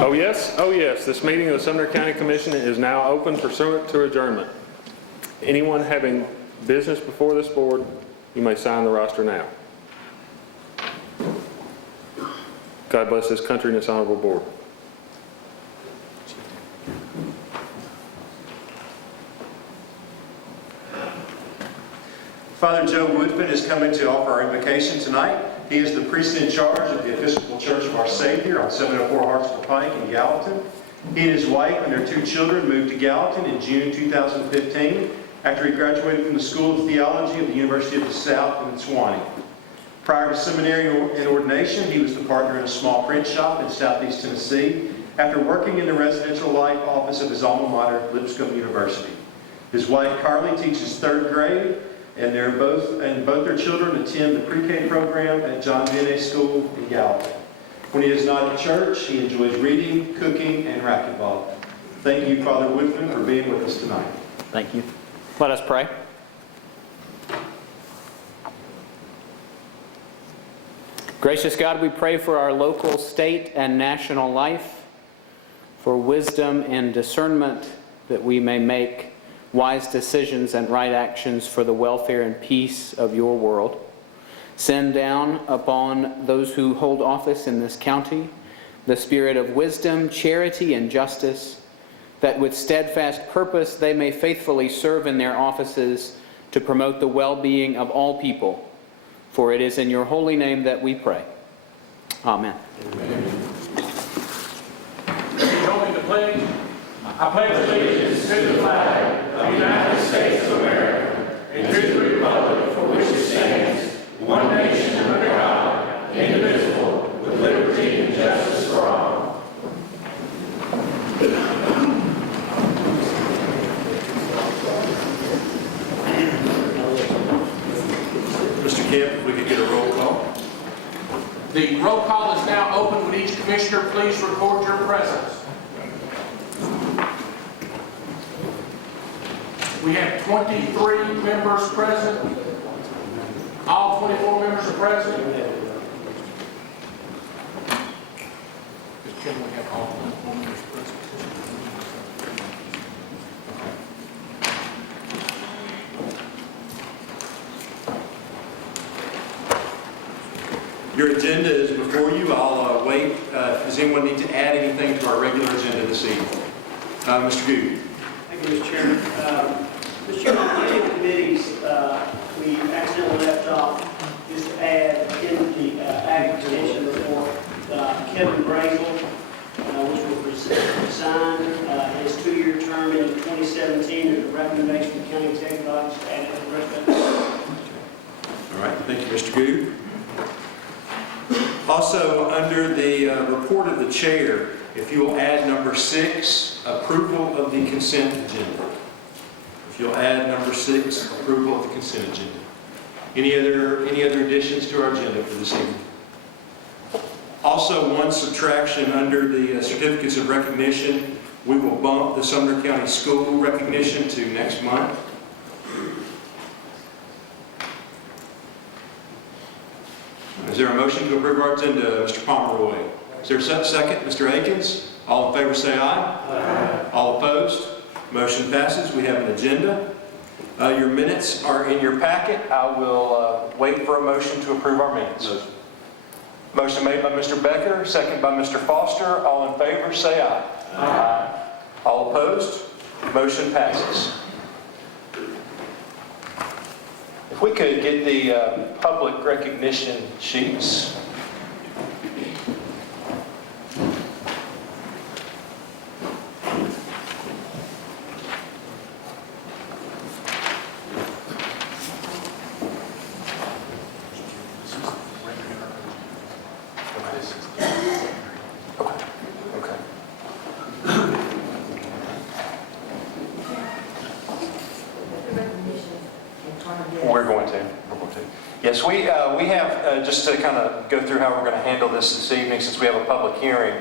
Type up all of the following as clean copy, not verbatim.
Oh yes, this meeting of the Sumner County Commission is now open pursuant to adjournment. Anyone having business before this board, you may sign the roster now. God bless this country and this honorable board. Father Joe Woodfin is coming to offer our invocation tonight. He is the priest in charge of the Episcopal Church of Our Savior on 704 Hartsville Pike in Gallatin. He and his wife and their 2 children moved to Gallatin in June 2015 after he graduated from the School of Theology of the University of the South in Sewanee. Prior to seminary and ordination, he was the partner in a small print shop in Southeast Tennessee after working in the residential life office of his alma mater, Lipscomb University. His wife, Carly, teaches 3rd grade, and both their children attend the pre-K program at John Vianney School in Gallatin. When he is not at church, he enjoys reading, cooking, and racquetball. Thank you, Father Woodfin, for being with us tonight. Thank you. Let us pray. Gracious God, we pray for our local, state, and national life, for wisdom and discernment that we may make wise decisions and right actions for the welfare and peace of your world. Send down upon those who hold office in this county the spirit of wisdom, charity, and justice, that with steadfast purpose they may faithfully serve in their offices to promote the well-being of all people. For it is in your holy name that we pray. Amen. Join the pledge. I pledge allegiance to the flag of the United States of America and to the republic for which it stands, one nation under God, indivisible, with liberty and justice for all. Mr. Kemp, if we could get a roll call. The roll call is now open. Would each commissioner please record your presence? We have 23 members present. All 24 members are present. Can we have all 24 members present? Your agenda is before you. I'll wait. Does anyone need to add anything to our regular agenda this evening? Mr. Goode. Thank you, Mr. Chairman. Mr. Chairman, on the committees, we accidentally left off just to add in the ag extension report, Kevin Brazel, which will resign his 2-year term in 2017 at the recommendation of the county executive office to add it to the rest of the All right. Thank you, Mr. Goode. Also, under the report of the chair, if you will add number 6, approval of the consent agenda. If you'll add number 6, approval of the consent agenda. Any other additions to our agenda for this evening? Also, one subtraction under the certificates of recognition. We will bump the Sumner County School recognition to next month. Is there a motion to approve our agenda, Mr. Pomeroy? Is there a second? Mr. Akins? All in favor say aye. Aye. All opposed? Motion passes. We have an agenda. Your minutes are in your packet. I will wait for a motion to approve our minutes. Motion made by Mr. Becker, second by Mr. Foster. All in favor say aye. Aye. All opposed? Motion passes. If we could get the public recognition sheets. We're going to. Yes, we have, just to kind of go through how we're going to handle this evening since we have a public hearing.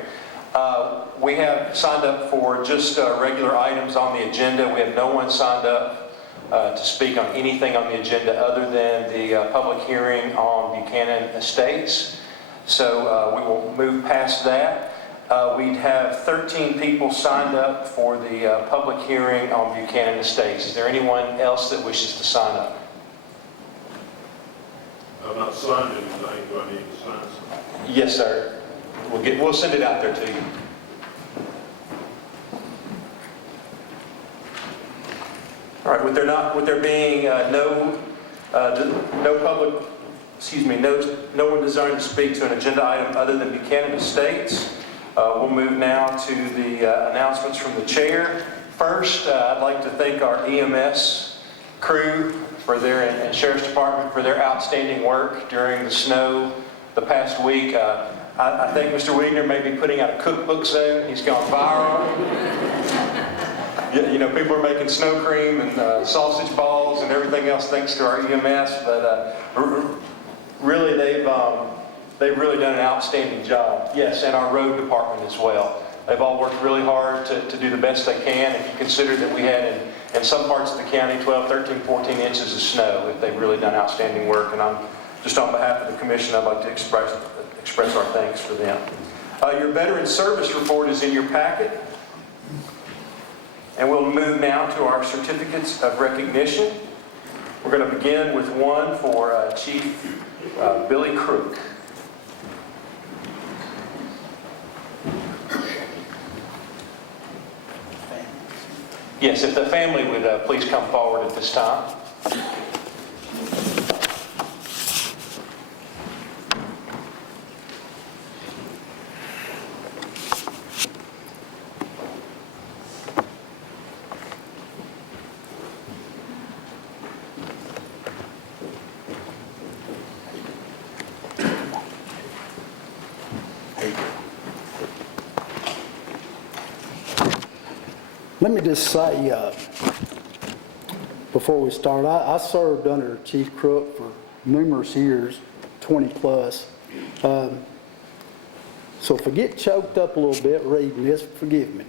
We have signed up for just regular items on the agenda. We have no one signed up to speak on anything on the agenda other than the public hearing on Buchanan Estates. So we will move past that. we'd have 13 people signed up for the public hearing on Buchanan Estates. Is there anyone else that wishes to sign up? I've not signed anything, do I need to sign something? Yes, sir. We'll send it out there to you. All right, with there being no one desiring to speak to an agenda item other than Buchanan Estates, we'll move now to the announcements from the chair. First, I'd like to thank our EMS crew for and Sheriff's Department for their outstanding work during the snow the past week. I think Mr. Wegener may be putting out a cookbook soon. He's gone viral. You know, people are making snow cream and sausage balls and everything else thanks to our EMS, but really they've really done an outstanding job. Yes, and our road department as well. They've all worked really hard to do the best they can. If you consider that we had in some parts of the county 12, 13, 14 inches of snow, they've really done outstanding work, and I'm just on behalf of the commission, I'd like to express our thanks for them. Your veteran service report is in your packet. And we'll move now to our certificates of recognition. We're going to begin with one for Chief Billy Crook. Yes, if the family would please come forward at this time. Let me just say, before we start, I served under Chief Crook for numerous years, 20 plus. So if I get choked up a little bit reading this, forgive me.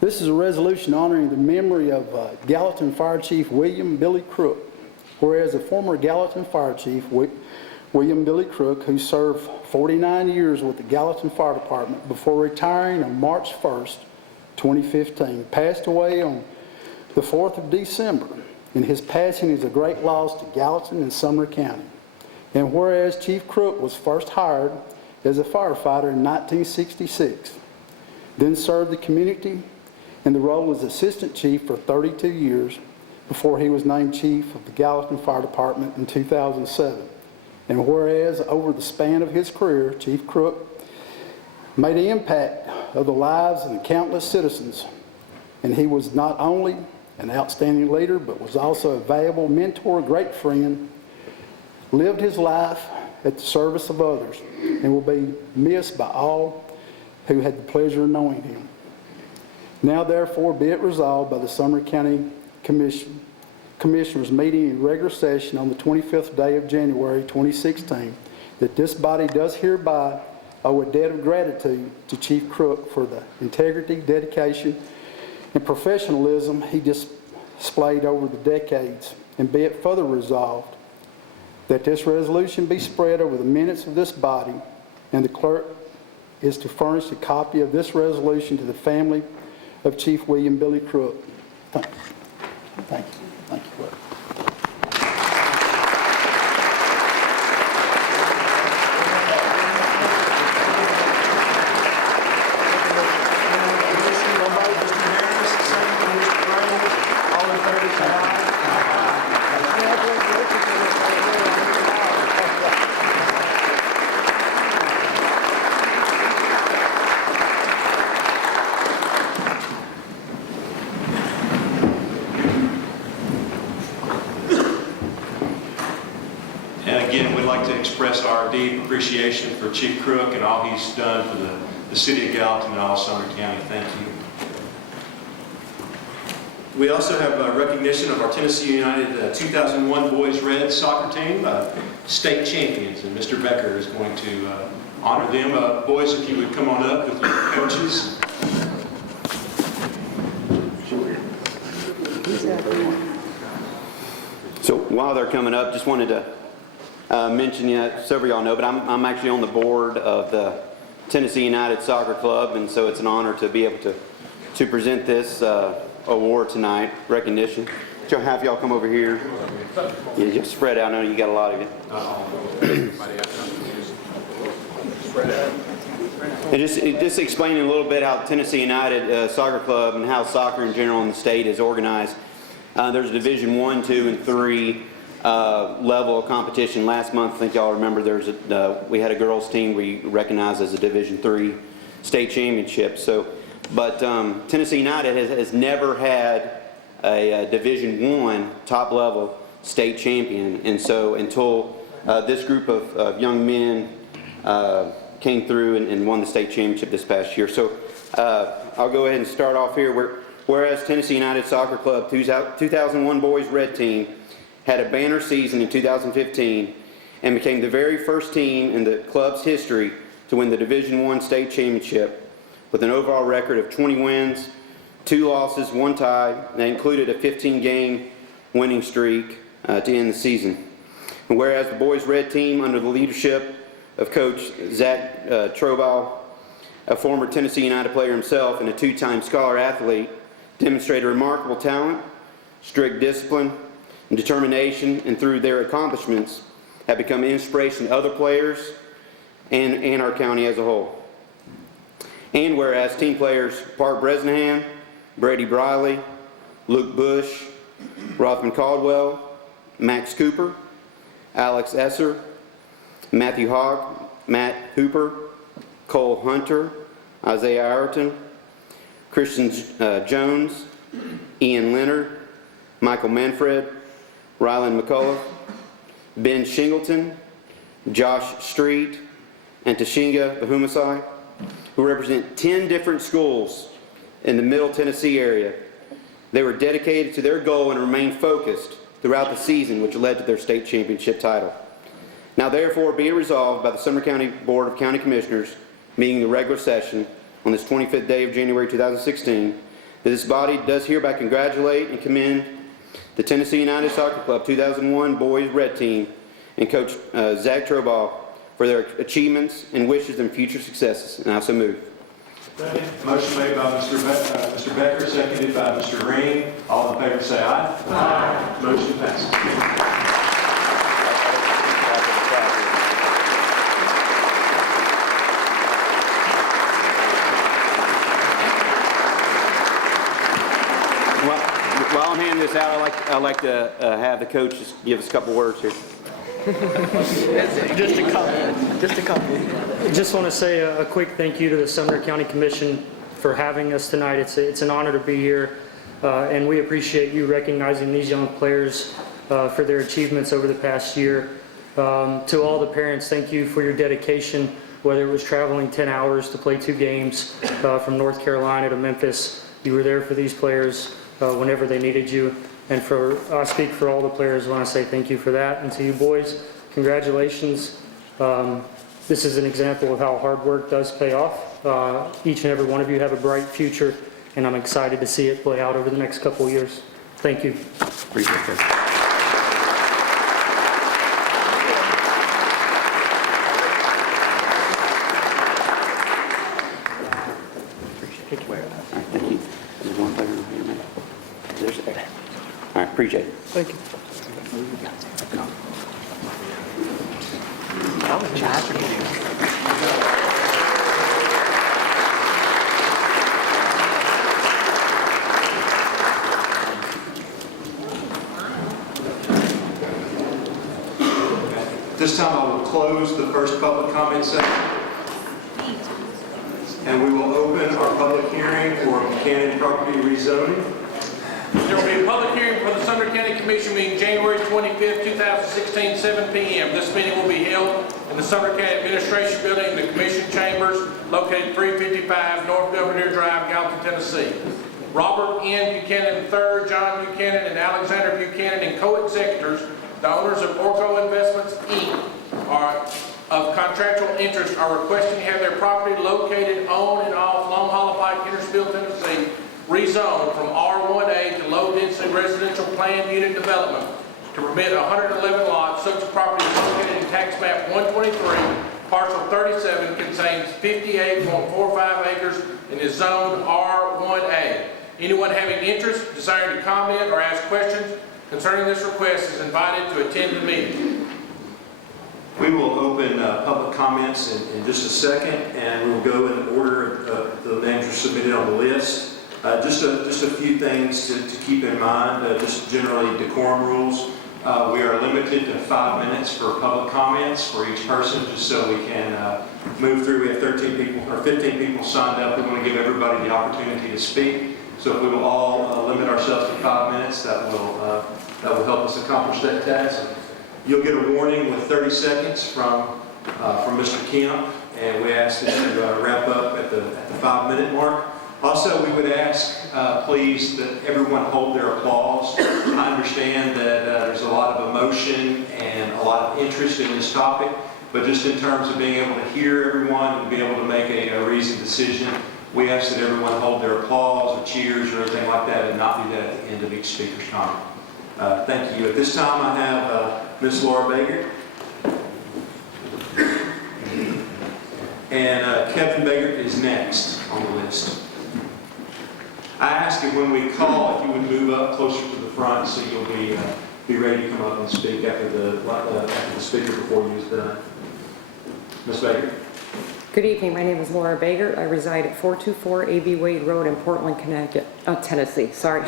This is a resolution honoring the memory of Gallatin Fire Chief William Billy Crook, whereas the former Gallatin Fire Chief William Billy Crook, who served 49 years with the Gallatin Fire Department before retiring on March 1st, 2015, passed away on the 4th of December, and his passing is a great loss to Gallatin and Sumner County. And whereas Chief Crook was first hired as a firefighter in 1966, then served the community in the role as assistant chief for 32 years before he was named chief of the Gallatin Fire Department in 2007. And whereas over the span of his career, Chief Crook made an impact of the lives of the countless citizens, and he was not only an outstanding leader, but was also a valuable mentor, great friend, lived his life at the service of others, and will be missed by all who had the pleasure of knowing him. Now therefore be it resolved by the Sumner County Commissioners meeting in regular session on the 25th day of January 2016 that this body does hereby owe a debt of gratitude to Chief Crook for the integrity, dedication, and professionalism he displayed over the decades, and be it further resolved that this resolution be spread over the minutes of this body, and the clerk is to furnish a copy of this resolution to the family of Chief William Billy Crook. Thank you. Thank you. Thank you, clerk. Express our deep appreciation for Chief Crook and all he's done for the city of Gallatin and all Sumner County. Thank you. We also have a recognition of our Tennessee United 2001 Boys Red soccer team, state champions, and Mr. Becker is going to honor them. Boys, if you would come on up with your coaches. So while they're coming up, just wanted to mention, several of y'all know, but I'm actually on the board of the Tennessee United Soccer Club, and so it's an honor to be able to present this award tonight, recognition. So have y'all come over here. Yeah, just spread out. I know you got a lot of you. And just explaining a little bit how Tennessee United Soccer Club and how soccer in general in the state is organized. There's Division 1, 2, and 3 level of competition. Last month, I think y'all remember, we had a girls team we recognized as a Division 3 state championship. But Tennessee United has never had a Division 1 top level state champion, and so until this group of young men came through and won the state championship this past year. So I'll go ahead and start off here. Whereas Tennessee United Soccer Club 2001 Boys Red Team had a banner season in 2015 and became the very first team in the club's history to win the Division I state championship with an overall record of 20 wins, 2 losses, 1 tie. That included a 15-game winning streak to end the season. And whereas the Boys Red Team, under the leadership of Coach Zach Trobal, a former Tennessee United player himself and a 2-time scholar athlete, demonstrated remarkable talent, strict discipline, and determination, and through their accomplishments have become an inspiration to other players and our county as a whole. And whereas team players Park Bresnahan, Brady Briley, Luke Bush, Rothman Caldwell, Max Cooper, Alex Esser, Matthew Hogg, Matt Hooper, Cole Hunter, Isaiah Ireton, Christian Jones, Ian Leonard, Michael Manfred, Rylan McCullough, Ben Shingleton, Josh Street, and Tashinga Bahumasai, who represent 10 different schools in the Middle Tennessee area. They were dedicated to their goal and remained focused throughout the season, which led to their state championship title. Now therefore be it resolved by the Sumner County Board of County Commissioners, meeting the regular session on this 25th day of January 2016, that this body does hereby congratulate and commend the Tennessee United Soccer Club 2001 Boys Red Team and Coach Zach Trobal for their achievements and wishes them future successes. And I so move. Motion made by Mr. Becker, seconded by Mr. Green. All in favor say aye. Aye. Motion passes. While I'm handing this out, I'd like to have the coach just give us a couple words here. Just a couple. Just want to say a quick thank you to the Sumner County Commission for having us tonight. It's an honor to be here, and we appreciate you recognizing these young players for their achievements over the past year. To all the parents, thank you for your dedication, whether it was traveling 10 hours to play 2 games from North Carolina to Memphis. You were there for these players whenever they needed you. And I speak for all the players when I say thank you for that. And to you boys, congratulations. This is an example of how hard work does pay off. Each and every one of you have a bright future, and I'm excited to see it play out over the next couple of years. Thank you. Appreciate that. All right, appreciate it. Thank you. This time I will close the first public comment section, and we will open our public hearing for Buchanan property rezoning. There will be a public hearing for the Sumner County Commission meeting January 25th, 2016, 7 p.m. This meeting will be held in the Sumner County Administration Building in the Commission Chambers, located 355 North Belvedere Drive, Gallatin, Tennessee. Robert N. Buchanan III, John Buchanan, and Alexander Buchanan, and co-executors, the owners of Orco Investments, Inc., are of contractual interest, are requesting to have their property located on and off Long Hollow Pike, Hendersonville, Tennessee, rezoned from R1A to low-density residential planned unit development to permit 111 lots. Such property is located in tax map 123, Parcel 37 contains 58.45 acres and is zoned R1A. Anyone having interest, desiring to comment or ask questions concerning this request is invited to attend the meeting. We will open public comments in just a second, and we will go in order of the names are submitted on the list. Just a few things to keep in mind, just generally decorum rules. We are limited to 5 minutes for public comments for each person, just so we can move through. We have 13 people or 15 people signed up. We want to give everybody the opportunity to speak. So if we will all limit ourselves to 5 minutes, that will help us accomplish that task. You'll get a warning with 30 seconds from Mr. Kemp, and we ask that you wrap up at the 5-minute mark. Also, we would ask, please, that everyone hold their applause. I understand that there's a lot of emotion and a lot of interest in this topic, but just in terms of being able to hear everyone and be able to make a reasoned decision, we ask that everyone hold their applause or cheers or anything like that and not do that at the end of each speaker's comment. Thank you. At this time, I have Ms. Laura Baker and Kevin Baker is next on the list. I ask that when we call, if you would move up closer to the front so you'll be ready to come up and speak after the speaker before you is done. Ms. Baker. Good evening. My name is Laura Baker. I reside at 424 A.B. Wade Road in Portland, Tennessee. Sorry.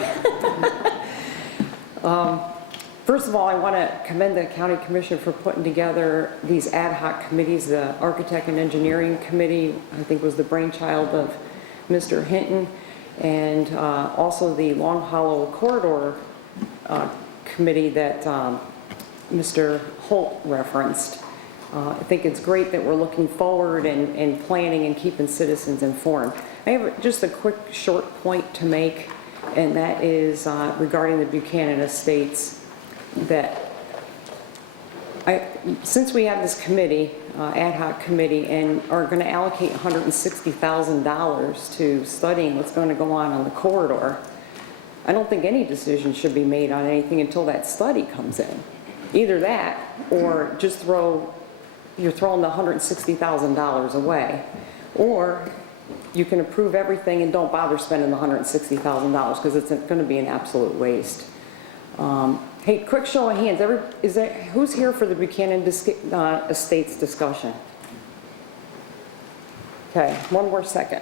First of all, I want to commend the County Commission for putting together these ad hoc committees. The Architect and Engineering Committee, I think, was the brainchild of Mr. Hinton, and also the Long Hollow Corridor Committee that Mr. Holt referenced. I think it's great that we're looking forward and planning and keeping citizens informed. I have just a quick short point to make, and that is regarding the Buchanan Estates, that since we have this committee, ad hoc committee, and are going to allocate $160,000 to studying what's going to go on the corridor, I don't think any decision should be made on anything until that study comes in. Either that, or just you're throwing the $160,000 away, or you can approve everything and don't bother spending the $160,000 because it's going to be an absolute waste. Hey, quick show of hands. Who's here for the Buchanan Estates discussion? Okay, one more second.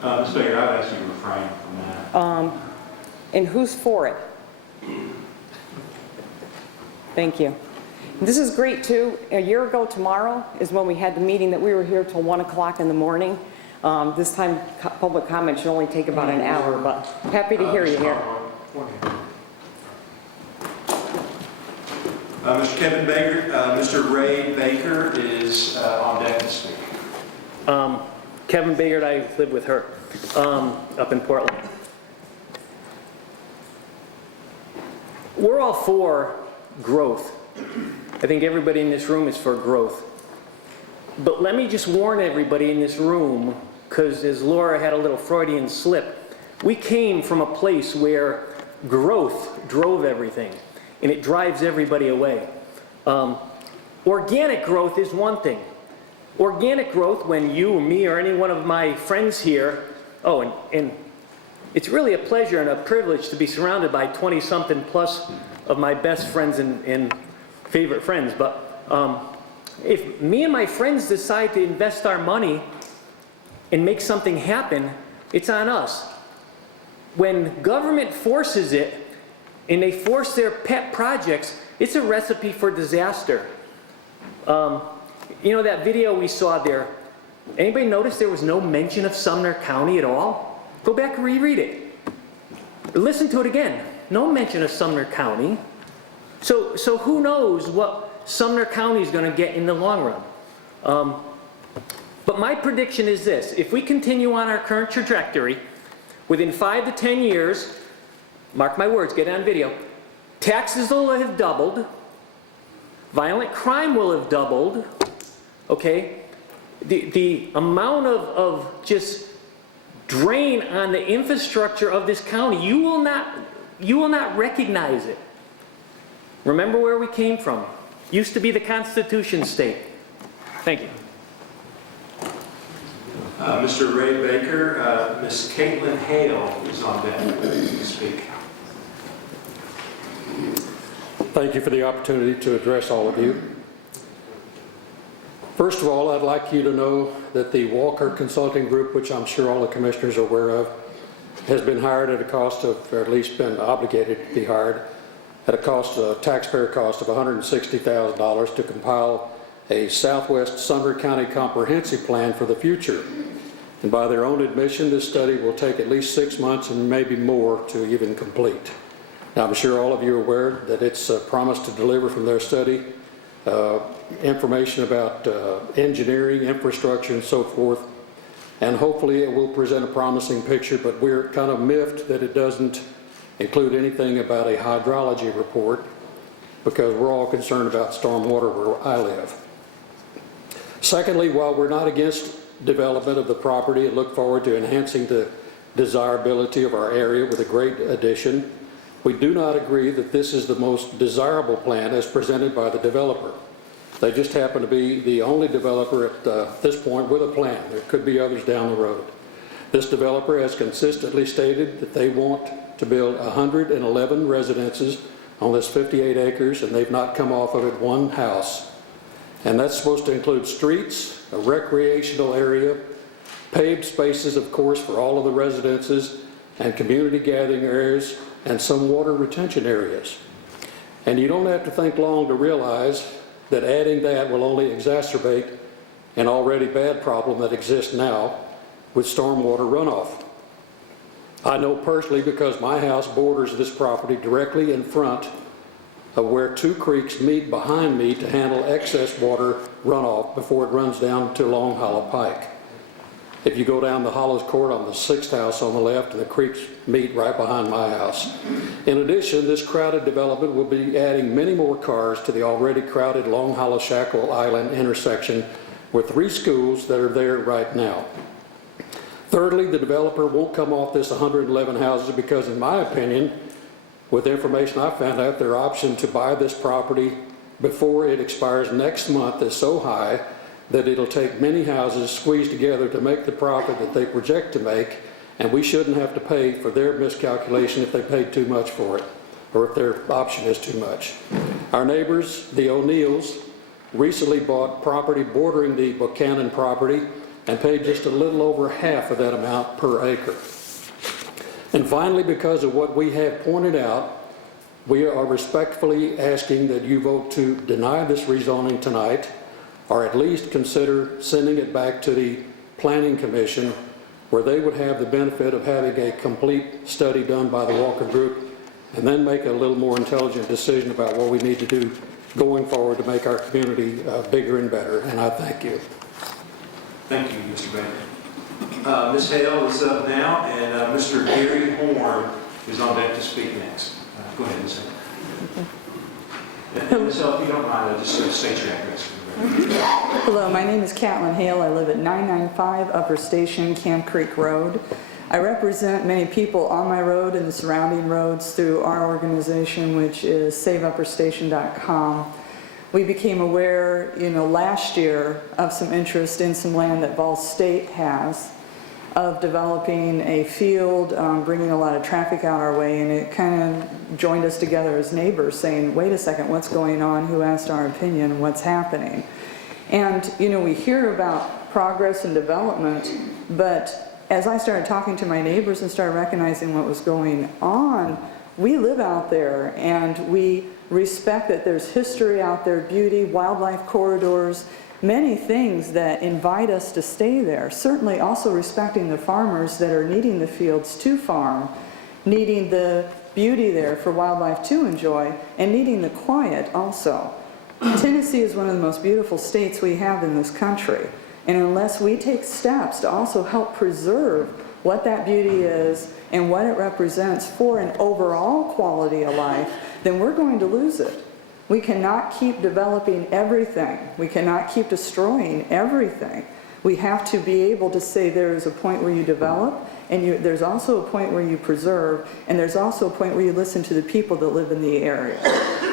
Ms. Baker, I'd ask you to refrain from that. And who's for it? Thank you. This is great too. A year ago tomorrow is when we had the meeting that we were here till 1 o'clock in the morning. This time public comment should only take about an hour, but happy to hear you here. Mr. Kevin Baker, Mr. Ray Baker is on deck to speak. Kevin Baker, I live with her up in Portland. We're all for growth. I think everybody in this room is for growth. But let me just warn everybody in this room, because as Laura had a little Freudian slip, we came from a place where growth drove everything, and it drives everybody away. Organic growth is one thing. Organic growth, when you or me or any one of my friends here, and it's really a pleasure and a privilege to be surrounded by 20-something plus of my best friends and favorite friends, but if me and my friends decide to invest our money and make something happen, it's on us. When government forces it and they force their pet projects, it's a recipe for disaster. You know that video we saw there, anybody notice there was no mention of Sumner County at all? Go back and reread it. Listen to it again. No mention of Sumner County. So who knows what Sumner County is going to get in the long run. But my prediction is this: if we continue on our current trajectory, within 5 to 10 years, mark my words, get it on video, taxes will have doubled, violent crime will have doubled, okay? The amount of just drain on the infrastructure of this county, you will not recognize it. Remember where we came from. Used to be the Constitution state. Thank you. Mr. Ray Baker, Ms. Caitlin Hale is on deck to speak. Thank you for the opportunity to address all of you. First of all, I'd like you to know that the Walker Consulting Group, which I'm sure all the commissioners are aware of, has been hired at a cost of, or at least been obligated to be hired, at a taxpayer cost of $160,000 to compile a Southwest Sumner County comprehensive plan for the future. And by their own admission, this study will take at least 6 months and maybe more to even complete. Now, I'm sure all of you are aware that it's promised to deliver from their study information about engineering, infrastructure, and so forth. And hopefully it will present a promising picture, but we're kind of miffed that it doesn't include anything about a hydrology report, because we're all concerned about stormwater where I live. Secondly, while we're not against development of the property and look forward to enhancing the desirability of our area with a great addition, we do not agree that this is the most desirable plan as presented by the developer. They just happen to be the only developer at this point with a plan. There could be others down the road. This developer has consistently stated that they want to build 111 residences on this 58 acres, and they've not come off of it one house. And that's supposed to include streets, a recreational area, paved spaces, of course, for all of the residences, and community gathering areas, and some water retention areas. And you don't have to think long to realize that adding that will only exacerbate an already bad problem that exists now with stormwater runoff. I know personally because my house borders this property directly in front of where two creeks meet behind me to handle excess water runoff before it runs down to Long Hollow Pike. If you go down the Hollows Court on the 6th house on the left, and the creeks meet right behind my house. In addition, this crowded development will be adding many more cars to the already crowded Long Hollow Shackle Island intersection with 3 schools that are there right now. Thirdly, the developer won't come off this 111 houses because, in my opinion, with the information I found out, their option to buy this property before it expires next month is so high that it'll take many houses squeezed together to make the profit that they project to make, and we shouldn't have to pay for their miscalculation if they paid too much for it, or if their option is too much. Our neighbors, the O'Neills, recently bought property bordering the Buchanan property and paid just a little over half of that amount per acre. And finally, because of what we have pointed out, we are respectfully asking that you vote to deny this rezoning tonight, or at least consider sending it back to the Planning Commission, where they would have the benefit of having a complete study done by the Walker Group, and then make a little more intelligent decision about what we need to do going forward to make our community bigger and better. And I thank you. Thank you, Mr. Baker. Ms. Hale is up now, and Mr. Gary Horn is on deck to speak next. Go ahead, Ms. Hale. And Ms. Hale, if you don't mind, just state your address. Hello, my name is Catlin Hale. I live at 995 Upper Station, Camp Creek Road. I represent many people on my road and the surrounding roads through our organization, which is SaveUpperStation.com. We became aware, last year of some interest in some land that Vol State has of developing a field, bringing a lot of traffic out our way, and it kind of joined us together as neighbors saying, wait a second, what's going on? Who asked our opinion and what's happening? And, we hear about progress and development, but as I started talking to my neighbors and started recognizing what was going on, we live out there and we respect that there's history out there, beauty, wildlife corridors, many things that invite us to stay there. Certainly also respecting the farmers that are needing the fields to farm, needing the beauty there for wildlife to enjoy, and needing the quiet also. Tennessee is one of the most beautiful states we have in this country, and unless we take steps to also help preserve what that beauty is and what it represents for an overall quality of life, then we're going to lose it. We cannot keep developing everything. We cannot keep destroying everything. We have to be able to say there is a point where you develop, and there's also a point where you preserve, and there's also a point where you listen to the people that live in the area.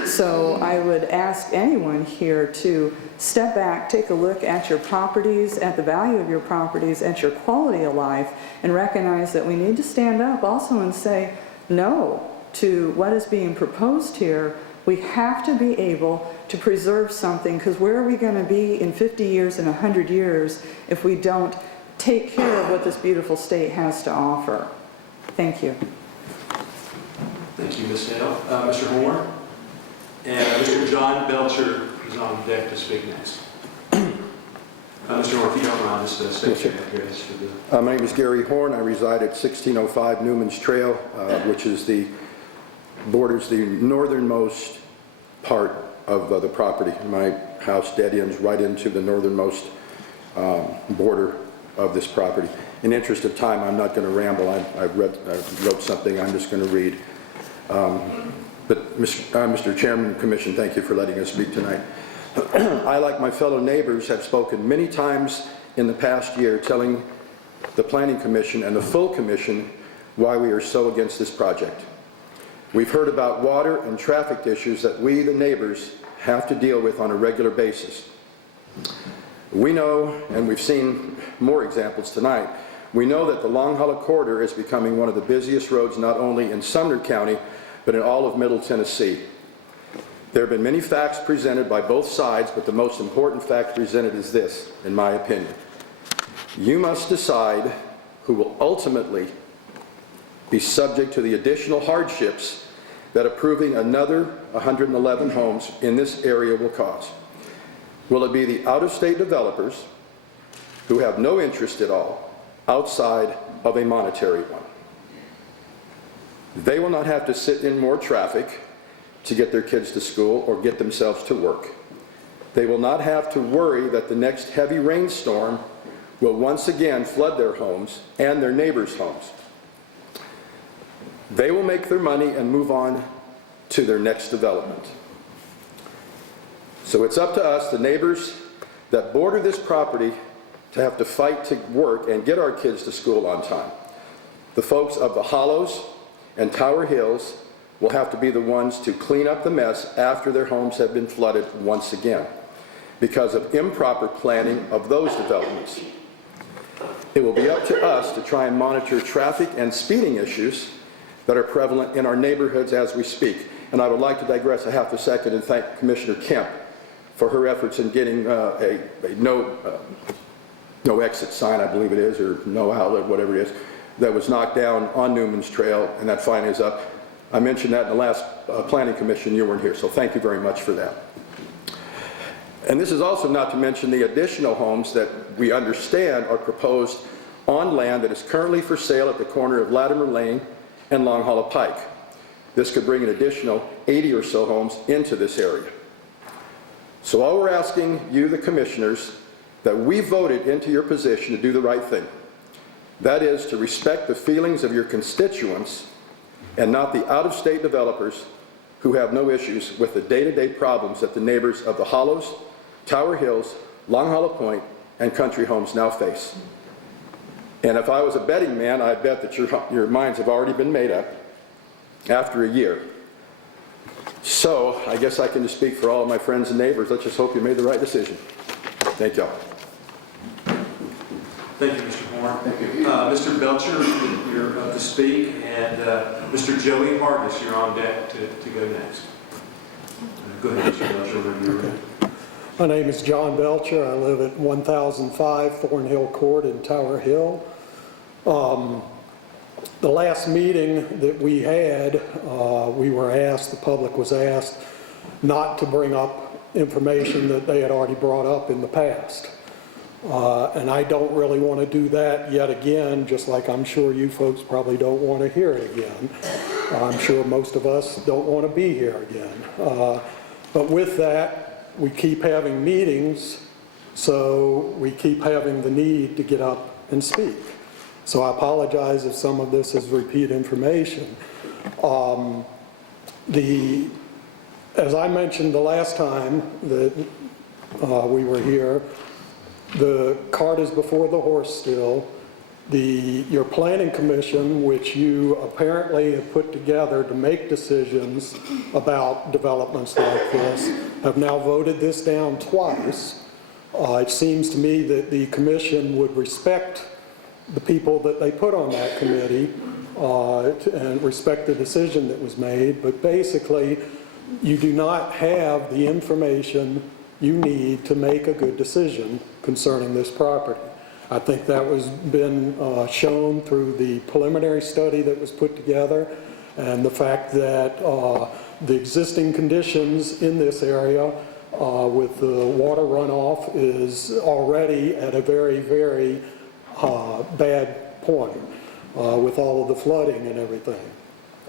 So I would ask anyone here to step back, take a look at your properties, at the value of your properties, at your quality of life, and recognize that we need to stand up also and say no to what is being proposed here. We have to be able to preserve something, because where are we going to be in 50 years and 100 years if we don't take care of what this beautiful state has to offer? Thank you. Thank you, Ms. Hale. Mr. Horn? And Mr. John Belcher is on deck to speak next. Mr. Horn, if you don't mind, just state your address for the... My name is Gary Horn. I reside at 1605 Newman's Trail, which is borders the northernmost part of the property. My house dead ends right into the northernmost border of this property. In the interest of time, I'm not going to ramble. I wrote something I'm just going to read. But Mr. Chairman and Commission, thank you for letting us speak tonight. I, like my fellow neighbors, have spoken many times in the past year telling the Planning Commission and the full Commission why we are so against this project. We've heard about water and traffic issues that we, the neighbors, have to deal with on a regular basis. We know, and we've seen more examples tonight, we know that the Long Hollow Corridor is becoming one of the busiest roads not only in Sumner County, but in all of Middle Tennessee. There have been many facts presented by both sides, but the most important fact presented is this, in my opinion. You must decide who will ultimately be subject to the additional hardships that approving another 111 homes in this area will cause. Will it be the out-of-state developers who have no interest at all outside of a monetary one? They will not have to sit in more traffic to get their kids to school or get themselves to work. They will not have to worry that the next heavy rainstorm will once again flood their homes and their neighbors' homes. They will make their money and move on to their next development. So it's up to us, the neighbors that border this property, to have to fight to work and get our kids to school on time. The folks of the Hollows and Tower Hills will have to be the ones to clean up the mess after their homes have been flooded once again because of improper planning of those developments. It will be up to us to try and monitor traffic and speeding issues that are prevalent in our neighborhoods as we speak. And I would like to digress a half a second and thank Commissioner Kemp for her efforts in getting a no exit sign, I believe it is, or no outlet, whatever it is, that was knocked down on Newman's Trail, and that finally is up. I mentioned that in the last Planning Commission. You weren't here, so thank you very much for that. And this is also not to mention the additional homes that we understand are proposed on land that is currently for sale at the corner of Latimer Lane and Long Hollow Pike. This could bring an additional 80 or so homes into this area. So all we're asking you, the commissioners, that we voted into your position to do the right thing. That is to respect the feelings of your constituents and not the out-of-state developers who have no issues with the day-to-day problems that the neighbors of the Hollows, Tower Hills, Long Hollow Point, and Country Homes now face. And if I was a betting man, I'd bet that your minds have already been made up after a year. So I guess I can just speak for all of my friends and neighbors. Let's just hope you made the right decision. Thank y'all. Thank you, Mr. Horn. Thank you. Mr. Belcher, you're up to speak, and Mr. Joey Hargis, you're on deck to go next. Go ahead, Mr. Belcher, whenever you're ready. My name is John Belcher. I live at 1005 Thornhill Court in Tower Hill. The last meeting that we had, we were asked, the public was asked, not to bring up information that they had already brought up in the past. And I don't really want to do that yet again, just like I'm sure you folks probably don't want to hear it again. I'm sure most of us don't want to be here again. But with that, we keep having meetings, so we keep having the need to get up and speak. So I apologize if some of this is repeat information. As I mentioned the last time that we were here, the cart is before the horse still, your planning commission, which you apparently have put together to make decisions about developments like this, have now voted this down twice. It seems to me that the commission would respect the people that they put on that committee and respect the decision that was made, but basically you do not have the information you need to make a good decision concerning this property. I think that was been shown through the preliminary study that was put together, and the fact that the existing conditions in this area with the water runoff is already at a very, very bad point with all of the flooding and everything.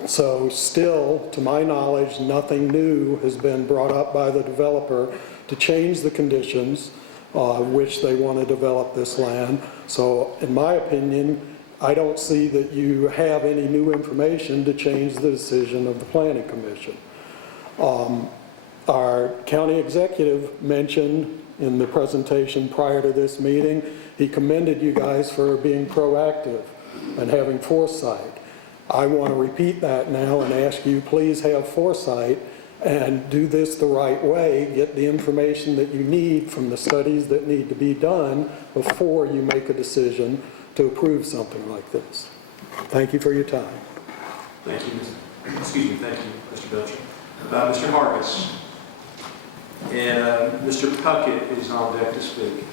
So still, to my knowledge, nothing new has been brought up by the developer to change the conditions which they want to develop this land. So in my opinion, I don't see that you have any new information to change the decision of the Planning Commission. Our county executive mentioned in the presentation prior to this meeting, he commended you guys for being proactive and having foresight. I want to repeat that now and ask you, please have foresight and do this the right way, get the information that you need from the studies that need to be done before you make a decision to approve something like this. Thank you for your time. Thank you, excuse me, thank you, Mr. Belcher. Mr. Hargis. And Mr. Puckett is on deck to speak.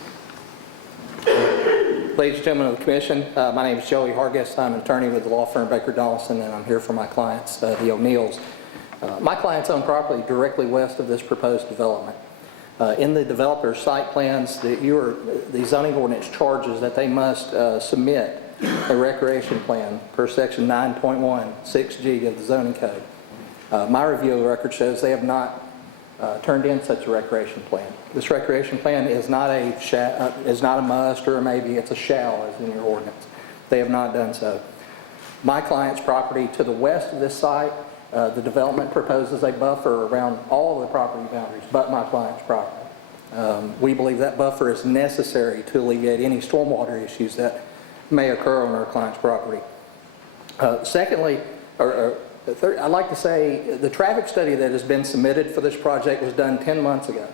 Ladies and gentlemen of the commission, my name is Joey Hargis. I'm an attorney with the law firm Baker Donaldson, and I'm here for my clients, the O'Neills. My clients own property directly west of this proposed development. In the developer's site plans, the zoning ordinance charges that they must submit a recreation plan per section 9.1 6G of the zoning code. My review of the record shows they have not turned in such a recreation plan. This recreation plan is not a must or maybe, it's a shall as in your ordinance. They have not done so. My client's property to the west of this site, the development proposes a buffer around all of the property boundaries but my client's property. We believe that buffer is necessary to alleviate any stormwater issues that may occur on our client's property. Secondly, I'd like to say the traffic study that has been submitted for this project was done 10 months ago.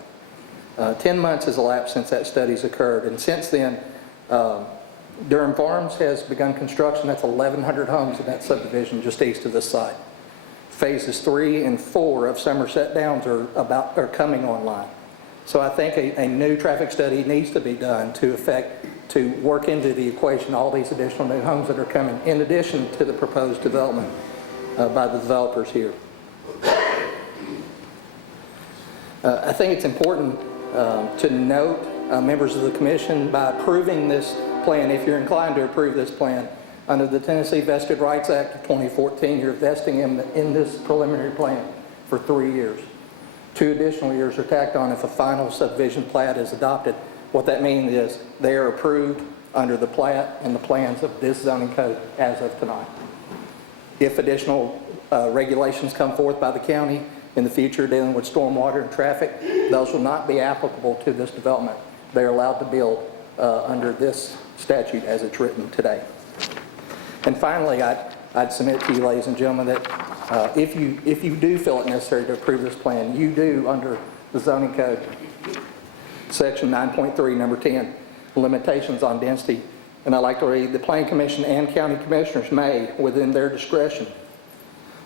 10 months has elapsed since that study's occurred, and since then, Durham Farms has begun construction. That's 1,100 homes in that subdivision just east of this site. Phases 3 and 4 of Somerset Downs are coming online. So I think a new traffic study needs to be done to work into the equation all these additional new homes that are coming, in addition to the proposed development by the developers here. I think it's important to note, members of the commission, by approving this plan, if you're inclined to approve this plan, under the Tennessee Vested Rights Act of 2014, you're vesting in this preliminary plan for 3 years. 2 additional years are tacked on if a final subdivision plat is adopted. What that means is they are approved under the plat and the plans of this zoning code as of tonight. If additional regulations come forth by the county in the future dealing with stormwater and traffic, those will not be applicable to this development. They are allowed to build under this statute as it's written today. And finally, I'd submit to you, ladies and gentlemen, that if you do feel it necessary to approve this plan, you do, under the zoning code, section 9.3, number 10, limitations on density. And I'd like to read, the Planning Commission and County Commissioners may, within their discretion,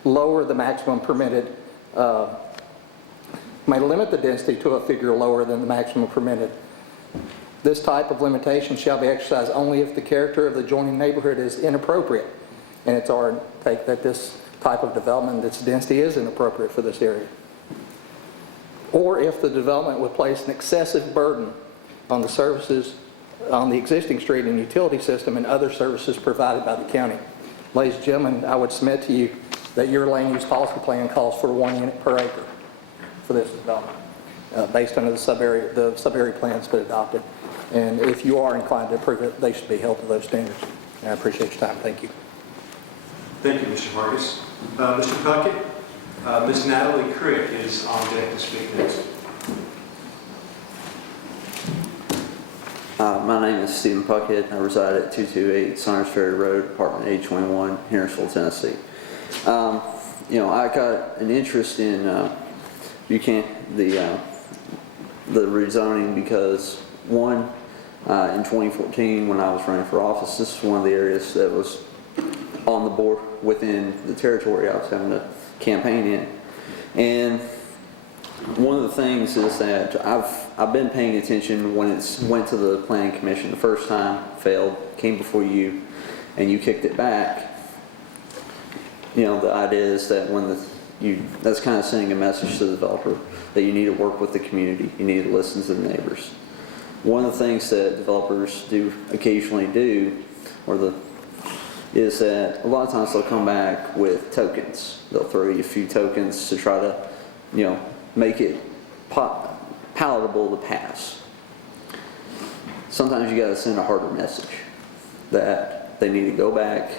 lower the maximum permitted, may limit the density to a figure lower than the maximum permitted. This type of limitation shall be exercised only if the character of the adjoining neighborhood is inappropriate. And it's our take that this type of development, its density is inappropriate for this area. Or if the development would place an excessive burden on the services on the existing street and utility system and other services provided by the county. Ladies and gentlemen, I would submit to you that your land use policy plan calls for 1 unit per acre for this development, based on the sub-area plans that adopted. And if you are inclined to approve it, they should be held to those standards. And I appreciate your time. Thank you. Thank you, Mr. Hargis. Mr. Puckett, Ms. Natalie Crick is on deck to speak next. My name is Stephen Puckett. I reside at 228 Saunders Ferry Road, apartment 821, Hendersonville, Tennessee. I got an interest in the rezoning because, one, in 2014 when I was running for office, this is one of the areas that was on the board within the territory I was having to campaign in. And one of the things is that I've been paying attention when it went to the Planning Commission the first time, failed, came before you, and you kicked it back. The idea is that that's kind of sending a message to the developer that you need to work with the community, you need to listen to the neighbors. One of the things that developers do occasionally do, is that a lot of times they'll come back with tokens. They'll throw you a few tokens to try to, make it palatable to pass. Sometimes you got to send a harder message that they need to go back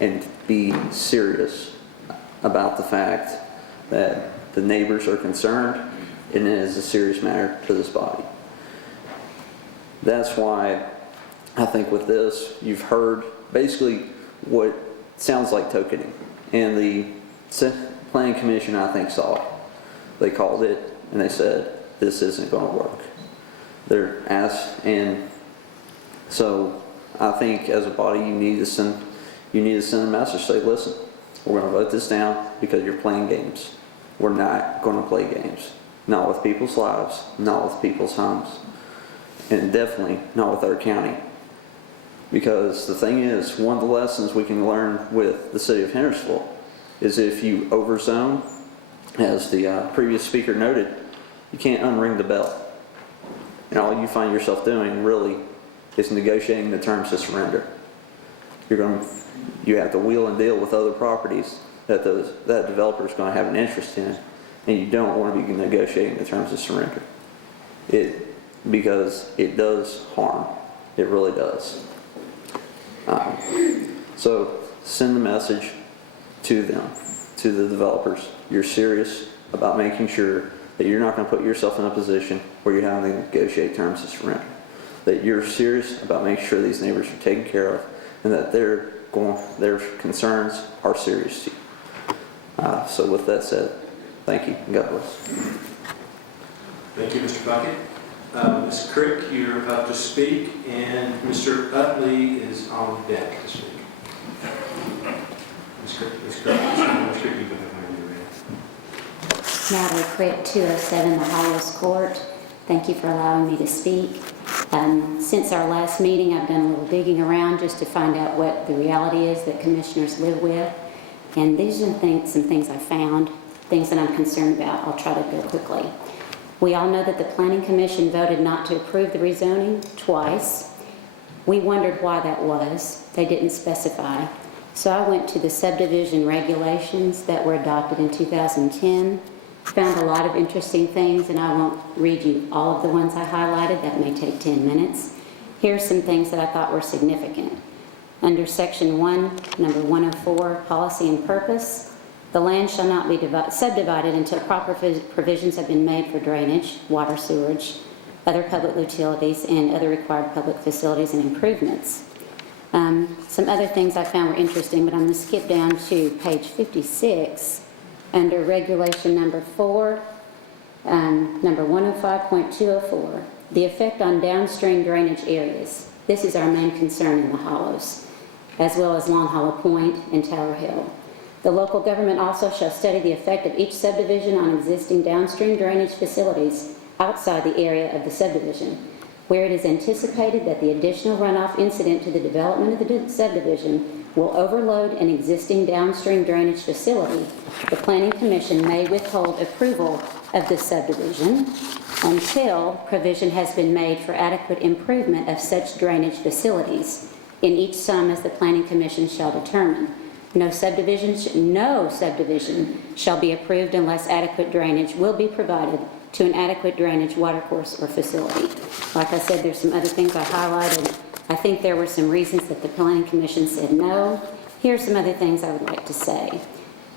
and be serious about the fact that the neighbors are concerned and it is a serious matter to this body. That's why I think with this, you've heard basically what sounds like tokening. And the Planning Commission, I think, saw it. They called it and they said, this isn't going to work. They're asked, and so I think as a body you need to send a message, say, listen, we're going to vote this down because you're playing games. We're not going to play games. Not with people's lives, not with people's homes, and definitely not with our county. Because the thing is, one of the lessons we can learn with the city of Hendersonville is if you overzone, as the previous speaker noted, you can't unring the bell. And all you find yourself doing really is negotiating the terms of surrender. You have to wheel and deal with other properties that developer is going to have an interest in, and you don't want to be negotiating the terms of surrender. Because it does harm. It really does. So send the message to them, to the developers. You're serious about making sure that you're not going to put yourself in a position where you're having to negotiate terms of surrender. That you're serious about making sure these neighbors are taken care of and that their concerns are serious to you. So with that said, thank you and God bless. Thank you, Mr. Bucket. Ms. Crick, you're up to speak, and Mr. Utley is on deck to speak. Ms. Crick, you can have my new man. Natalie Crick, 207 The Highest Court. Thank you for allowing me to speak. Since our last meeting, I've done a little digging around just to find out what the reality is that commissioners live with. And these are some things I found, things that I'm concerned about. I'll try to go quickly. We all know that the Planning Commission voted not to approve the rezoning twice. We wondered why that was. They didn't specify. So I went to the subdivision regulations that were adopted in 2010. Found a lot of interesting things, and I won't read you all of the ones I highlighted. That may take 10 minutes. Here's some things that I thought were significant. Under Section 1, number 104, Policy and Purpose, the land shall not be subdivided until proper provisions have been made for drainage, water, sewage, other public utilities, and other required public facilities and improvements. Some other things I found were interesting, but I'm going to skip down to page 56. Under Regulation number 4, number 105.204, the effect on downstream drainage areas. This is our main concern in the hollows, as well as Long Hollow Point and Tower Hill. The local government also shall study the effect of each subdivision on existing downstream drainage facilities outside the area of the subdivision. Where it is anticipated that the additional runoff incident to the development of the subdivision will overload an existing downstream drainage facility, the Planning Commission may withhold approval of the subdivision until provision has been made for adequate improvement of such drainage facilities in each sum as the Planning Commission shall determine. No subdivision shall be approved unless adequate drainage will be provided to an adequate drainage watercourse or facility. Like I said, there's some other things I highlighted. I think there were some reasons that the Planning Commission said no. Here's some other things I would like to say.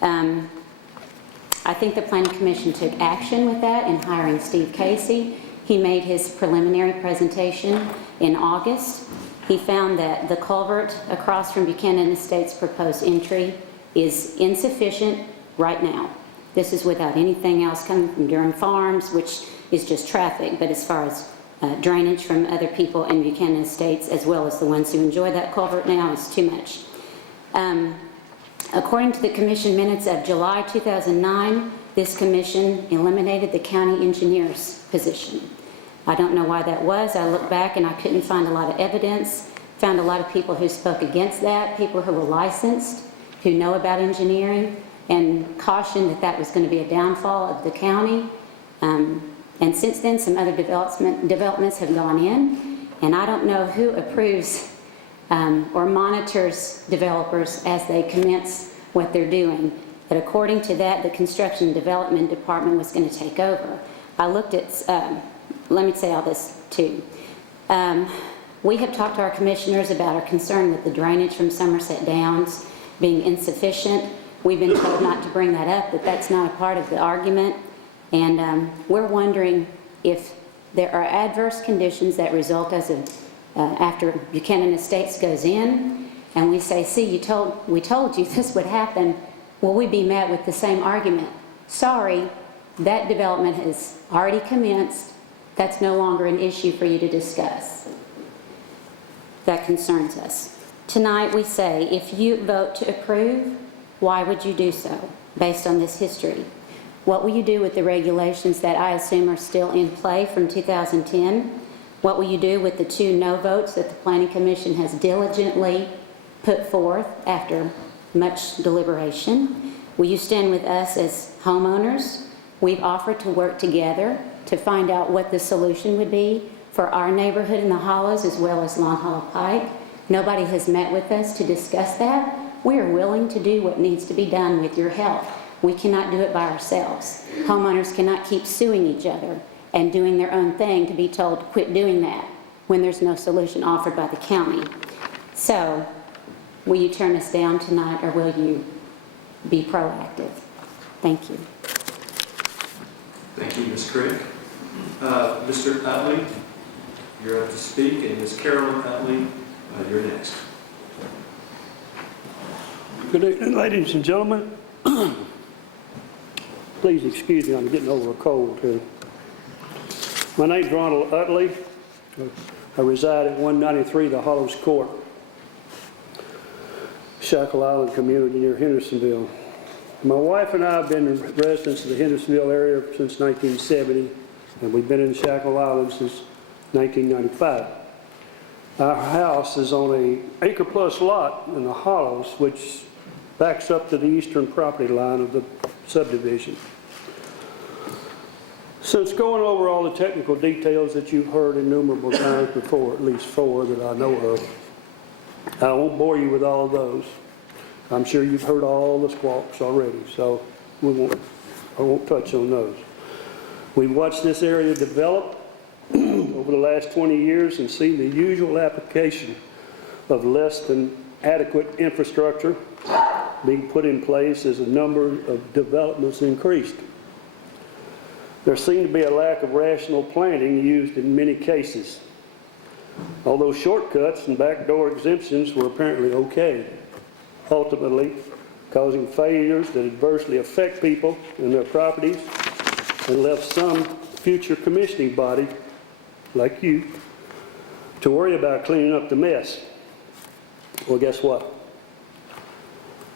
I think the Planning Commission took action with that in hiring Steve Casey. He made his preliminary presentation. in August. He found that the culvert across from Buchanan Estates' proposed entry is insufficient right now. This is without anything else coming from Durham Farms, which is just traffic, but as far as drainage from other people in Buchanan Estates, as well as the ones who enjoy that culvert now, is too much. According to the commission minutes of July 2009, this commission eliminated the county engineer's position. I don't know why that was. I looked back and I couldn't find a lot of evidence. Found a lot of people who spoke against that, people who were licensed, who know about engineering, and cautioned that that was going to be a downfall of the county. And since then, some other developments have gone in, and I don't know who approves or monitors developers as they commence what they're doing. But according to that, the Construction and Development Department was going to take over. I looked at, let me say all this too. We have talked to our commissioners about our concern with the drainage from Somerset Downs being insufficient. We've been told not to bring that up, that that's not a part of the argument. And we're wondering if there are adverse conditions that result as of after Buchanan Estates goes in, and we say, see, we told you this would happen, will we be met with the same argument? Sorry, that development has already commenced. That's no longer an issue for you to discuss. That concerns us. Tonight we say, if you vote to approve, why would you do so based on this history? What will you do with the regulations that I assume are still in play from 2010? What will you do with the 2 no votes that the Planning Commission has diligently put forth after much deliberation? Will you stand with us as homeowners? We've offered to work together to find out what the solution would be for our neighborhood in the Hollows as well as Long Hollow Pike. Nobody has met with us to discuss that. We are willing to do what needs to be done with your help. We cannot do it by ourselves. Homeowners cannot keep suing each other and doing their own thing to be told to quit doing that when there's no solution offered by the county. So, will you turn us down tonight, or will you be proactive? Thank you. Thank you, Ms. Crick. Mr. Utley, you're up to speak, and Ms. Carolyn Utley, you're next. Good evening, ladies and gentlemen. Please excuse me, I'm getting over a cold here. My name's Ronald Utley. I reside at 193 The Hollows Court, Shackle Island community near Hendersonville. My wife and I have been residents of the Hendersonville area since 1970, and we've been in Shackle Island since 1995. Our house is on an acre-plus lot in the Hollows, which backs up to the eastern property line of the subdivision. Since going over all the technical details that you've heard innumerable times before, at least 4 that I know of, I won't bore you with all of those. I'm sure you've heard all the squawks already, so I won't touch on those. We've watched this area develop over the last 20 years and seen the usual application of less than adequate infrastructure being put in place as a number of developments increased. There seemed to be a lack of rational planning used in many cases, although shortcuts and backdoor exemptions were apparently okay, ultimately causing failures that adversely affect people and their properties and left some future commissioning body, like you, to worry about cleaning up the mess. Well, guess what?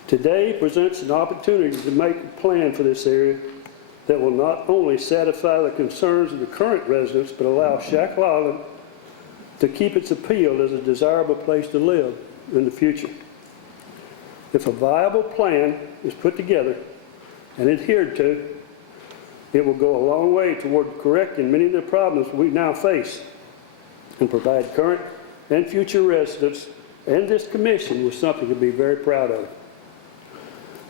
Today presents an opportunity to make a plan for this area that will not only satisfy the concerns of the current residents, but allow Shackle Island to keep its appeal as a desirable place to live in the future. If a viable plan is put together and adhered to, it will go a long way toward correcting many of the problems we now face and provide current and future residents and this commission with something to be very proud of.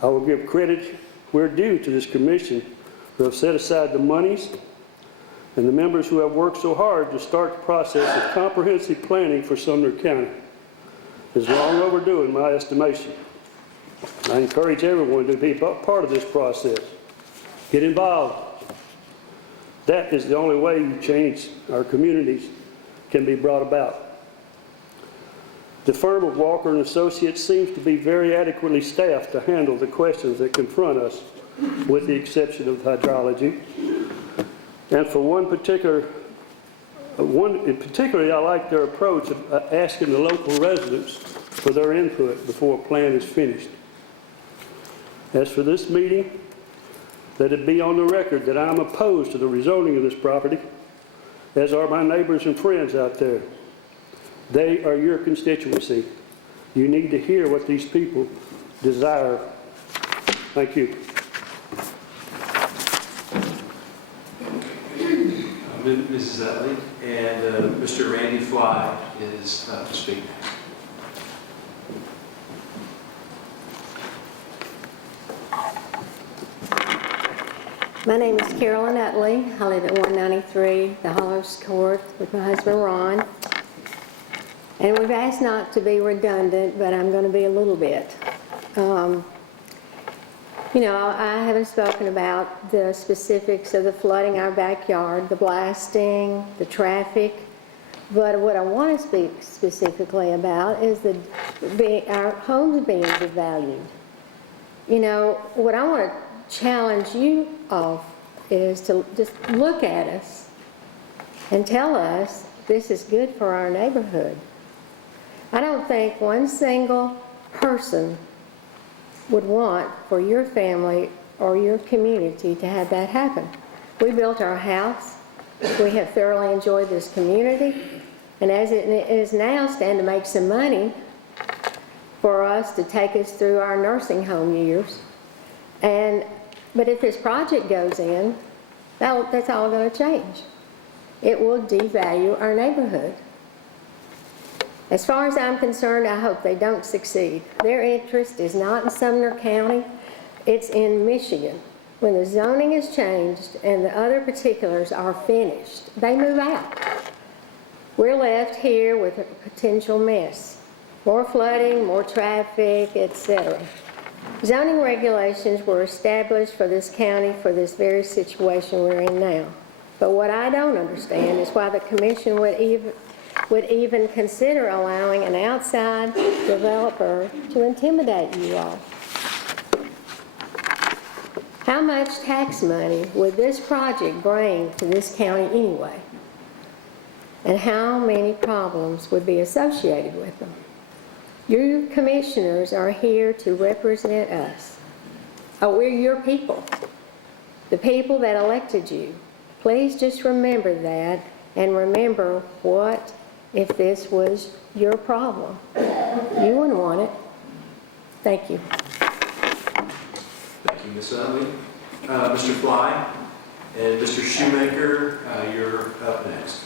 I will give credit where due to this commission who have set aside the monies and the members who have worked so hard to start the process of comprehensive planning for Sumner County. It's long overdue in my estimation. I encourage everyone to be part of this process. Get involved. That is the only way you change our communities can be brought about. The firm of Walker and Associates seems to be very adequately staffed to handle the questions that confront us, with the exception of hydrology. And for particularly, I like their approach of asking the local residents for their input before a plan is finished. As for this meeting, let it be on the record that I'm opposed to the rezoning of this property, as are my neighbors and friends out there. They are your constituency. You need to hear what these people desire. Thank you. Mrs. Utley, and Mr. Randy Fly is to speak next. My name is Carolyn Utley. I live at 193 The Hollows Court with my husband Ron. And we've asked not to be redundant, but I'm going to be a little bit. You know, I haven't spoken about the specifics of the flooding our backyard, the blasting, the traffic, but what I want to speak specifically about is our homes being devalued. You know, what I want to challenge you all is to just look at us and tell us this is good for our neighborhood. I don't think one single person would want for your family or your community to have that happen. We built our house. We have thoroughly enjoyed this community. And as it is now, stand to make some money for us to take us through our nursing home years. But if this project goes in, that's all going to change. It will devalue our neighborhood. As far as I'm concerned, I hope they don't succeed. Their interest is not in Sumner County, it's in Michigan. When the zoning is changed and the other particulars are finished, they move out. We're left here with a potential mess. More flooding, more traffic, etc. Zoning regulations were established for this county for this very situation we're in now. But what I don't understand is why the commission would even consider allowing an outside developer to intimidate you all. How much tax money would this project bring to this county anyway? And how many problems would be associated with them? You commissioners are here to represent us. Oh, we're your people, the people that elected you. Please just remember that, and remember what if this was your problem. You wouldn't want it. Thank you. Thank you, Ms. Utley. Mr. Fly and Mr. Shoemaker, you're up next.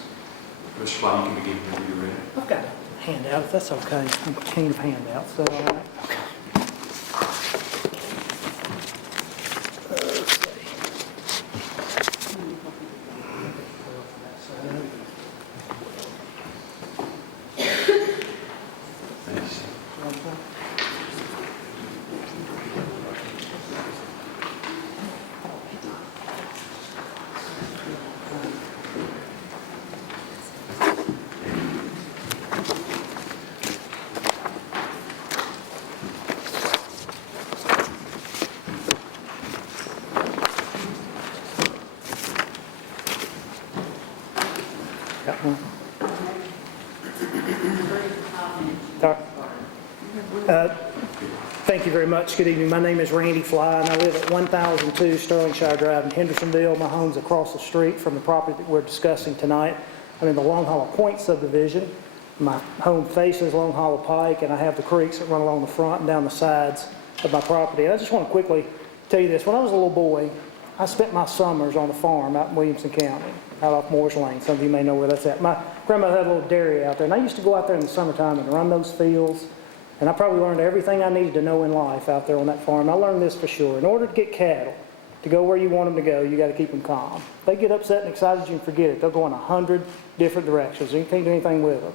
Mr. Fly, you can begin whenever you're ready. I've got a handout, if that's okay. I'm a chain of handouts, so all right. Okay. Thank you very much. Good evening. My name is Randy Fly, and I live at 1002 Sterlingshire Drive in Hendersonville. My home's across the street from the property that we're discussing tonight. I'm in the Long Hollow Point subdivision. My home faces Long Hollow Pike, and I have the creeks that run along the front and down the sides of my property. I just want to quickly tell you this. When I was a little boy, I spent my summers on a farm out in Williamson County, out off Moore's Lane. Some of you may know where that's at. My grandmother had a little dairy out there, and I used to go out there in the summertime and run those fields. And I probably learned everything I needed to know in life out there on that farm. I learned this for sure. In order to get cattle to go where you want them to go, you got to keep them calm. If they get upset and excited, you can forget it. They'll go in 100 different directions. You can't do anything with them.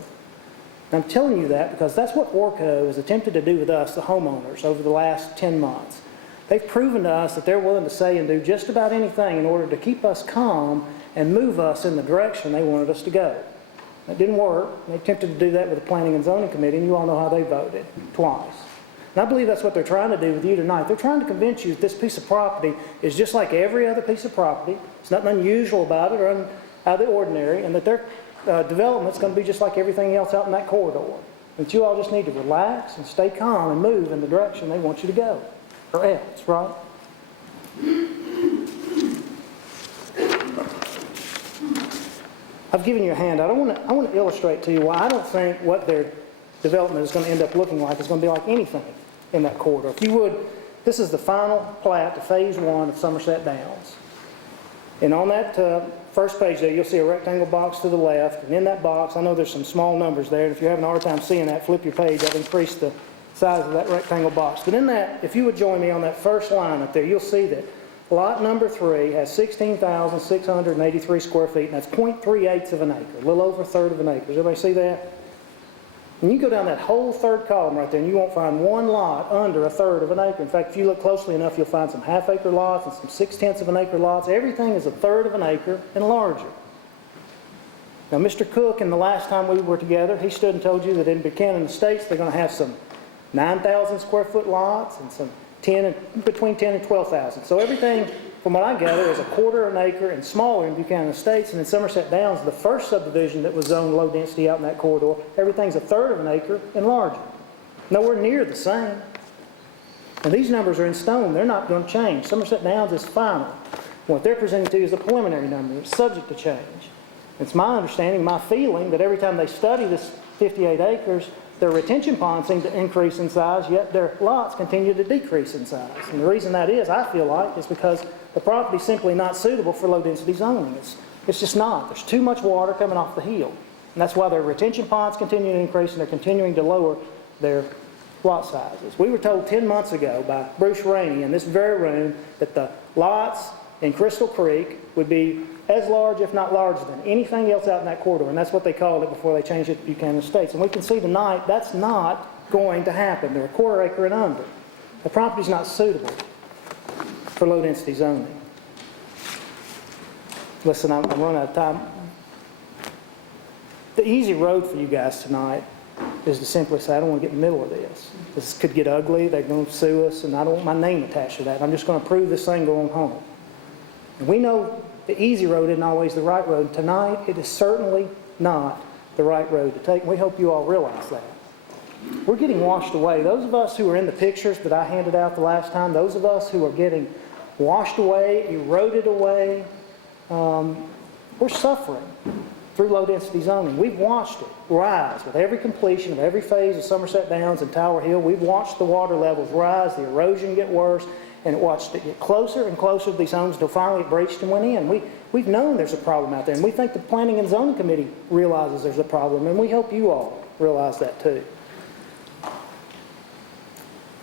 And I'm telling you that because that's what Orco has attempted to do with us, the homeowners, over the last 10 months. They've proven to us that they're willing to say and do just about anything in order to keep us calm and move us in the direction they wanted us to go. That didn't work. They attempted to do that with the Planning and Zoning Committee, and you all know how they voted, twice. And I believe that's what they're trying to do with you tonight. They're trying to convince you that this piece of property is just like every other piece of property. There's nothing unusual about it or out of the ordinary, and that their development's going to be just like everything else out in that corridor. That you all just need to relax and stay calm and move in the direction they want you to go, or else, right? I've given you a handout. I want to illustrate to you why I don't think what their development is going to end up looking like is going to be like anything in that corridor. If you would, this is the final plat to Phase 1 of Somerset Downs. And on that first page there, you'll see a rectangle box to the left. And in that box, I know there's some small numbers there. And if you're having a hard time seeing that, flip your page. I've increased the size of that rectangle box. But in that, if you would join me on that first line up there, you'll see that lot number 3 has 16,683 square feet, and that's 0.38 of an acre, a little over a third of an acre. Does everybody see that? And you go down that whole third column right there, and you won't find one lot under a third of an acre. In fact, if you look closely enough, you'll find some half-acre lots and some 6/10 of an acre lots. Everything is a third of an acre and larger. Now, Mr. Cook, in the last time we were together, he stood and told you that in Buchanan Estates, they're going to have some 9,000 square foot lots and some between 10 and 12,000. So everything, from what I gather, is a quarter of an acre and smaller in Buchanan Estates. And in Somerset Downs, the first subdivision that was zoned low density out in that corridor, everything's a third of an acre and larger. Nowhere near the same. And these numbers are in stone. They're not going to change. Somerset Downs is final. What they're presenting to you is a preliminary number. It's subject to change. It's my understanding, my feeling, that every time they study this 58 acres, their retention ponds seem to increase in size, yet their lots continue to decrease in size. And the reason that is, I feel like, is because the property is simply not suitable for low-density zoning. It's just not. There's too much water coming off the hill. And that's why their retention ponds continue to increase, and they're continuing to lower their lot sizes. We were told 10 months ago by Bruce Rainey in this very room that the lots in Crystal Creek would be as large, if not larger, than anything else out in that corridor. And that's what they called it before they changed it to Buchanan Estates. And we can see tonight that's not going to happen. They're a quarter acre and under. The property's not suitable for low-density zoning. Listen, I'm running out of time. The easy road for you guys tonight is to simply say, I don't want to get in the middle of this. This could get ugly. They're going to sue us, and I don't want my name attached to that. I'm just going to prove this thing going home. And we know the easy road isn't always the right road. Tonight, it is certainly not the right road to take. We hope you all realize that. We're getting washed away. Those of us who are in the pictures that I handed out the last time, those of us who are getting washed away, eroded away, we're suffering through low-density zoning. We've watched it rise with every completion of every phase of Somerset Downs and Tower Hill. We've watched the water levels rise, the erosion get worse, and it watched it get closer and closer to these homes until finally it breached and went in. We've known there's a problem out there, and we think the Planning and Zoning Committee realizes there's a problem, and we hope you all realize that too.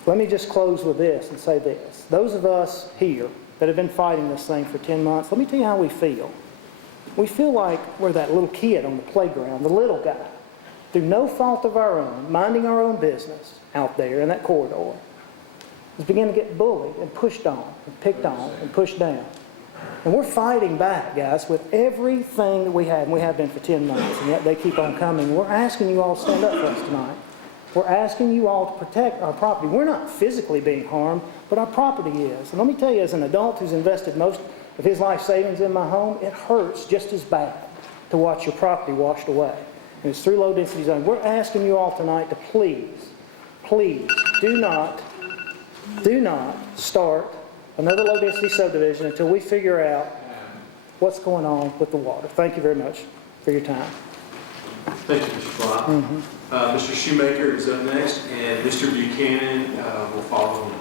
Let me just close with this and say this. Those of us here that have been fighting this thing for 10 months, let me tell you how we feel. We feel like we're that little kid on the playground, the little guy, through no fault of our own, minding our own business out there in that corridor, is beginning to get bullied and pushed on and picked on and pushed down. And we're fighting back, guys, with everything that we have, and we have been for 10 months, and yet they keep on coming. We're asking you all to stand up for us tonight. We're asking you all to protect our property. We're not physically being harmed, but our property is. And let me tell you, as an adult who's invested most of his life savings in my home, it hurts just as bad to watch your property washed away. And it's through low-density zoning. We're asking you all tonight to please, please do not start another low-density subdivision until we figure out what's going on with the water. Thank you very much for your time. Thank you, Mr. Fly. Mr. Shoemaker is up next, and Mr. Buchanan will follow him.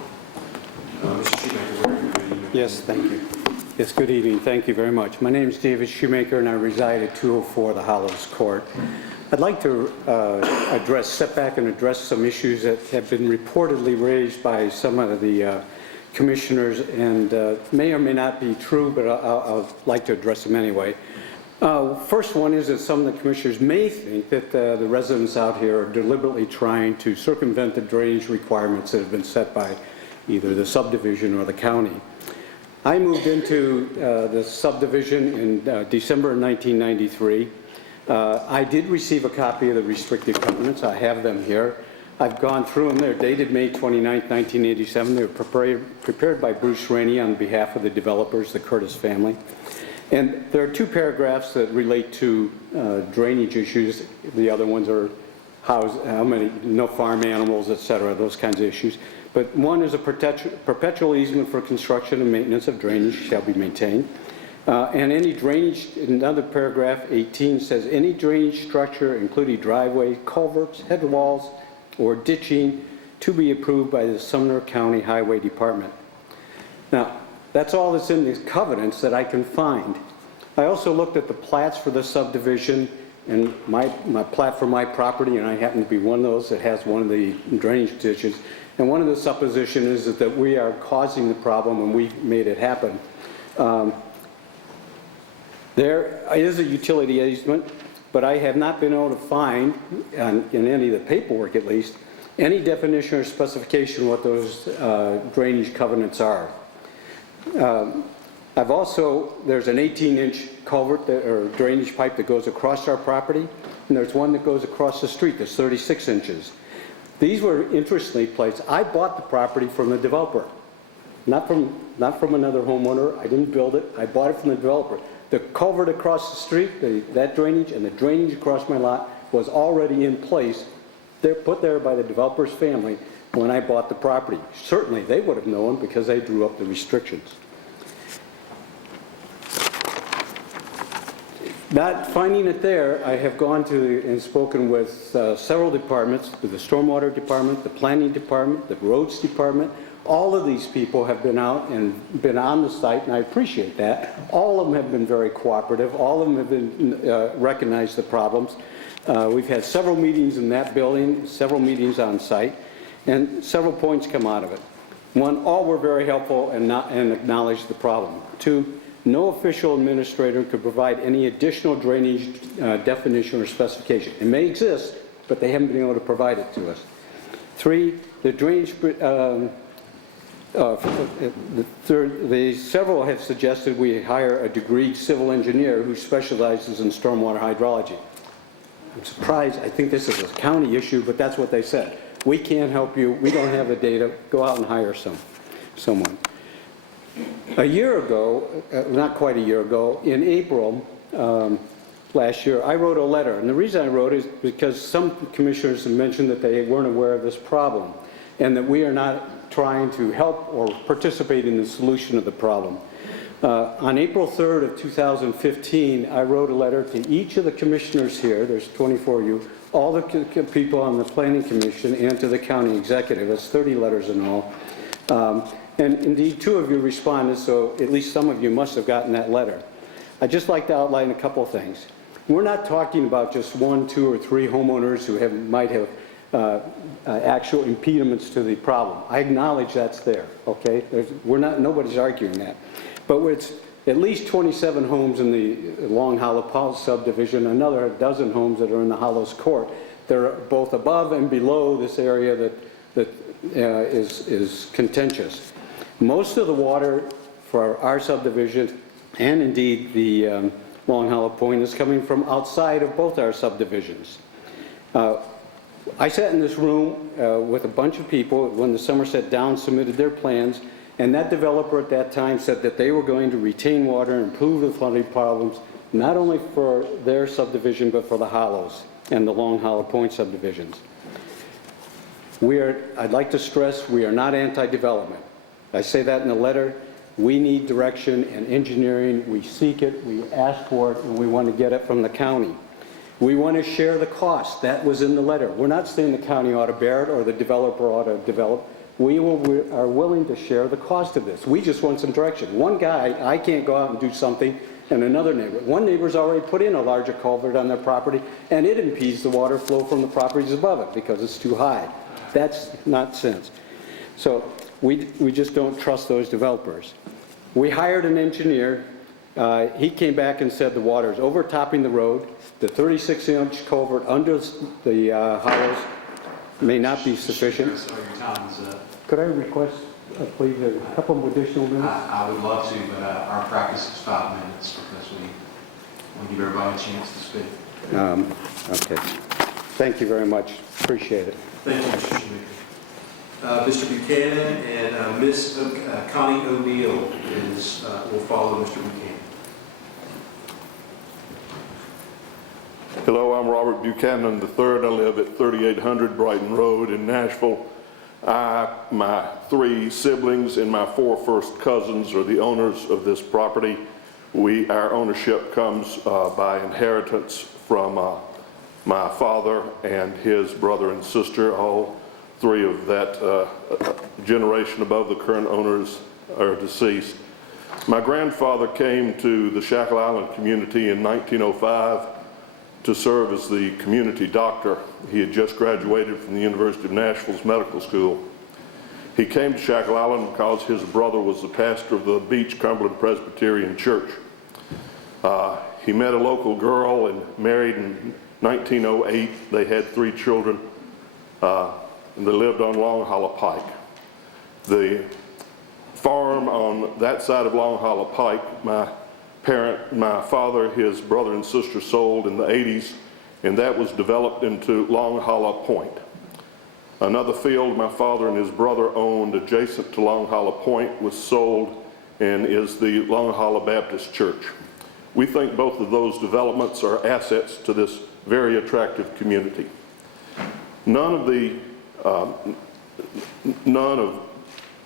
Mr. Shoemaker, where are you? Yes, thank you. Yes, good evening. Thank you very much. My name is David Shoemaker, and I reside at 204 The Hollows Court. I'd like to step back and address some issues that have been reportedly raised by some of the commissioners, and may or may not be true, but I'll like to address them anyway. First one is that some of the commissioners may think that the residents out here are deliberately trying to circumvent the drainage requirements that have been set by either the subdivision or the county. I moved into the subdivision in December of 1993. I did receive a copy of the restrictive covenants. I have them here. I've gone through them. They're dated May 29, 1987. They were prepared by Bruce Rainey on behalf of the developers, the Curtis family. And there are two paragraphs that relate to drainage issues. The other ones are how many, no farm animals, et cetera, those kinds of issues. But one is a perpetual easement for construction and maintenance of drainage shall be maintained. And any drainage, another paragraph 18 says, any drainage structure, including driveway, culverts, head walls, or ditching, to be approved by the Sumner County Highway Department. Now, that's all that's in these covenants that I can find. I also looked at the plats for the subdivision and my plat for my property, and I happen to be one of those that has one of the drainage ditches. And one of the suppositions is that we are causing the problem and we made it happen. There is a utility easement, but I have not been able to find, in any of the paperwork at least, any definition or specification what those drainage covenants are. I've also, there's an 18-inch culvert or drainage pipe that goes across our property, and there's one that goes across the street that's 36 inches. These were interestingly placed. I bought the property from the developer, not from another homeowner. I didn't build it. I bought it from the developer. The culvert across the street, that drainage, and the drainage across my lot was already in place. They're put there by the developer's family when I bought the property. Certainly they would have known because they drew up the restrictions. Not finding it there, I have gone to and spoken with several departments, with the Stormwater Department, the Planning Department, the Roads Department. All of these people have been out and been on the site, and I appreciate that. All of them have been very cooperative. All of them have been recognized the problems. We've had several meetings in that building, several meetings on site, and several points come out of it. One, all were very helpful and acknowledged the problem. Two, no official administrator could provide any additional drainage definition or specification. It may exist, but they haven't been able to provide it to us. Three, the drainage, several have suggested we hire a degreed civil engineer who specializes in stormwater hydrology. I'm surprised. I think this is a county issue, but that's what they said. We can't help you. We don't have the data. Go out and hire someone. A year ago, not quite a year ago, in April last year, I wrote a letter. And the reason I wrote it is because some commissioners have mentioned that they weren't aware of this problem and that we are not trying to help or participate in the solution of the problem. On April 3rd of 2015, I wrote a letter to each of the commissioners here, there's 24 of you, all the people on the Planning Commission, and to the county executive. That's 30 letters in all. And indeed, 2 of you responded, so at least some of you must have gotten that letter. I'd just like to outline a couple of things. We're not talking about just 1, 2, or 3 homeowners who might have actual impediments to the problem. I acknowledge that's there, okay? Nobody's arguing that. But it's at least 27 homes in the Long Hollow subdivision, another dozen homes that are in the Hollows Court. They're both above and below this area that is contentious. Most of the water for our subdivision, and indeed the Long Hollow Point, is coming from outside of both our subdivisions. I sat in this room with a bunch of people when the Somerset Downs submitted their plans, and that developer at that time said that they were going to retain water and improve the flooding problems, not only for their subdivision, but for the Hollows and the Long Hollow Point subdivisions. I'd like to stress, we are not anti-development. I say that in the letter. We need direction and engineering. We seek it, we ask for it, and we want to get it from the county. We want to share the cost. That was in the letter. We're not saying the county ought to bear it or the developer ought to develop. We are willing to share the cost of this. We just want some direction. One guy, I can't go out and do something, and another neighbor. One neighbor's already put in a larger culvert on their property, and it impedes the water flow from the properties above it because it's too high. That's not sense. So we just don't trust those developers. We hired an engineer. He came back and said the water is overtopping the road. The 36-inch culvert under the hollows may not be sufficient. Could I request, please, a couple of additional minutes? I would love to, but our practice is 5 minutes because we want to give everybody a chance to speak. Okay. Thank you very much. Appreciate it. Thank you, Mr. Shoemaker. Mr. Buchanan and Ms. Connie O'Neill will follow Mr. Buchanan. Hello, I'm Robert Buchanan III. I live at 3800 Brighton Road in Nashville. My 3 siblings and my 4 first cousins are the owners of this property. Our ownership comes by inheritance from my father and his brother and sister. All 3 of that generation above the current owners are deceased. My grandfather came to the Shackle Island community in 1905 to serve as the community doctor. He had just graduated from the University of Nashville's medical school. He came to Shackle Island because his brother was the pastor of the Beach Cumberland Presbyterian Church. He met a local girl and married in 1908. They had 3 children, and they lived on Long Hollow Pike. The farm on that side of Long Hollow Pike, my father, his brother and sister sold in the 80s, and that was developed into Long Hollow Point. Another field my father and his brother owned adjacent to Long Hollow Point was sold and is the Long Hollow Baptist Church. We think both of those developments are assets to this very attractive community. None of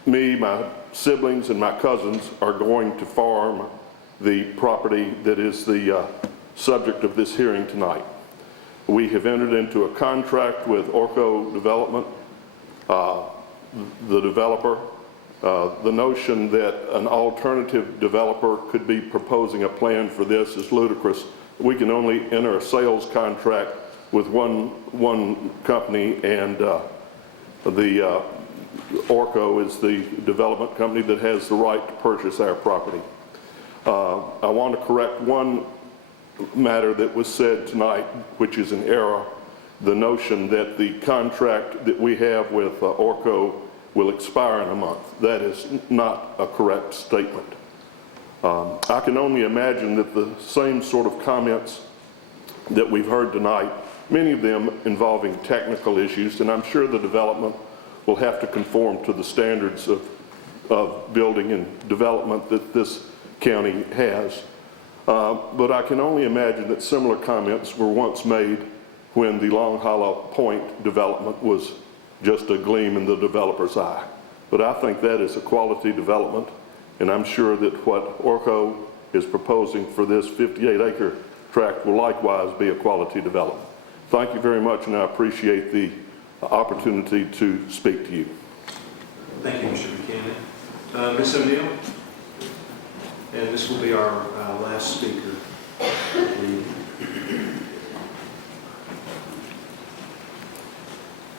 me, my siblings, and my cousins are going to farm the property that is the subject of this hearing tonight. We have entered into a contract with Orco Development, the developer. The notion that an alternative developer could be proposing a plan for this is ludicrous. We can only enter a sales contract with one company, and the Orco is the development company that has the right to purchase our property. I want to correct one matter that was said tonight, which is an error. The notion that the contract that we have with Orco will expire in a month. That is not a correct statement. I can only imagine that the same sort of comments that we've heard tonight, many of them involving technical issues, and I'm sure the development will have to conform to the standards of building and development that this county has. But I can only imagine that similar comments were once made when the Long Hollow Point development was just a gleam in the developer's eye. But I think that is a quality development, and I'm sure that what Orco is proposing for this 58-acre tract will likewise be a quality development. Thank you very much, and I appreciate the opportunity to speak to you. Thank you, Mr. Buchanan. Ms. O'Neill? And this will be our last speaker.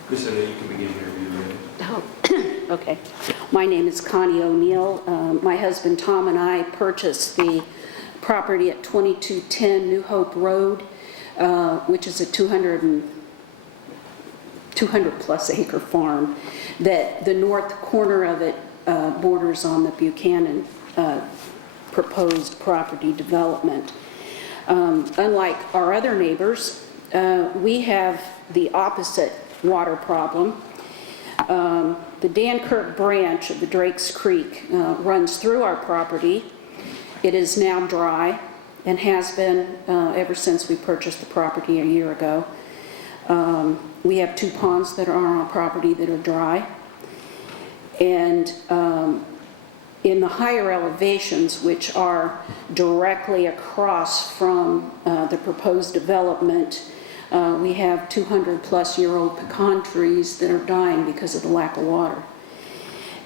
Ms. O'Neill, you can begin whenever you're ready. Oh, okay. My name is Connie O'Neill. My husband Tom and I purchased the property at 2210 New Hope Road, which is a 200-plus acre farm that the north corner of it borders on the Buchanan proposed property development. Unlike our other neighbors, we have the opposite water problem. The Dankirk branch of the Drakes Creek runs through our property. It is now dry and has been ever since we purchased the property a year ago. We have 2 ponds that are on our property that are dry. And in the higher elevations, which are directly across from the proposed development, we have 200-plus-year-old pecan trees that are dying because of the lack of water.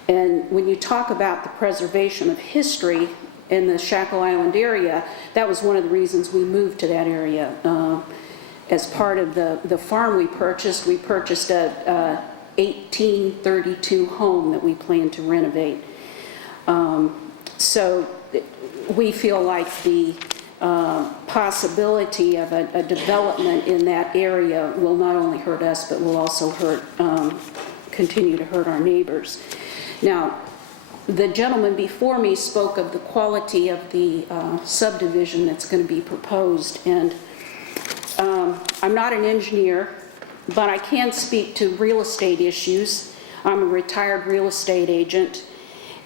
And when you talk about the preservation of history in the Shackle Island area, that was one of the reasons we moved to that area. As part of the farm we purchased a 1832 home that we plan to renovate. So we feel like the possibility of a development in that area will not only hurt us, but will also continue to hurt our neighbors. Now, the gentleman before me spoke of the quality of the subdivision that's going to be proposed, and I'm not an engineer, but I can speak to real estate issues. I'm a retired real estate agent,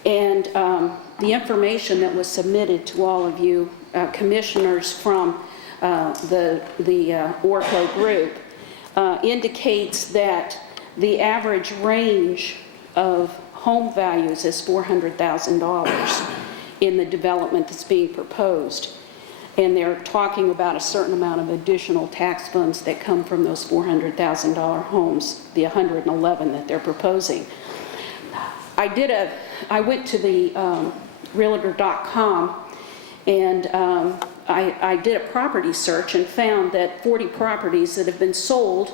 and the information that was submitted to all of you commissioners from the Orco group indicates that the average range of home values is $400,000 in the development that's being proposed. And they're talking about a certain amount of additional tax funds that come from those $400,000 homes, the 111 that they're proposing. I went to the realtor.com and I did a property search and found that 40 properties that have been sold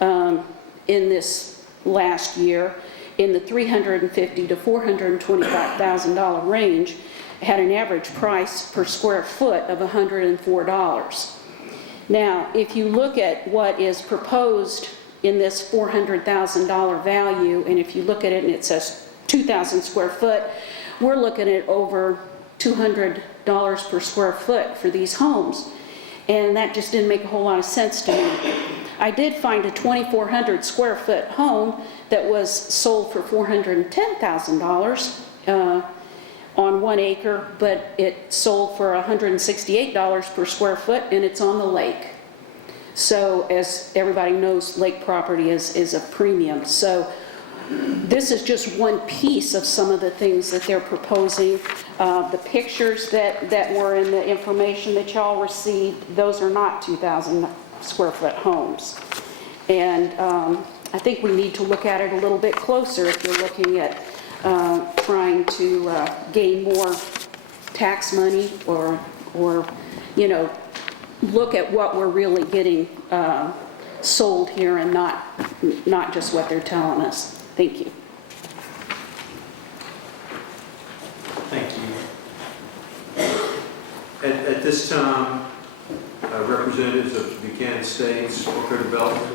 in this last year in the $350,000 to $425,000 range had an average price per square foot of $104. Now, if you look at what is proposed in this $400,000 value, and if you look at it and it says 2,000 square foot, we're looking at over $200 per square foot for these homes. And that just didn't make a whole lot of sense to me. I did find a 2,400 square foot home that was sold for $410,000 on 1 acre, but it sold for $168 per square foot, and it's on the lake. So as everybody knows, lake property is a premium. So this is just one piece of some of the things that they're proposing. The pictures that were in the information that y'all received, those are not 2,000 square foot homes. And I think we need to look at it a little bit closer if you're looking at trying to gain more tax money or you know, look at what we're really getting sold here and not just what they're telling us. Thank you. Thank you. At this time, representatives of Buchanan Estates, Orco Development.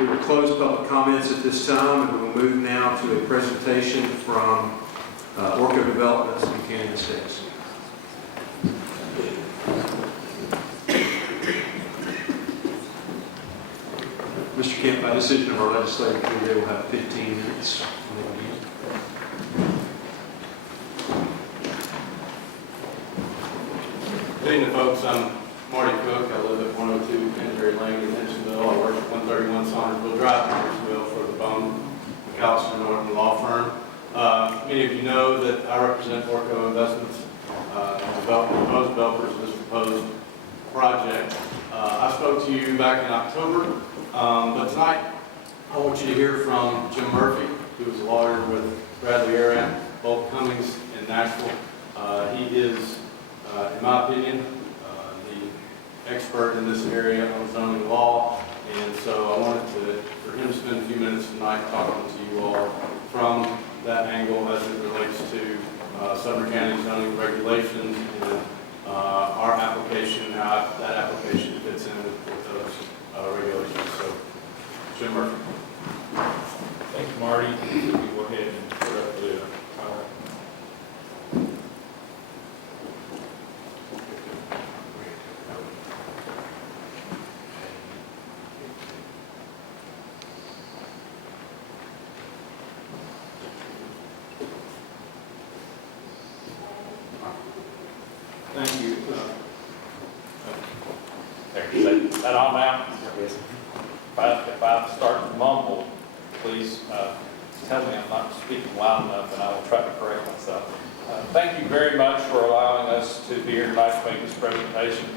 We will close public comments at this time, and we will move now to a presentation from Orco Development's Buchanan Estates. Mr. Kemp, by decision of our legislative committee, they will have 15 minutes. Good evening, folks. I'm Marty Cook. I live at 102 Canterbury Lane in Hendersonville. I work at 131 Saundersville Drive in Hendersonville for the Bone McAllister Norton Law Firm. Many of you know that I represent Orco Investments, proposed developers of this proposed project. I spoke to you back in October, but tonight I want you to hear from Jim Murphy, who is a lawyer with Bradley Aram, Bolt Cummings in Nashville. He is, in my opinion, the expert in this area on zoning law, and so I wanted for him to spend a few minutes tonight talking to you all from that angle as it relates to Sumner County zoning regulations and our application, how that application fits in with those regulations. So, Jim Murphy. Thanks, Marty. We'll go ahead and put up the Thank you. Is that on now? Yes. If I start to mumble, please tell me I'm not speaking loud enough, and I will try to correct myself. Thank you very much for allowing us to be here tonight to make this presentation.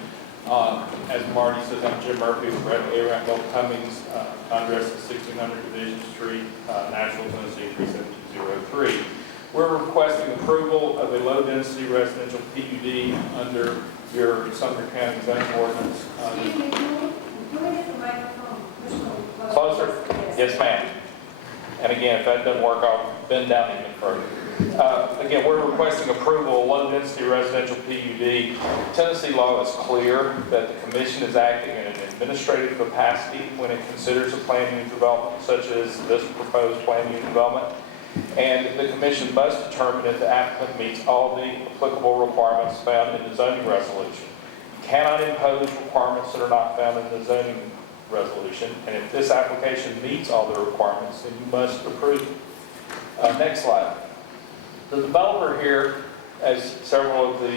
As Marty says, I'm Jim Murphy with Bradley Aram, Bolt Cummings. Address is 1600 Division Street, Nashville, Tennessee 37203. We're requesting approval of a low-density residential PUD under your Sumner County zoning ordinance. Excuse me, can we get the microphone? Closer? Yes, ma'am. And again, if that doesn't work, I'll bend down even further. Again, we're requesting approval of low-density residential PUD. Tennessee law is clear that the Commission is acting in an administrative capacity when it considers a plan unit development such as this proposed plan unit development. And the Commission must determine if the applicant meets all the applicable requirements found in the zoning resolution. cannot impose requirements that are not found in the zoning resolution, and if this application meets all the requirements, then you must approve it. Next slide. The developer here, as several of the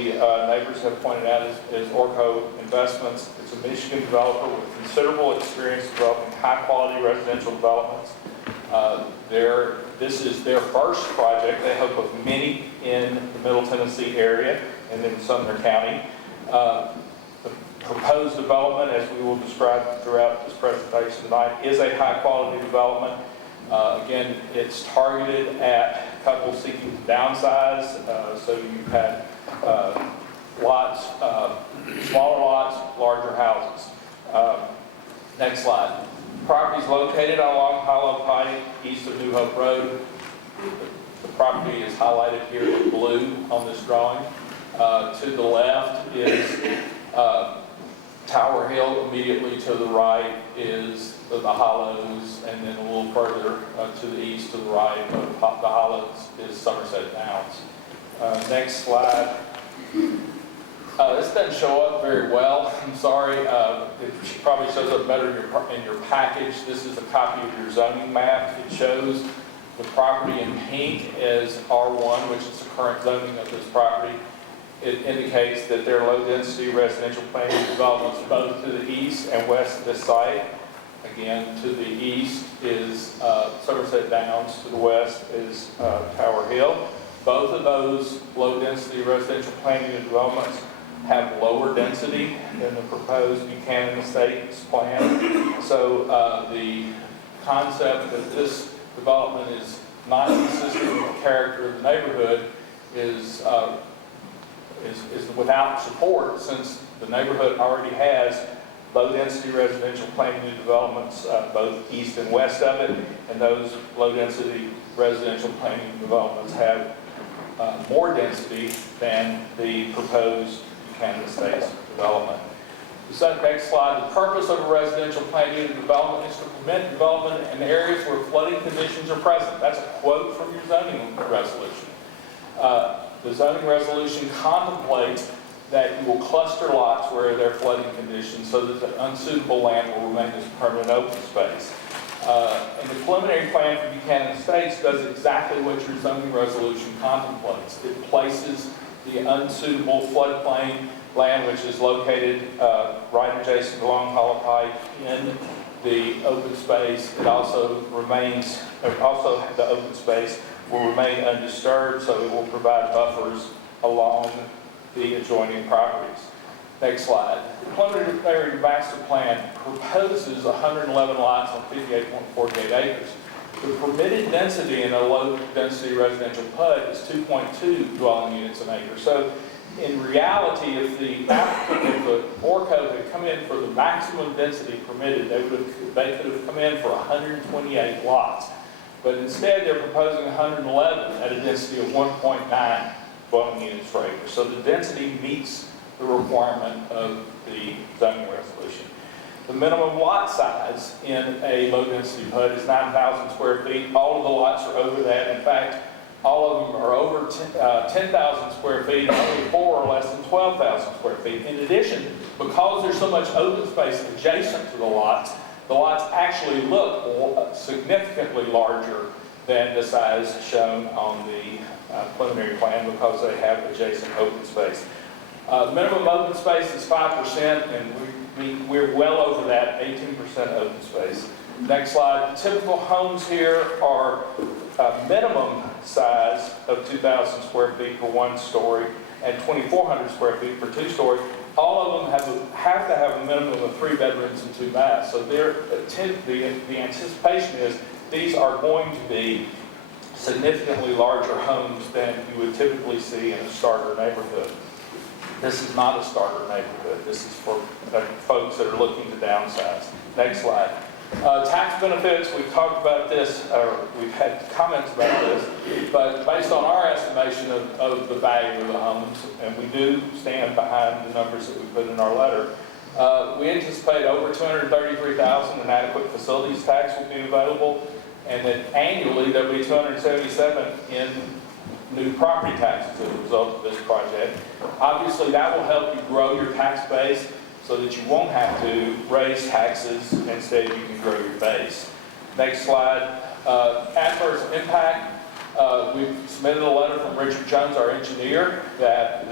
neighbors have pointed out, is Orco Investments. It's a Michigan developer with considerable experience developing high-quality residential developments. This is their first project. They hope of many in the Middle Tennessee area and in Sumner County. The proposed development, as we will describe throughout this presentation tonight, is a high-quality development. Again, it's targeted at couples seeking to downsize, so you've had lots, smaller lots, larger houses. Next slide. Property is located along Hollow Pike, east of New Hope Road. The property is highlighted here in blue on this drawing. To the left is Tower Hill. Immediately to the right is the Hollows, and then a little further to the east, to the right of the Hollows, is Somerset Downs. Next slide. This doesn't show up very well. I'm sorry. It probably shows up better in your package. This is a copy of your zoning map. It shows the property in pink as R1, which is the current zoning of this property. It indicates that there are low-density residential planning developments both to the east and west of this site. Again, to the east is Somerset Downs, to the west is Tower Hill. Both of those low-density residential planning developments have lower density than the proposed Buchanan Estates plan. So the concept that this development is not consistent with the character of the neighborhood is without support, since the neighborhood already has low-density residential planning developments both east and west of it, and those low-density residential planning developments have more density than the proposed Buchanan Estates development. The next slide. The purpose of a residential plan unit development is to permit development in areas where flooding conditions are present. That's a quote from your zoning resolution. The zoning resolution contemplates that you will cluster lots where there are flooding conditions so that the unsuitable land will remain as permanent open space. And the preliminary plan for Buchanan Estates does exactly what your zoning resolution contemplates. It places the unsuitable floodplain land, which is located right adjacent to Long Hollow Pike, in the open space. It also remains, the open space will remain undisturbed, so it will provide buffers along the adjoining properties. Next slide. The preliminary master plan proposes 111 lots on 58.48 acres. The permitted density in a low-density residential PUD is 2.2 dwelling units an acre. So in reality, if the Orco had come in for the maximum density permitted, they could have come in for 128 lots. But instead, they're proposing 111 at a density of 1.9 dwelling units per acre. So the density meets the requirement of the zoning resolution. The minimum lot size in a low-density PUD is 9,000 square feet. All of the lots are over that. In fact, all of them are over 10,000 square feet, and only 4 are less than 12,000 square feet. In addition, because there's so much open space adjacent to the lots actually look significantly larger than the size shown on the preliminary plan because they have adjacent open space. Minimum open space is 5%, and we're well over that, 18% open space. Next slide. Typical homes here are a minimum size of 2,000 square feet for 1 story and 2,400 square feet for 2 story. All of them have to have a minimum of 3 bedrooms and 2 baths. So the anticipation is these are going to be significantly larger homes than you would typically see in a starter neighborhood. This is not a starter neighborhood. This is for folks that are looking to downsize. Next slide. Tax benefits, we've talked about this, or we've had comments about this, but based on our estimation of the value of the homes, and we do stand behind the numbers that we put in our letter, we anticipate over $233,000 in adequate facilities tax will be available, and that annually there'll be $277 in new property taxes as a result of this project. Obviously, that will help you grow your tax base so that you won't have to raise taxes. Instead, you can grow your base. Next slide. Adverse impact. We've submitted a letter from Richard Jones, our engineer, that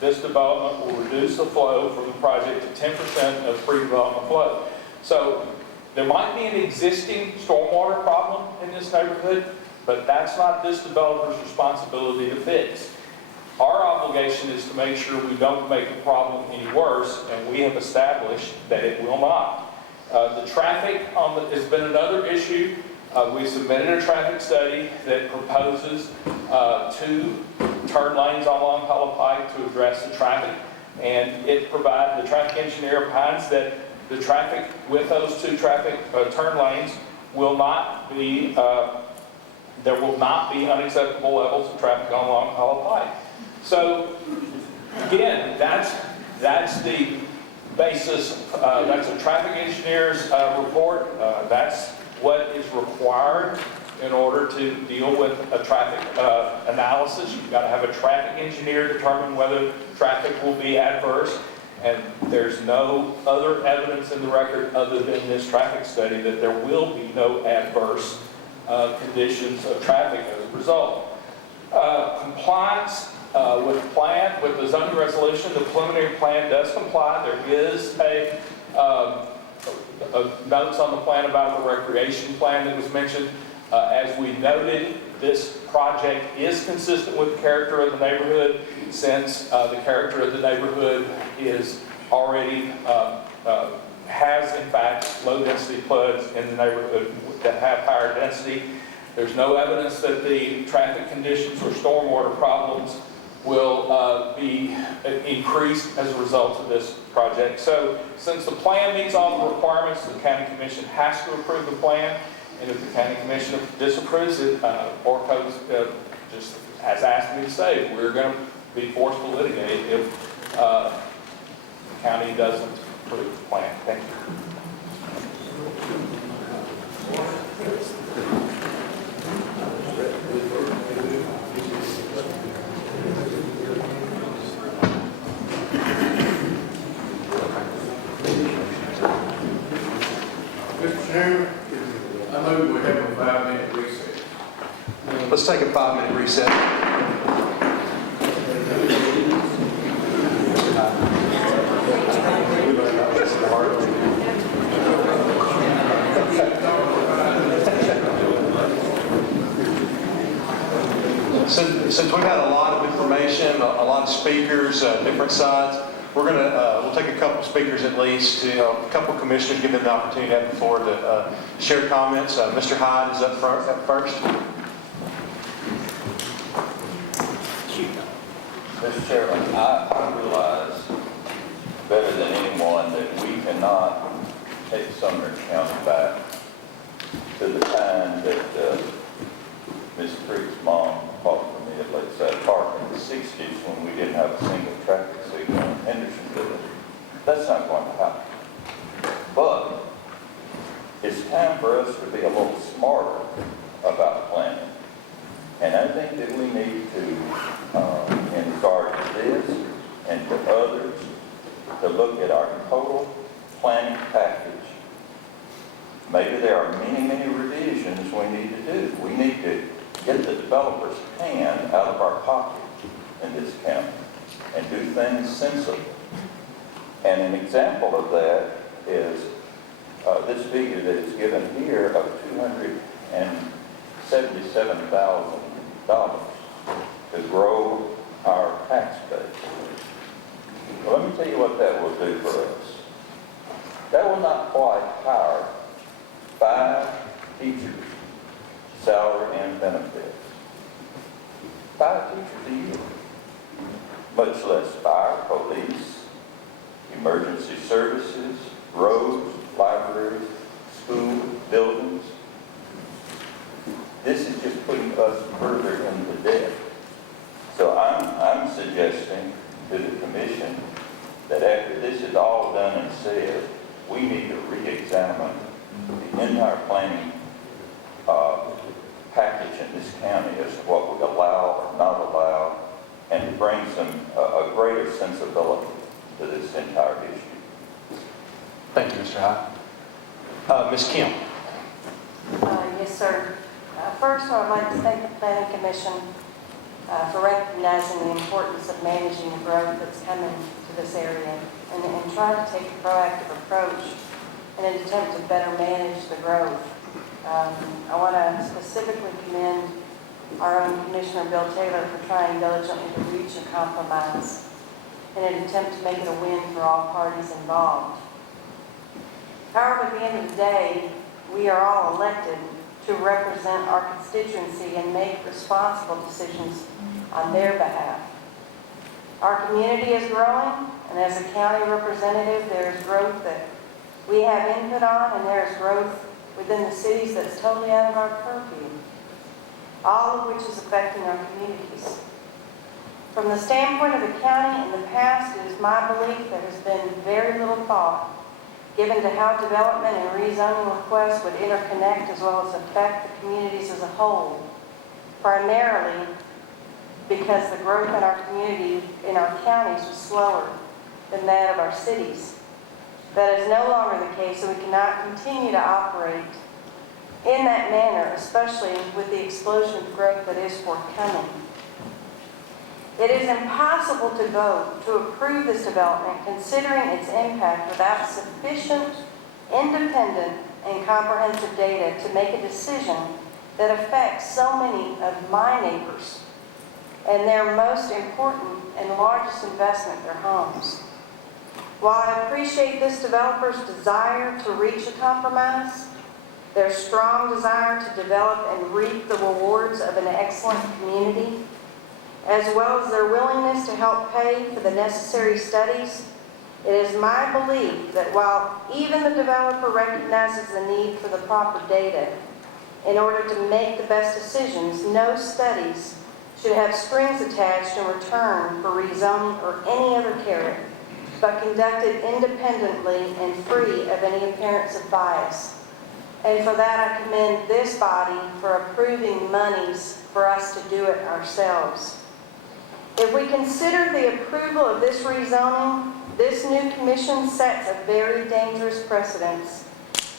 this development will reduce the flow from the project to 10% of pre-development flow. So there might be an existing stormwater problem in this neighborhood, but that's not this developer's responsibility to fix. Our obligation is to make sure we don't make the problem any worse, and we have established that it will not. The traffic has been another issue. We submitted a traffic study that proposes 2 turn lanes along Hollow Pike to address the traffic, and the traffic engineer opines that the traffic with those 2 turn lanes will not be, there will not be unacceptable levels of traffic along Hollow Pike. So again, that's the basis, that's a traffic engineer's report. That's what is required in order to deal with a traffic analysis. You've got to have a traffic engineer determine whether traffic will be adverse. And there's no other evidence in the record other than this traffic study that there will be no adverse conditions of traffic as a result. Compliance with the zoning resolution, the preliminary plan does comply. There is notes on the plan about the recreation plan that was mentioned. As we noted, this project is consistent with the character of the neighborhood, since the character of the neighborhood is already has in fact low density floods in the neighborhood that have higher density. There's no evidence that the traffic conditions or stormwater problems will be increased as a result of this project. So since the plan meets all the requirements, the County Commission has to approve the plan. And if the County Commission disapproves it, Orco just has asked me to say we're going to be forced to litigate if the county doesn't approve the plan. Thank you. Mr. Chairman, I move we have a 5-minute recess. Let's take a 5-minute recess. Since we've had a lot of information, a lot of speakers, different sides, we'll take a couple speakers at least, a couple commissioners, give them the opportunity to have the floor to share comments. Mr. Hyde is up first. Mr. Chairman, I realize better than anyone that we cannot take Sumner County back to the time that Miss Creek's mom fought for me at Lakeside Park in the 60s when we didn't have a single traffic signal in Hendersonville. That's not going to happen. But it's time for us to be a little smarter about planning. And I think that we need to, in regard to this and to others, to look at our total planning package. Maybe there are many, many revisions we need to do. We need to get the developer's hand out of our pocket in this county and do things sensibly. And an example of that is this figure that is given here of $277,000 to grow our tax base. Well, let me tell you what that will do for us. That will not quite hire 5 teachers, salary and benefits. 5 teachers a year. Much less fire, police, emergency services, roads, libraries, school, buildings. This is just putting us further into debt. So I'm suggesting to the commission that after this is all done and said, we need to re-examine the entire planning package in this county as to what we allow and bring a greater sensibility to this entire issue. Thank you, Mr. Hyde. Ms. Kim. Yes, sir. First, I would like to thank the Planning Commission for recognizing the importance of managing the growth that's coming to this area and trying to take a proactive approach in an attempt to better manage the growth. I want to specifically commend our own Commissioner Bill Taylor for trying diligently to reach a compromise in an attempt to make it a win for all parties involved. However, at the end of the day, we are all elected to represent our constituency and make responsible decisions on their behalf. Our community is growing, and as a county representative, there is growth that we have input on, and there is growth within the cities that's totally out of our purview, all of which is affecting our communities. From the standpoint of the county, in the past, it is my belief there has been very little thought given to how development and rezoning requests would interconnect as well as affect the communities as a whole, primarily because the growth in our community, in our counties, was slower than that of our cities. That is no longer the case, so we cannot continue to operate in that manner, especially with the explosion of growth that is forthcoming. It is impossible to vote to approve this development considering its impact without sufficient, independent, and comprehensive data to make a decision that affects so many of my neighbors and their most important and largest investment, their homes. While I appreciate this developer's desire to reach a compromise, their strong desire to develop and reap the rewards of an excellent community, as well as their willingness to help pay for the necessary studies, it is my belief that while even the developer recognizes the need for the proper data in order to make the best decisions, no studies should have strings attached in return for rezoning or any other carrot, but conducted independently and free of any appearance of bias. And for that, I commend this body for approving monies for us to do it ourselves. If we consider the approval of this rezoning, this new commission sets a very dangerous precedence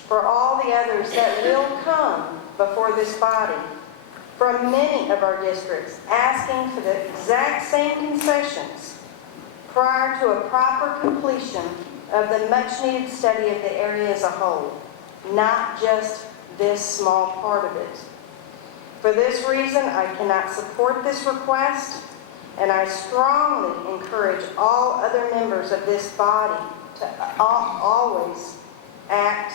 for all the others that will come before this body from many of our districts asking for the exact same concessions prior to a proper completion of the much-needed study of the area as a whole, not just this small part of it. For this reason, I cannot support this request, and I strongly encourage all other members of this body to always act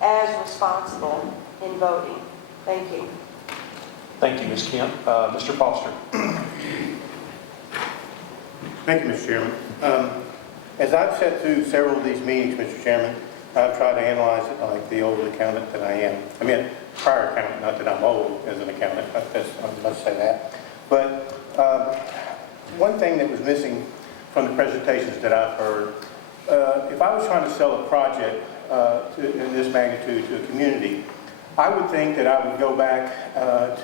as responsible in voting. Thank you. Thank you, Ms. Kemp. Mr. Foster. Thank you, Mr. Chairman. As I've sat through several of these meetings, Mr. Chairman, I've tried to analyze it like the old accountant that I am. I mean, prior accountant, not that I'm old as an accountant, I must say that. But one thing that was missing from the presentations that I've heard, if I was trying to sell a project in this magnitude to a community, I would think that I would go back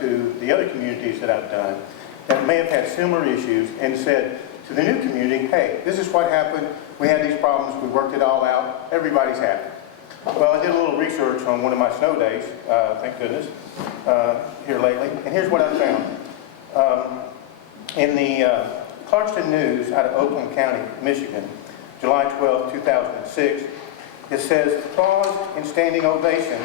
to the other communities that I've done that may have had similar issues and said to the new community, hey, this is what happened, we had these problems, we worked it all out, everybody's happy. Well, I did a little research on one of my snow days, thank goodness, here lately, and here's what I found. In the Clarkston News out of Oakland County, Michigan, July 12, 2006, it says, applause and standing ovation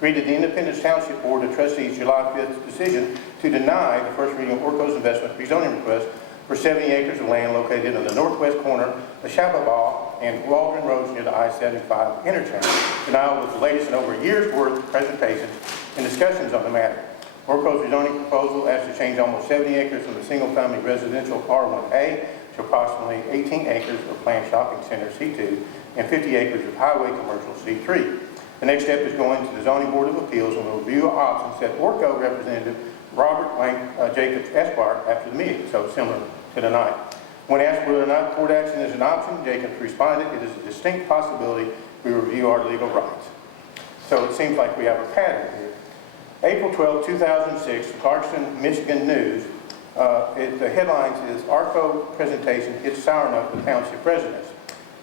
greeted the Independence Township Board of Trustees' July 5th decision to deny the first reading of Orco's investment rezoning request for 70 acres of land located on the northwest corner of Chappaqua and Waldron Roads near the I-75 interchange. Denial was the latest in over a year's worth of presentations and discussions on the matter. Orco's rezoning proposal asks to change almost 70 acres from the single-family residential R1A to approximately 18 acres of planned shopping center C2 and 50 acres of highway commercial C3. The next step is going to the Zoning Board of Appeals and will review options that Orco Representative Robert Jacobs Esquire after the meeting, so similar to tonight. When asked whether or not court action is an option, Jacobs responded, it is a distinct possibility we review our legal rights. So it seems like we have a pattern here. April 12, 2006, the Clarkston, Michigan News The headlines is ARCO presentation hits sour note with township residents.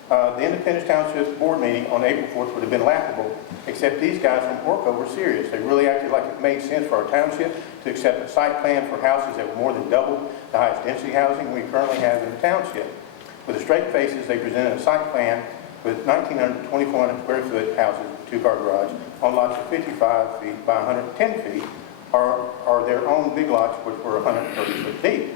The Independence Township board meeting on April 4th would have been laughable, except these guys from Orco were serious. They really acted like it made sense for our township to accept a site plan for houses that were more than double the highest density housing we currently have in the township. With the straight faces, they presented a site plan with 1,900 to 2,400 square foot houses, two-car garage, on lots of 55 feet by 110 feet, or their own big lots, which were 130 foot deep.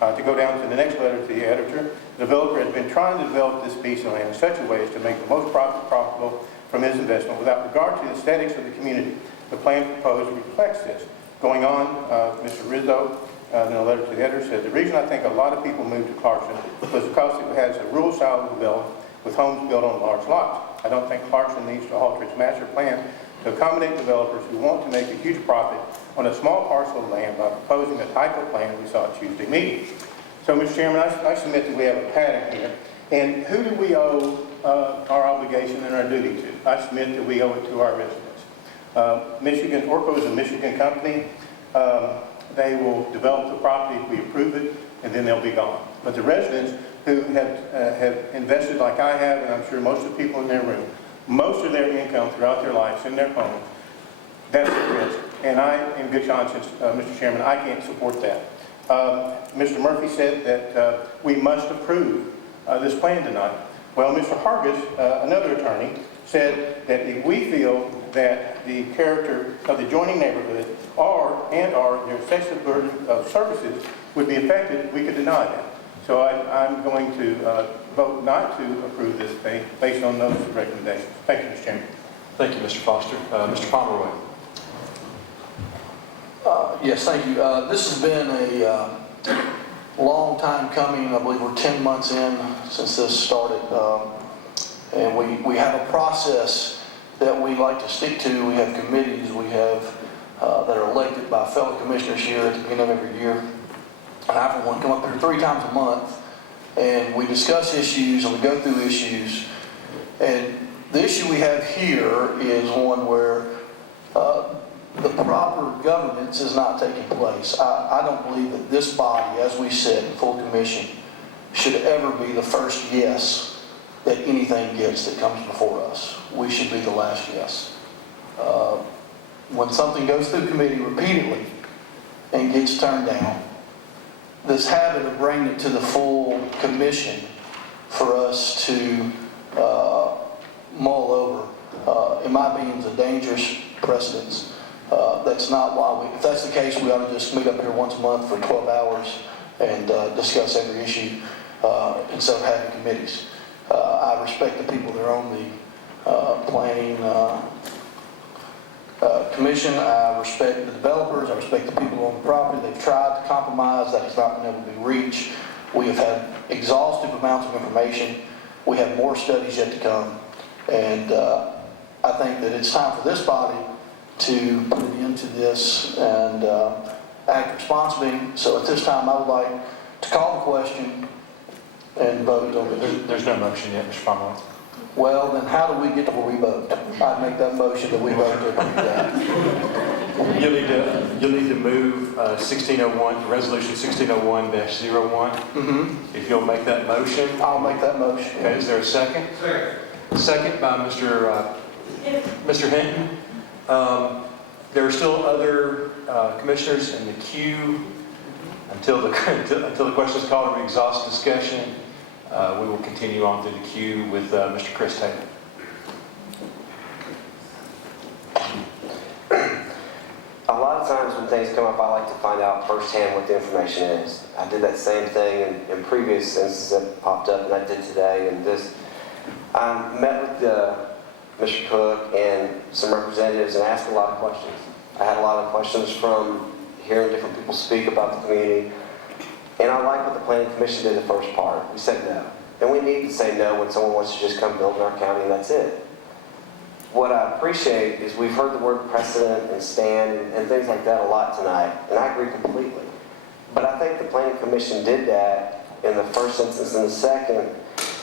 To go down to the next letter to the editor, the developer has been trying to develop this piece of land in such a way as to make the most profit profitable from his investment without regard to the aesthetics of the community. The plan proposed reflects this. Going on, Mr. Rizzo, in a letter to the editor, said, the reason I think a lot of people moved to Clarkson was because it has a rural style of development with homes built on large lots. I don't think Clarkson needs to alter its master plan to accommodate developers who want to make a huge profit on a small parcel of land by proposing the type of plan we saw at Tuesday meeting. So, Mr. Chairman, I submit that we have a pattern here. And who do we owe our obligation and our duty to? I submit that we owe it to our residents. Michigan, Orco is a Michigan company. They will develop the property if we approve it, and then they'll be gone. But the residents who have invested like I have, and I'm sure most of the people in their room, most of their income throughout their lives in their homes, that's at risk. And I, in good conscience, Mr. Chairman, I can't support that. Mr. Murphy said that we must approve this plan tonight. Well, Mr. Hargis, another attorney, said that if we feel that the character of the adjoining neighborhood or their excessive burden of services would be affected, we could deny that. So I'm going to vote not to approve this thing based on those recommendations. Thank you, Mr. Chairman. Thank you, Mr. Foster. Mr. Pomeroy. Yes, thank you. This has been a long time coming. I believe we're 10 months in since this started. And we have a process that we like to stick to. We have committees we have that are elected by fellow commissioners here at the beginning of every year. And I, for one, come up here 3 times a month, and we discuss issues and we go through issues. And the issue we have here is one where the proper governance is not taking place. I don't believe that this body, as we said in full commission, should ever be the first yes that anything gets that comes before us. We should be the last yes. When something goes through committee repeatedly and gets turned down, this habit of bringing it to the full commission for us to mull over, in my opinion, is a dangerous precedence. That's not why if that's the case, we ought to just meet up here once a month for 12 hours and discuss every issue instead of having committees. I respect the people that are on the planning commission. I respect the developers. I respect the people on the property. They've tried to compromise. That has not been able to be reached. We have had exhaustive amounts of information. We have more studies yet to come. And I think that it's time for this body to put an end to this and act responsibly. So at this time, I would like to call the question and vote on it. There's no motion yet, Mr. Pomeroy. Well, then how do we get to where we vote? I'd make that motion that we vote to approve that. You'll need to move 1601, resolution 1601-01. If you'll make that motion. I'll make that motion. Okay, is there a second? Second. Second by Mr. Hinton. There are still other commissioners in the queue until the question is called and we exhaust discussion. We will continue on through the queue with Mr. Chris Taylor. A lot of times when things come up, I like to find out firsthand what the information is. I did that same thing in previous instances that popped up, and I did today. And I met with Mr. Cook and some representatives and asked a lot of questions. I had a lot of questions from hearing different people speak about the community. And I like what the Planning Commission did in the first part. We said no. And we need to say no when someone wants to just come build in our county and that's it. What I appreciate is we've heard the word precedent and stand and things like that a lot tonight. And I agree completely. But I think the Planning Commission did that in the first instance and the second.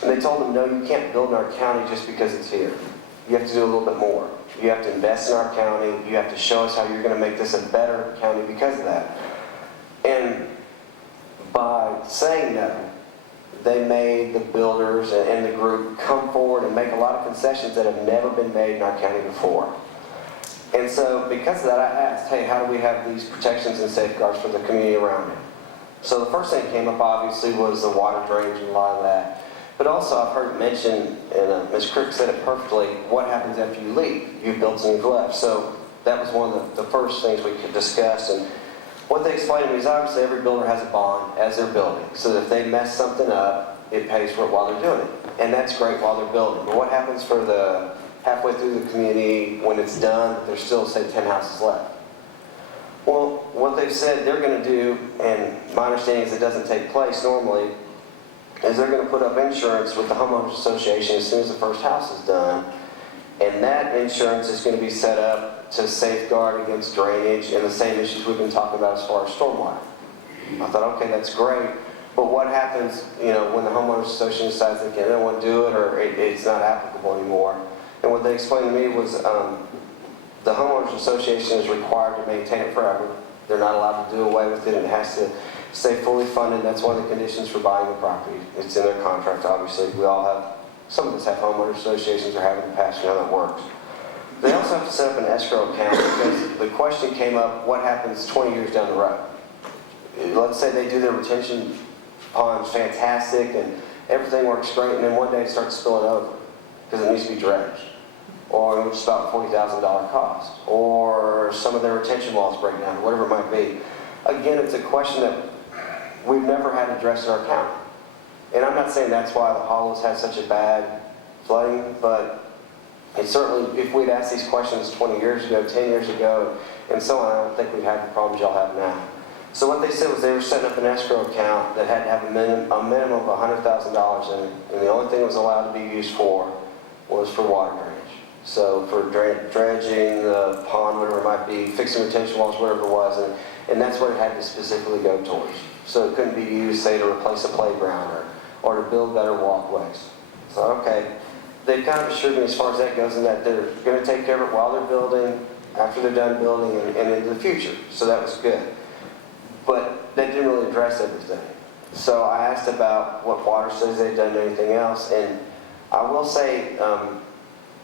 And they told them, no, you can't build in our county just because it's here. You have to do a little bit more. You have to invest in our county. You have to show us how you're going to make this a better county because of that. And By saying no, they made the builders and the group come forward and make a lot of concessions that have never been made in our county before. And so because of that, I asked, hey, how do we have these protections and safeguards for the community around it? So the first thing that came up obviously was the water drainage and a lot of that. But also I've heard it mentioned, and Ms. Crick said it perfectly, what happens after you leave? You've built and you've left. So that was one of the first things we could discuss. And what they explained to me is obviously every builder has a bond as they're building. So that if they mess something up, it pays for it while they're doing it. And that's great while they're building. But what happens for the halfway through the community when it's done, there's still, say, 10 houses left? Well, what they've said they're going to do, and my understanding is it doesn't take place normally, is they're going to put up insurance with the homeowners association as soon as the first house is done. And that insurance is going to be set up to safeguard against drainage and the same issues we've been talking about as far as stormwater. I thought, okay, that's great. But what happens, you know, when the homeowners association decides they don't want to do it or it's not applicable anymore? And what they explained to me was the homeowners association is required to maintain it forever. They're not allowed to do away with it. It has to stay fully funded. That's one of the conditions for buying the property. It's in their contract, obviously. We all have, some of us have homeowners associations or have in the past, you know how that works. They also have to set up an escrow account because the question came up, what happens 20 years down the road? Let's say they do their retention ponds fantastic and everything works great, and then one day it starts spilling over because it needs to be dredged. Or it's about $40,000 cost. Or some of their retention walls break down, whatever it might be. Again, it's a question that we've never had addressed in our county. And I'm not saying that's why the Hollows had such a bad flooding, but it's certainly, if we'd asked these questions 20 years ago, 10 years ago, and so on, I don't think we'd have the problems y'all have now. So what they said was they were setting up an escrow account that had to have a minimum of $100,000 in it, and the only thing it was allowed to be used for was for water drainage. So for dredging the pond, whatever it might be, fixing retention walls, whatever it was, and that's what it had to specifically go towards. So it couldn't be used, say, to replace a playground or to build better walkways. So, okay, they've kind of assured me as far as that goes in that they're going to take care of it while they're building, after they're done building, and into the future. So that was good. But that didn't really address everything. So I asked about what water studies they'd done and anything else, and I will say,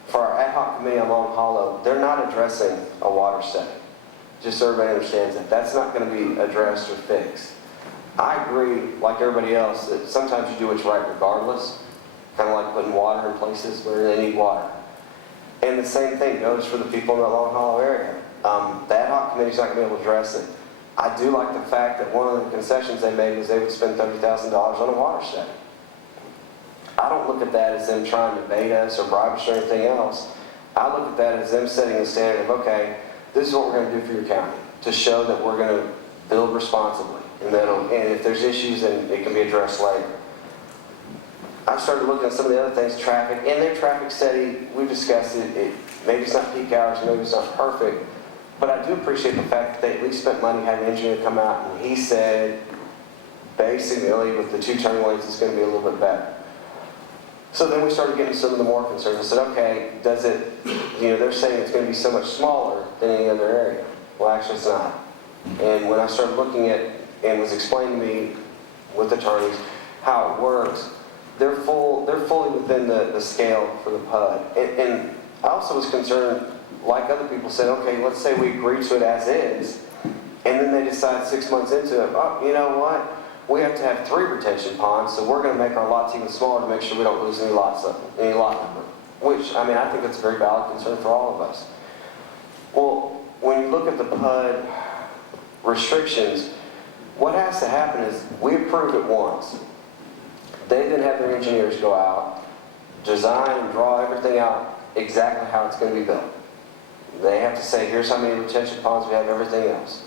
for our ad hoc committee on Long Hollow, they're not addressing a water study. Just so everybody understands that. That's not going to be addressed or fixed. I agree, like everybody else, that sometimes you do what's right regardless. Kind of like putting water in places where they need water. And the same thing goes for the people in the Long Hollow area. The ad hoc committee's not going to be able to address it. I do like the fact that one of the concessions they made was they would spend $30,000 on a water study. I don't look at that as them trying to bait us or bribe us or anything else. I look at that as them setting a standard of, okay, this is what we're going to do for your county to show that we're going to build responsibly. And if there's issues, then it can be addressed later. I started looking at some of the other things, traffic. In their traffic study, we discussed it. Maybe it's not peak hours, maybe it's not perfect. But I do appreciate the fact that they at least spent money, had an engineer come out, and he said, basically, with the 2 turning lanes, it's going to be a little bit better. So then we started getting some of the more concerns. I said, okay, does it, they're saying it's going to be so much smaller than any other area. Well, actually, it's not. And when I started looking at, and was explained to me with attorneys how it works, they're fully within the scale for the PUD. And I also was concerned, like other people said, okay, let's say we agree to it as is, and then they decide 6 months into it, oh, you know what? We have to have 3 retention ponds, so we're going to make our lots even smaller to make sure we don't lose any lot number. Which, I mean, I think it's a very valid concern for all of us. Well, when you look at the PUD restrictions, what has to happen is we approve it once. They then have their engineers go out, design and draw everything out exactly how it's going to be built. They have to say, here's how many retention ponds we have, everything else.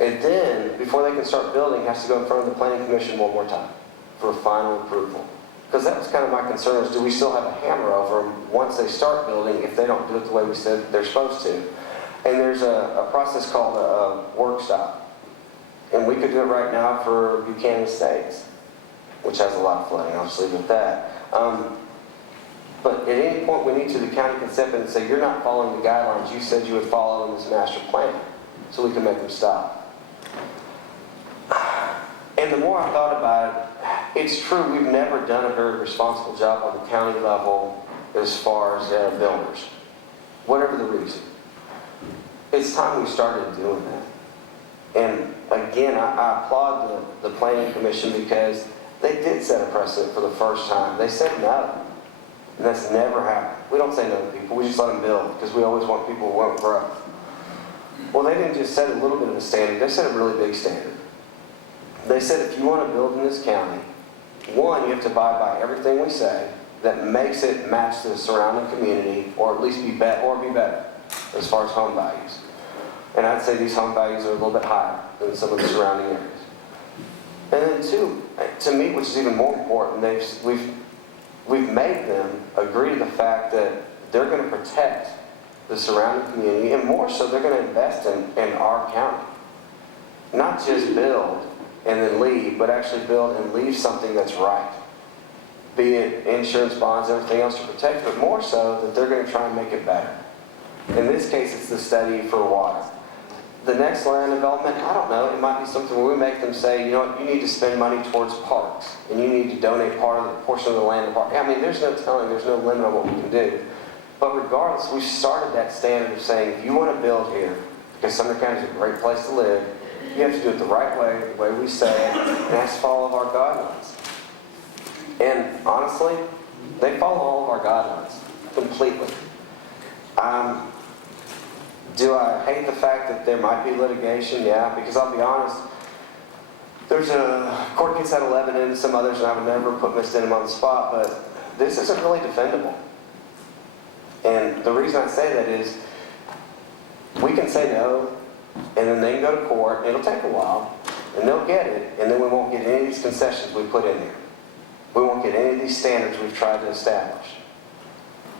And then, before they can start building, it has to go in front of the Planning Commission one more time for final approval. Because that was kind of my concern, is do we still have a hammer over them once they start building if they don't do it the way we said they're supposed to? And there's a process called a work stop. And we could do it right now for Buchanan Estates, which has a lot of flooding, I'll just leave it at that. But at any point we need to, the county can step in and say, you're not following the guidelines you said you would follow in this master plan, so we can make them stop. And the more I thought about it, it's true, we've never done a very responsible job on the county level as far as builders, whatever the reason. It's time we started doing that. And again, I applaud the Planning Commission because they did set a precedent for the first time. They said no. And that's never happened. We don't say no to people, we just let them build because we always want people who won't grow. Well, they didn't just set a little bit of a standard, they set a really big standard. They said if you want to build in this county, one, you have to abide by everything we say that makes it match the surrounding community or at least be better as far as home values. And I'd say these home values are a little bit higher than some of the surrounding areas. And then two, to me, which is even more important, we've made them agree to the fact that they're going to protect the surrounding community, and more so, they're going to invest in our county. Not just build and then leave, but actually build and leave something that's right. Be it insurance, bonds, everything else to protect, but more so that they're going to try and make it better. In this case, it's the study for water. The next land development, I don't know, it might be something where we make them say, you know what, you need to spend money towards parks, and you need to donate portion of the land to parks. I mean, there's no telling, there's no limit on what we can do. But regardless, we started that standard of saying, if you want to build here, because Sumner County is a great place to live, you have to do it the right way, the way we say it, and it has to follow all of our guidelines. And honestly, they follow all of our guidelines completely. Do I hate the fact that there might be litigation? Yeah, because I'll be honest, there's a court case out of Lebanon and some others, and I would never put Ms. Denham on the spot, but this isn't really defendable. And the reason I say that is, we can say no, and then they can go to court, it'll take a while, and they'll get it, and then we won't get any of these concessions we put in there. We won't get any of these standards we've tried to establish.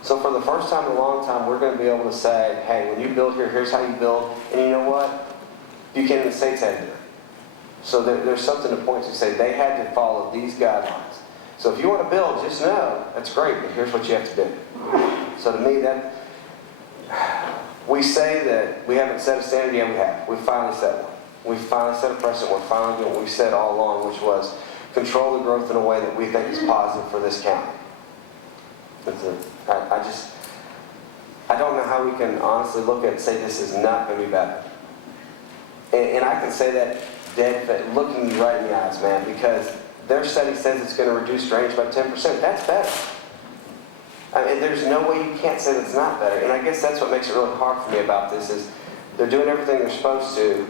So for the first time in a long time, we're going to be able to say, hey, when you build here, here's how you build, and you know what? Buchanan Estates had to do it. So there's something to point to say they had to follow these guidelines. So if you want to build, just know, that's great, but here's what you have to do. So to me, that we say that we haven't set a standard, yeah, we have. We've finally set one. We've finally set a precedent. We're finally doing what we said all along, which was control the growth in a way that we think is positive for this county. I don't know how we can honestly look at it and say this is not going to be better. And I can say that dead, looking you right in the eyes, man, because their study says it's going to reduce drainage by 10%. That's better. I mean, there's no way you can't say that's not better. And I guess that's what makes it really hard for me about this is they're doing everything they're supposed to.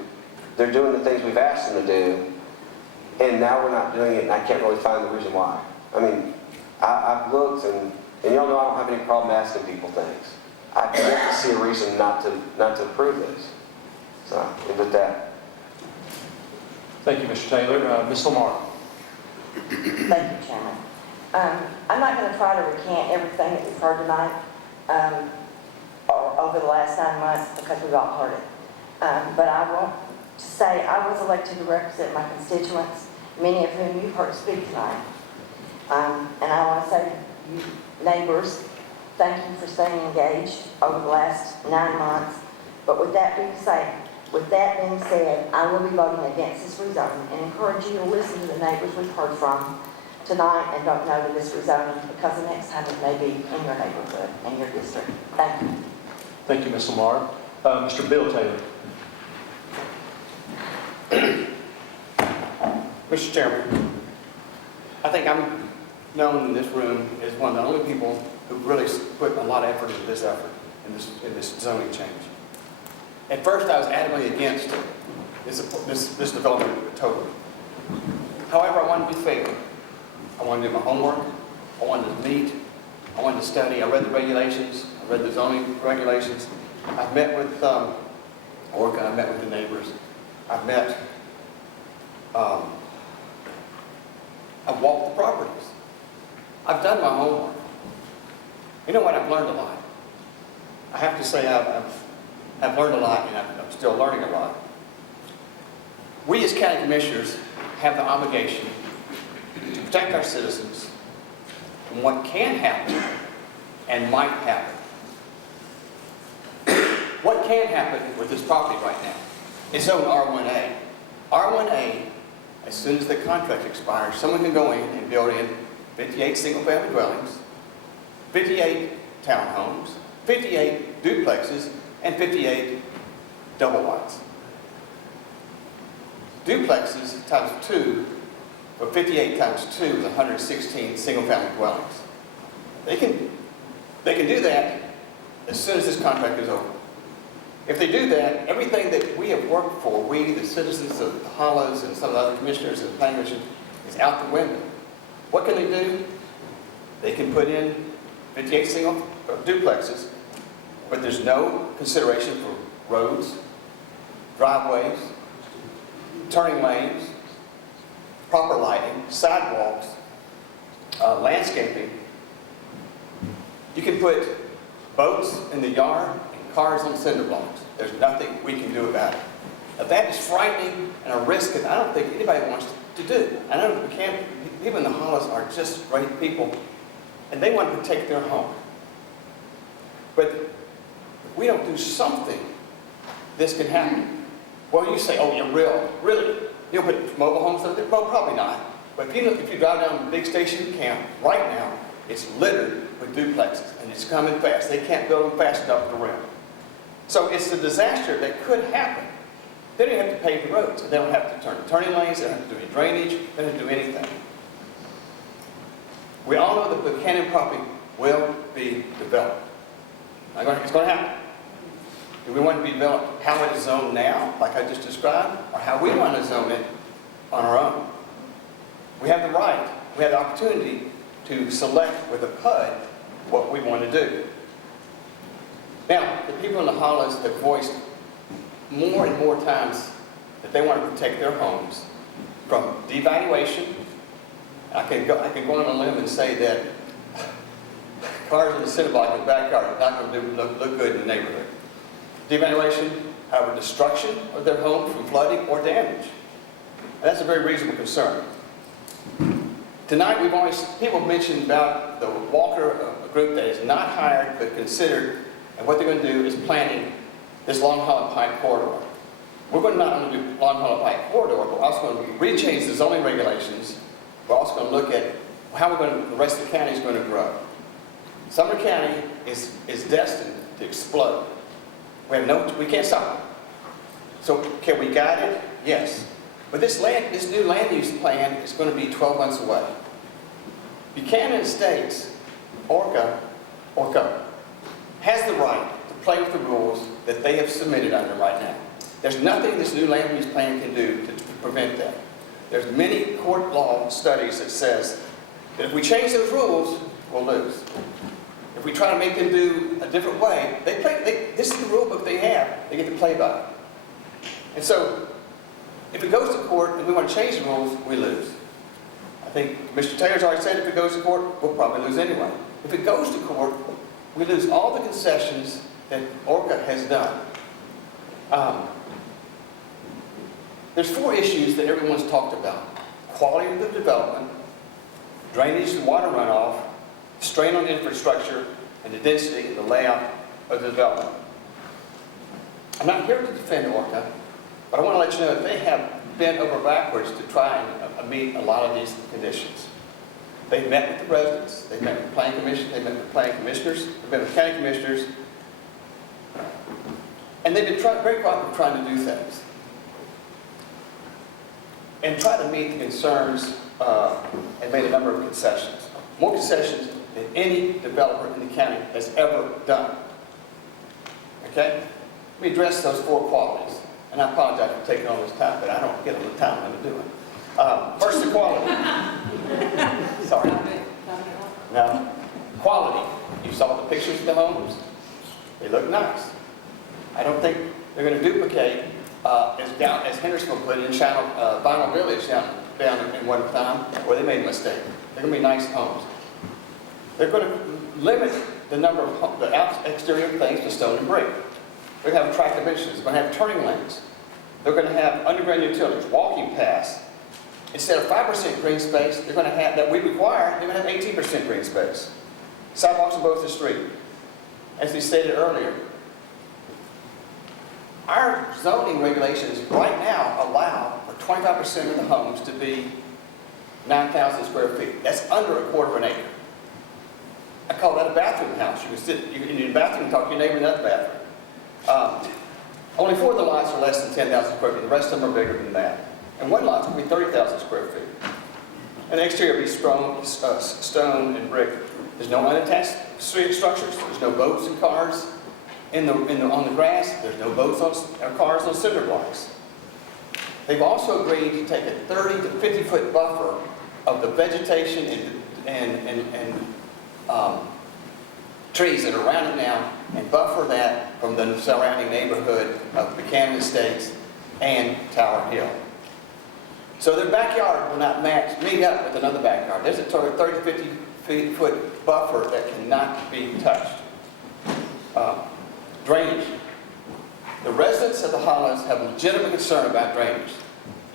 They're doing the things we've asked them to do. And now we're not doing it, and I can't really find the reason why. I mean, I've looked, and y'all know I don't have any problem asking people things. I've yet to see a reason not to approve this. So, with that. Thank you, Mr. Taylor. Ms. Lamar. Thank you, Chairman. I'm not going to try to recant everything that we've heard tonight over the last 9 months because we've all heard it. But I want to say I was elected to represent my constituents, many of whom you've heard speak tonight. And I want to say to you neighbors, thank you for staying engaged over the last 9 months. But with that being said, I will be voting against this rezoning and encourage you to listen to the neighbors we've heard from tonight and don't know this rezoning because the next time it may be in your neighborhood, in your district. Thank you. Thank you, Ms. Lamar. Mr. Bill Taylor. Mr. Chairman, I think I'm known in this room as one of the only people who really put a lot of effort into this in this zoning change. At first, I was adamantly against this development totally. However, I wanted to be fair. I wanted to do my homework. I wanted to meet. I wanted to study. I read the regulations. I read the zoning regulations. I've met with Orca. I've met with the neighbors. I've met. I've walked the properties. I've done my homework. You know what? I've learned a lot. I have to say I've learned a lot, and I'm still learning a lot. We as county commissioners have the obligation to protect our citizens from what can happen and might happen. What can happen with this property right now? It's zoned R1A. R1A as soon as the contract expires, someone can go in and build in 58 single-family dwellings, 58 townhomes, 58 duplexes, and 58 double wides. Duplexes times 2, or 58 times 2 is 116 single-family dwellings. They can do that as soon as this contract is over. If they do that, everything that we have worked for, we, the citizens of the Hollows and some of the other commissioners and the planning commission, is out the window. What can they do? They can put in 58 single duplexes, but there's no consideration for roads, driveways, turning lanes, proper lighting, sidewalks, landscaping. You can put boats in the yard and cars on cinder blocks. There's nothing we can do about it. Now, that is frightening and a risk that I don't think anybody wants to do. I know people in the Hollows are just great people, and they want to protect their home. But if we don't do something, this can happen. Well, you say, oh, you're really? You'll put mobile homes up there? Well, probably not. But if you drive down the big station camp right now, it's littered with duplexes, and it's coming fast. They can't build them fast enough to rent. So it's a disaster that could happen. They don't have to pave the roads. They don't have to turn turning lanes. They don't have to do any drainage. They don't have to do anything. We all know that the Buchanan property will be developed. It's going to happen. Do we want to be developed how it is zoned now, like I just described, or how we want to zone it on our own? We have the right, we have the opportunity to select with a PUD what we want to do. Now, the people in the Hollows have voiced more and more times that they want to protect their homes from devaluation. I can go on a limb and say that cars in the cinder block in the backyard are not going to look good in the neighborhood. Devaluation, however, destruction of their home from flooding or damage. And that's a very reasonable concern. Tonight, people mentioned about the Walker group that is not hired but considered, and what they're going to do is planning this Long Hollow Pike corridor. We're going to not only do Long Hollow Pike corridor, but we're also going to rechange the zoning regulations. We're also going to look at how the rest of the county is going to grow. Sumner County is destined to explode. We can't stop it. So can we guide it? Yes. But this new land use plan is going to be 12 months away. Buchanan Estates, Orca, has the right to play with the rules that they have submitted under right now. There's nothing this new land use plan can do to prevent that. There's many court law studies that says that if we change those rules, we'll lose. If we try to make them do a different way, this is the rule book they have. They get to play by it. And so, if it goes to court and we want to change the rules, we lose. I think Mr. Taylor's already said if it goes to court, we'll probably lose anyway. If it goes to court, we lose all the concessions that Orca has done. There's 4 issues that everyone's talked about. Quality of the development, drainage and water runoff, strain on infrastructure, and the density and the layout of the development. I'm not here to defend Orca, but I want to let you know that they have bent over backwards to try and meet a lot of these conditions. They've met with the residents, they've met with the planning commission, they've met with planning commissioners, they've met with county commissioners, and they've been very cooperative trying to do things and try to meet the concerns and made a number of concessions. More concessions than any developer in the county has ever done. Okay? Let me address those 4 qualities. And I apologize for taking all this time, but I don't get all the time I'm doing it. First, the quality. Sorry. Now, quality. You saw the pictures of the homes. They look nice. I don't think they're going to duplicate, as Hendersonville put it, in Vinyl Village down in one time, where they made a mistake. They're going to be nice homes. They're going to limit the number of the exterior things to stone and brick. They're going to have track dimensions. They're going to have turning lanes. They're going to have underground utilities, walking paths. Instead of 5% green space, they're going to have, that we require, they're going to have 18% green space. Sidewalks on both the street. As we stated earlier, Our zoning regulations right now allow for 25% of the homes to be 9,000 square feet. That's under a quarter of an acre. I call that a bathroom house. You can sit in your bathroom and talk to your neighbor in that bathroom. Only 4 of the lots are less than 10,000 square feet. The rest of them are bigger than that. And one lot's going to be 30,000 square feet. And the exterior will be stone and brick. There's no unattached street structures. There's no boats and cars on the grass. There's no boats or cars on cinder blocks. They've also agreed to take a 30 to 50 foot buffer of the vegetation and trees that are around it now and buffer that from the surrounding neighborhood of Buchanan Estates and Tower Hill. So their backyard will not meet up with another backyard. There's a 30 to 50 foot buffer that cannot be touched. Drainage. The residents of the Hollows have legitimate concern about drainage.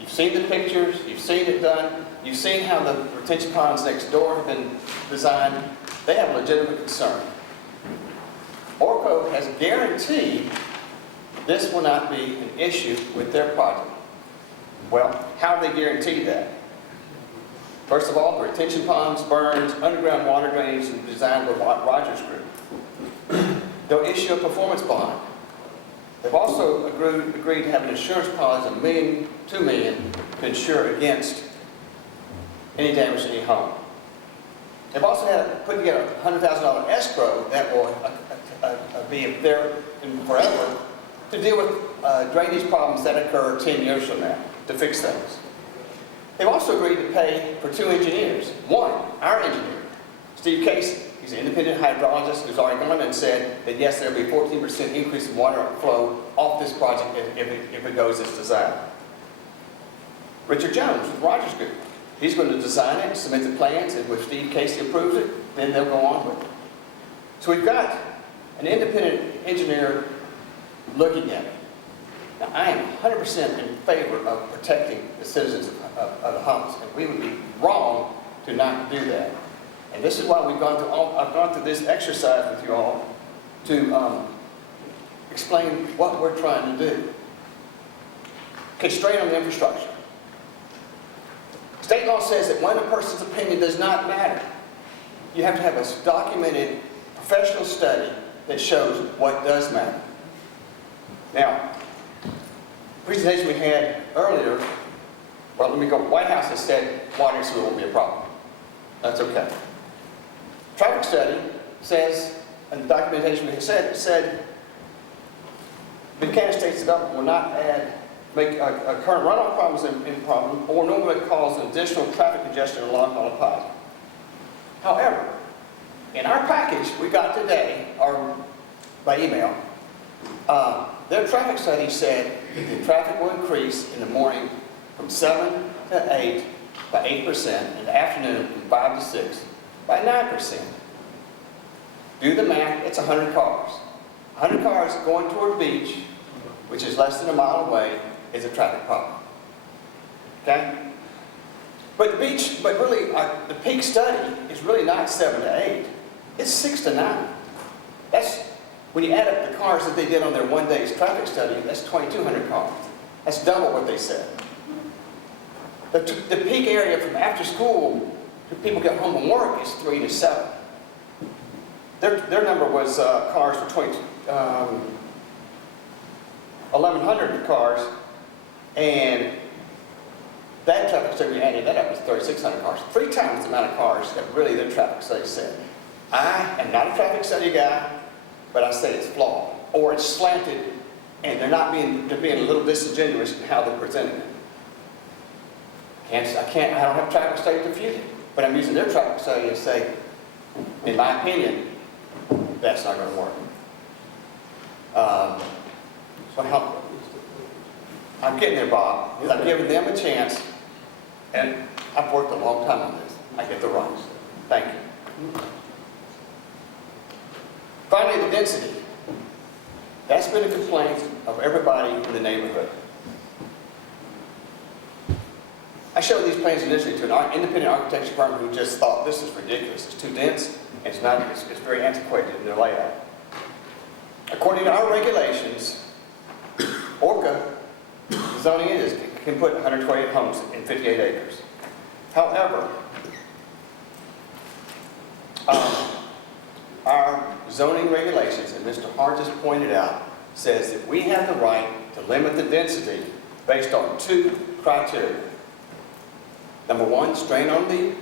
You've seen the pictures, you've seen it done, you've seen how the retention ponds next door have been designed. They have a legitimate concern. Orco has guaranteed this will not be an issue with their project. Well, how have they guaranteed that? First of all, the retention ponds, burns, underground water drainage is designed by Rogers Group. They'll issue a performance bond. They've also agreed to have an insurance policy of $1 million, $2 million to insure against any damage to any home. They've also put together a $100,000 escrow that will be there forever to deal with drainage problems that occur 10 years from now, to fix things. They've also agreed to pay for 2 engineers. One, our engineer, Steve Casey. He's an independent hydrologist who's already gone and said that yes, there'll be a 14% increase in water flow off this project if it goes as designed. Richard Jones with Rogers Group. He's going to design it, submit the plans, and if Steve Casey approves it, then they'll go on with it. So we've got an independent engineer looking at it. Now, I am 100% in favor of protecting the citizens of the Hollows, and we would be wrong to not do that. And this is why I've gone through this exercise with you all to explain what we're trying to do. Constraint on the infrastructure. State law says that one person's opinion does not matter. You have to have a documented professional study that shows what does matter. Now, the presentation we had earlier, well, let me go. White House has said water and sewer won't be a problem. That's okay. Traffic study says, and the documentation we said Buchanan Estates development will not make a current runoff problems in problem, or normally cause an additional traffic congestion along Hollow Pike. However, in our package we got today, or by email, their traffic study said that the traffic will increase in the morning from 7 to 8 by 8%, in the afternoon from 5 to 6 by 9%. Do the math, it's 100 cars. 100 cars going toward the beach, which is less than a mile away, is a traffic problem. Okay? But really, the peak study is really not 7 to 8. It's 6 to 9. That's, when you add up the cars that they did on their one day's traffic study, that's 2,200 cars. That's double what they said. The peak area from after school to people get home from work is 3 to 7. Their number was cars for 1,100 cars, and that traffic study, we added that up, was 3,600 cars. 3 times the amount of cars that really their traffic study said. I am not a traffic study guy, but I say it's flawed, or it's slanted, and they're being a little disingenuous in how they're presenting it. I don't have a traffic study to refute it, but I'm using their traffic study to say, in my opinion, that's not going to work. So I'm getting there, Bob, because I've given them a chance, and I've worked a long time on this. I get the rights. Thank you. Finally, the density. That's been a complaint of everybody in the neighborhood. I showed these plans initially to an independent architecture firm who just thought this is ridiculous. It's too dense, and it's very antiquated in their layout. According to our regulations, zoning is, can put 128 homes in 58 acres. However, our zoning regulations, and Mr. Hart just pointed out, says that we have the right to limit the density based on 2 criteria. Number 1, strain on the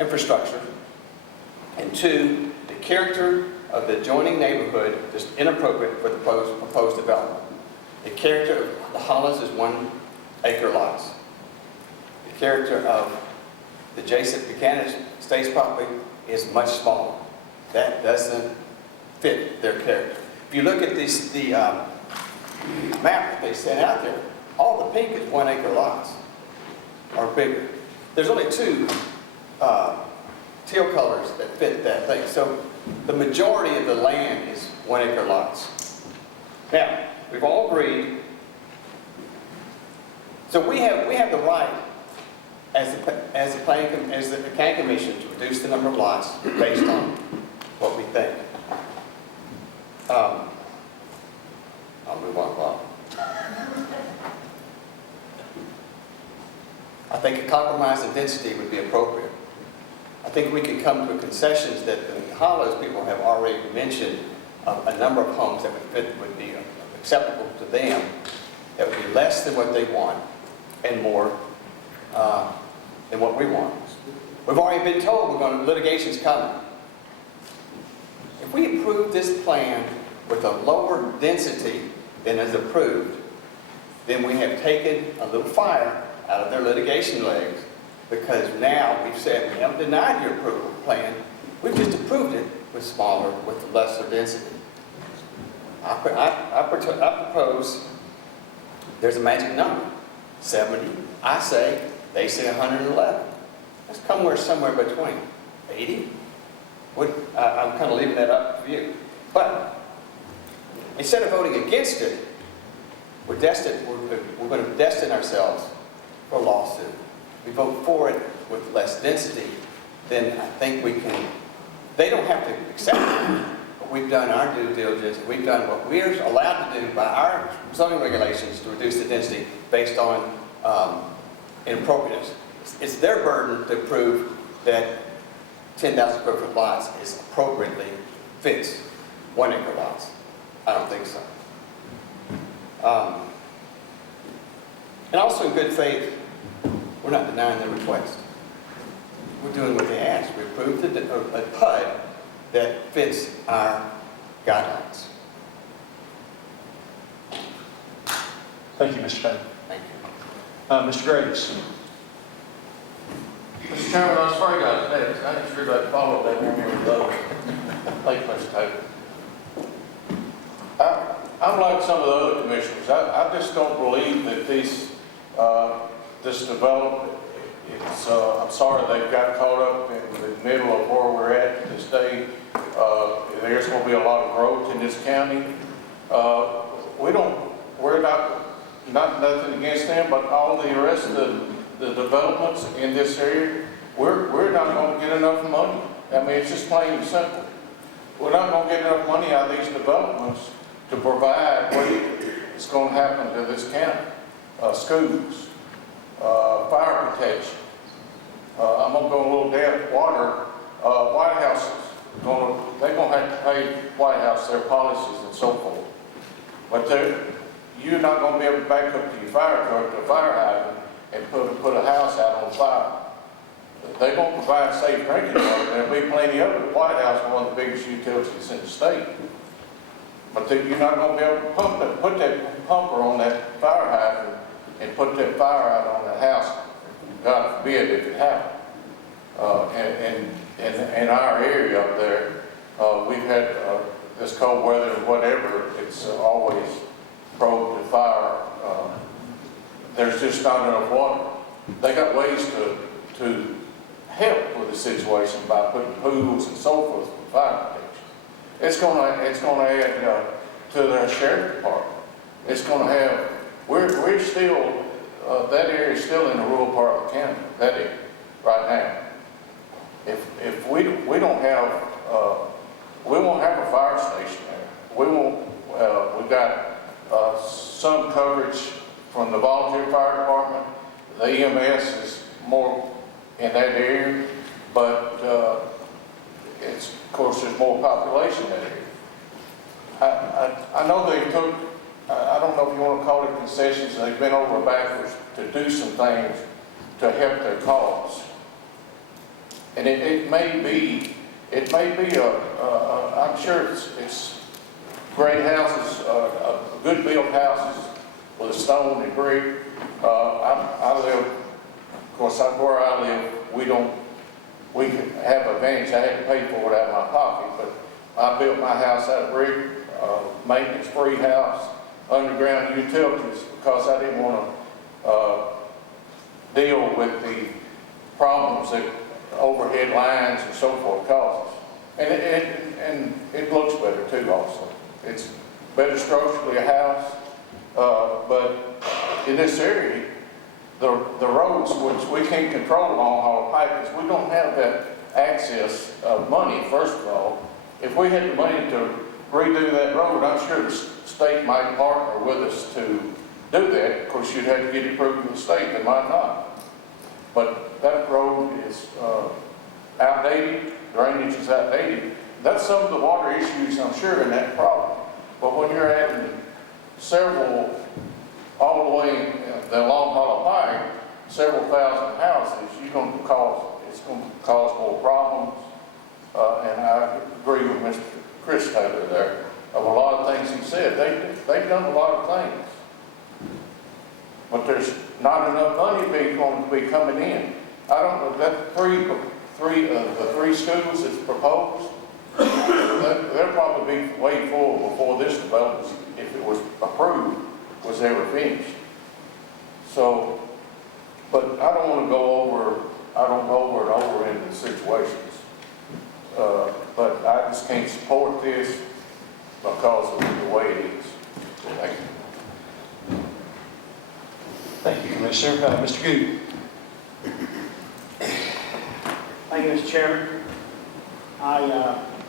infrastructure, and 2, the character of the adjoining neighborhood is inappropriate for the proposed development. The character of the hollows is 1 acre lots. The character of the adjacent Buchanan Estates property is much smaller. That doesn't fit their character. If you look at the map that they sent out there, all the pink is 1 acre lots or bigger. There's only 2 teal colors that fit that thing. So the majority of the land is 1 acre lots. Now, we've all agreed. So we have the right as the County Commission to reduce the number of lots based on what we think. I'll move on, Bob. I think a compromise in density would be appropriate. I think we could come to concessions that the Hollows people have already mentioned a number of homes that would be acceptable to them, that would be less than what they want and more than what we want. We've already been told litigation's coming. If we approve this plan with a lower density than is approved, then we have taken a little fire out of their litigation legs, because now we've said we haven't denied your approval plan, we've just approved it with smaller, with lesser density. I propose there's a magic number, 70. I say, they say 111. Let's come somewhere between 80. I'm kind of leaving that up to you. But instead of voting against it, we're going to destine ourselves for a lawsuit. We vote for it with less density, then I think we can. They don't have to accept it, but we've done our due diligence. We've done what we're allowed to do by our zoning regulations to reduce the density based on inappropriateness. It's their burden to prove that 10,000 square foot lots is appropriately fits 1 acre lots. I don't think so. And also in good faith, we're not denying their request. We're doing what they asked. We approved a PUD that fits our guidelines. Thank you, Mr. Taylor. Thank you. Mr. Graves. Mr. Chairman, I was afraid I was next. I just really like to follow that one with those. Thank you, Mr. Taylor. I'm like some of the other commissioners. I just don't believe that this development, I'm sorry they got caught up in the middle of where we're at this day. There's going to be a lot of growth in this county. We're not nothing against them, but all the rest of the developments in this area, we're not going to get enough money. I mean, it's just plain and simple. We're not going to get enough money out of these developments to provide what is going to happen to this county. Schools, fire protection. I'm going to go a little depth, water, White Houses. They're going to have to pay White House their policies and so forth. But you're not going to be able to back up to your fire truck, to a fire hydrant, and put a house out on fire. They're going to provide safe drinking water. There'll be plenty of it. The White House is one of the biggest utilities in the state. But you're not going to be able to put that pumper on that fire hydrant and put that fire out on the house. God forbid if it happened. In our area up there, we've had this cold weather and whatever, it's always prone to fire. There's just not enough water. They got ways to help with the situation by putting pools and so forth for fire protection. It's going to add to their sheriff department. It's going to have. We're still that area is still in the rural part of the county. That area right now. If we don't have we won't have a fire station there. We won't. We got some coverage from the volunteer fire department. The EMS is more in that area, but it's, of course, there's more population in that area. I know they took, I don't know if you want to call it concessions, they've been over backwards to do some things to help their cause. And it may be I'm sure it's great houses, good built houses with stone and brick. I live, of course, where I live, we can have advantage. I had to pay for it out of my pocket, but I built my house out of brick, maintenance-free house, underground utilities, because I didn't want to deal with the problems that overhead lines and so forth causes. And it looks better too also. It's better structurally a house, but in this area, the roads, which we can't control long haul pipe, because we don't have that access of money, first of all. If we had the money to redo that road, I'm sure the state might partner with us to do that. Of course, you'd have to get it approved from the state, they might not. But that road is outdated, drainage is outdated. That's some of the water issues, I'm sure, in that problem. But when you're adding several, all the way the long haul pipe, several thousand houses, it's going to cause more problems. And I agree with Mr. Chris Taylor there of a lot of things he said. They've done a lot of things. But there's not enough money going to be coming in. I don't know, that the three schools that's proposed, they'll probably be way full before this development, if it was approved, was ever finished. So, but I don't want to go over and over into the situations. But I just can't support this because of the way it is. Thank you. Thank you, Commissioner. Mr. Goode. Thank you, Mr. Chairman. I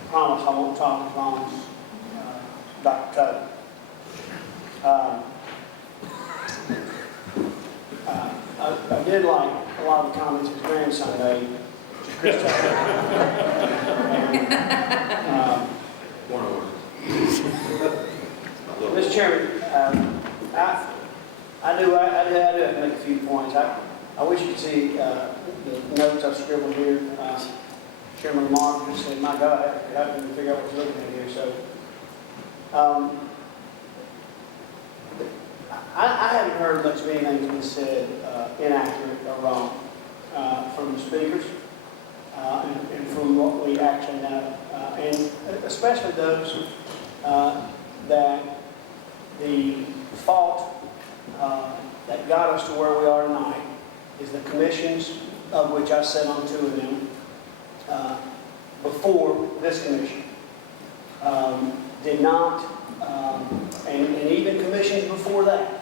promise I won't talk as long as Dr. Tuck. I did like a lot of the comments his grandson made, Chris Tucker. One over. Mr. Chairman, I do have to make a few points. I wish you could see the notes I've scribbled here. Chairman Mark just said, my God, I have to figure out what you're looking at here. So, I haven't heard much of anything that's been said inaccurate or wrong from the speakers and from what we actually know. And especially those that the fault that got us to where we are tonight is the commissions, of which I sat on 2 of them, before this commission. Did not, and even commissions before that.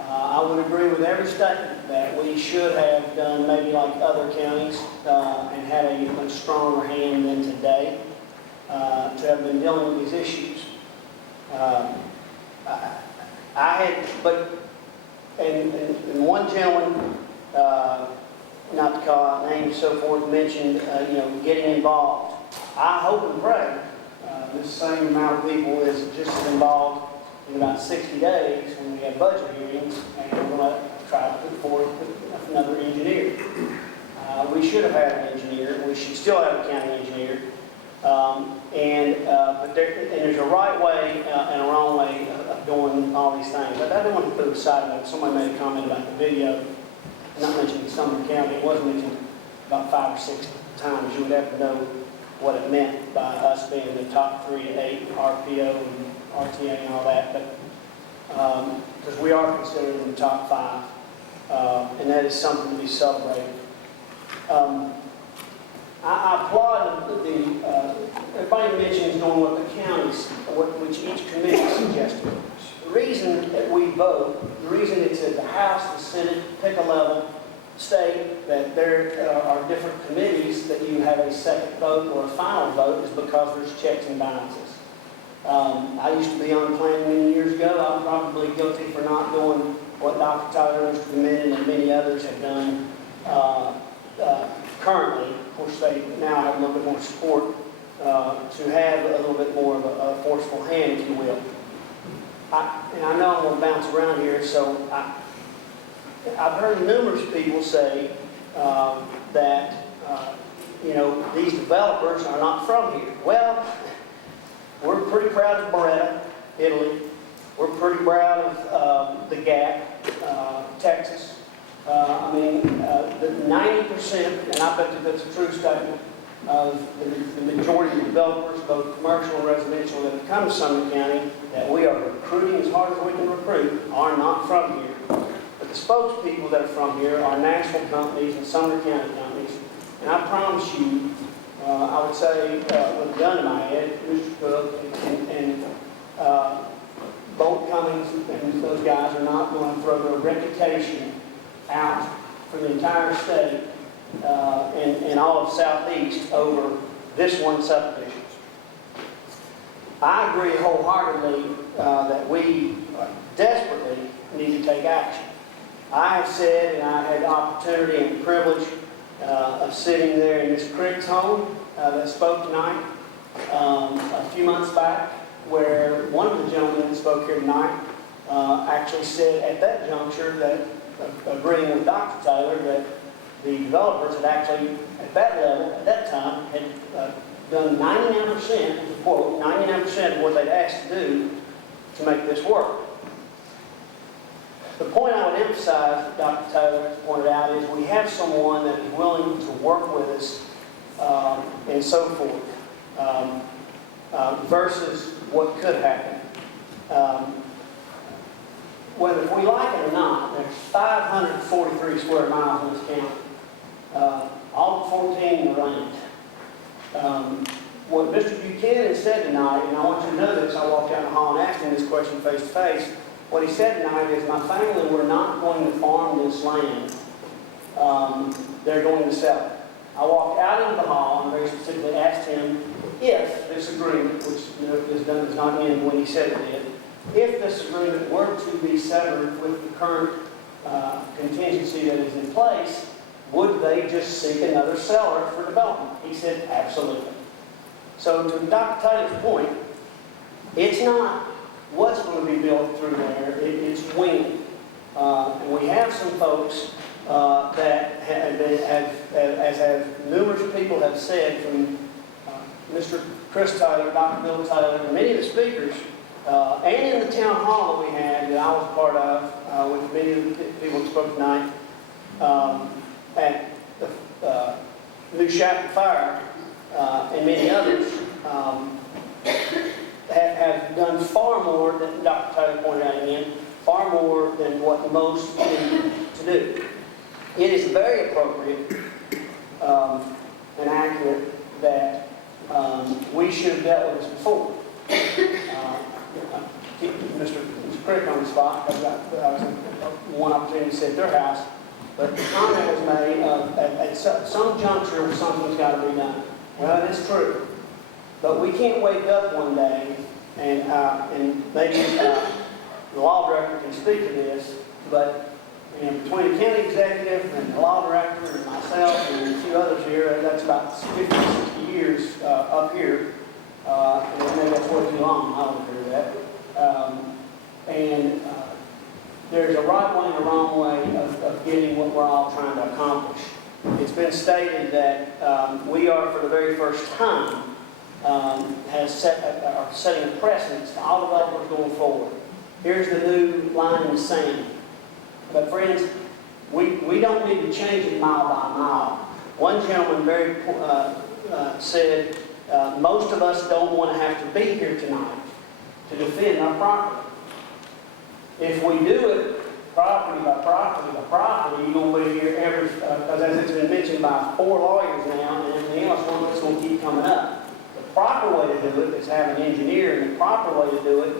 I would agree with every statement that we should have done maybe like other counties and had a much stronger hand than today to have been dealing with these issues. And one gentleman, not to call out names and so forth, mentioned, getting involved. I hope and pray this same amount of people is just as involved in about 60 days when we have budget hearings, and we're going to try to put forward another engineer. We should have had an engineer. We should still have a county engineer. But there's a right way and a wrong way of doing all these things. But I don't want to put a side note. Somebody made a comment about the video, not mentioning Sumner County. It was mentioned about 5 or 6 times. You would have to know what it meant by us being the top 3 to 8 RPO and RTA and all that. But because we are considered in the top 5, and that is something to be celebrated. I applaud everybody mentions doing what the counties, which each committee suggested. The reason that we vote, the reason it's at the House, the Senate, pick a level, state that there are different committees that you have a second vote or a final vote is because there's checks and balances. I used to be on planning many years ago. I'm probably guilty for not doing what Dr. Tyler, Mr. Dominion, and many others have done currently. Of course, they now have a little bit more support to have a little bit more of a forceful hand, if you will. And I know I'm going to bounce around here, so I've heard numerous people say that, you know, these developers are not from here. Well, we're pretty proud of Beretta, Italy. We're pretty proud of the Gap, Texas. I mean, the 90%, and I bet that that's a true statement, of the majority of developers, both commercial and residential, that have come to Sumner County, that we are recruiting as hard as we can recruit, are not from here. But the spokespeople that are from here are national companies and Sumner County companies. And I promise you, I would say, with a gun in my head, Mr. Cook and Bolt Cummings and those guys are not going to throw their reputation out for the entire state and all of Southeast over this one subdivision. I agree wholeheartedly that we desperately need to take action. I have said, and I had the opportunity and privilege of sitting there in Ms. Crick's home that spoke tonight a few months back, where one of the gentlemen that spoke here tonight actually said at that juncture that, agreeing with Dr. Taylor, that the developers had actually, at that level, at that time, had done 99%, quote, 99% of what they'd asked to do to make this work. The point I would emphasize, that Dr. Taylor pointed out, is we have someone that is willing to work with us and so forth, versus what could happen. Whether if we like it or not, there's 543 square miles in this county. All 14 are ranked. What Mr. Buchanan said tonight, and I want you to know this, I walked down the hall and asked him this question face to face. What he said tonight is, my family, we're not going to farm this land. They're going to sell it. I walked out into the hall and very specifically asked him if this agreement, which does not end when he said it did, if this agreement were to be severed with the current contingency that is in place, would they just seek another seller for development? He said, absolutely. So to Dr. Taylor's point, it's not what's going to be built through there, it's when. And we have some folks that as numerous people have said, from Mr. Chris Taylor, Dr. Bill Taylor, and many of the speakers, and in the town hall that we had, that I was part of, with many of the people that spoke tonight, at the New Shaft Fire, and many others, have done far more than Dr. Taylor pointed out again, far more than what most need to do. It is very appropriate and accurate that we should have dealt with this before. Keep Mr. Crick on the spot, because I was one opportunity to sit at their house, but the comment was made at some juncture something's got to be done. Well, it's true, but we can't wake up one day and maybe the law director can speak to this, but between the county executive and the law director and myself and a few others here, that's about 50, 60 years up here, and maybe that's way too long, I don't agree with that. There's a right way and a wrong way of getting what we're all trying to accomplish. It's been stated that we are, for the very first time, are setting a precedent to all developers going forward. Here's the new line in the sand. But friends, we don't need to change it mile by mile. One gentleman said, most of us don't want to have to be here tonight to defend our property. If we do it property by property by property, you're going to be here every, because as it's been mentioned by 4 lawyers now, and everything else, one that's going to keep coming up. The proper way to do it is have an engineer, and the proper way to do it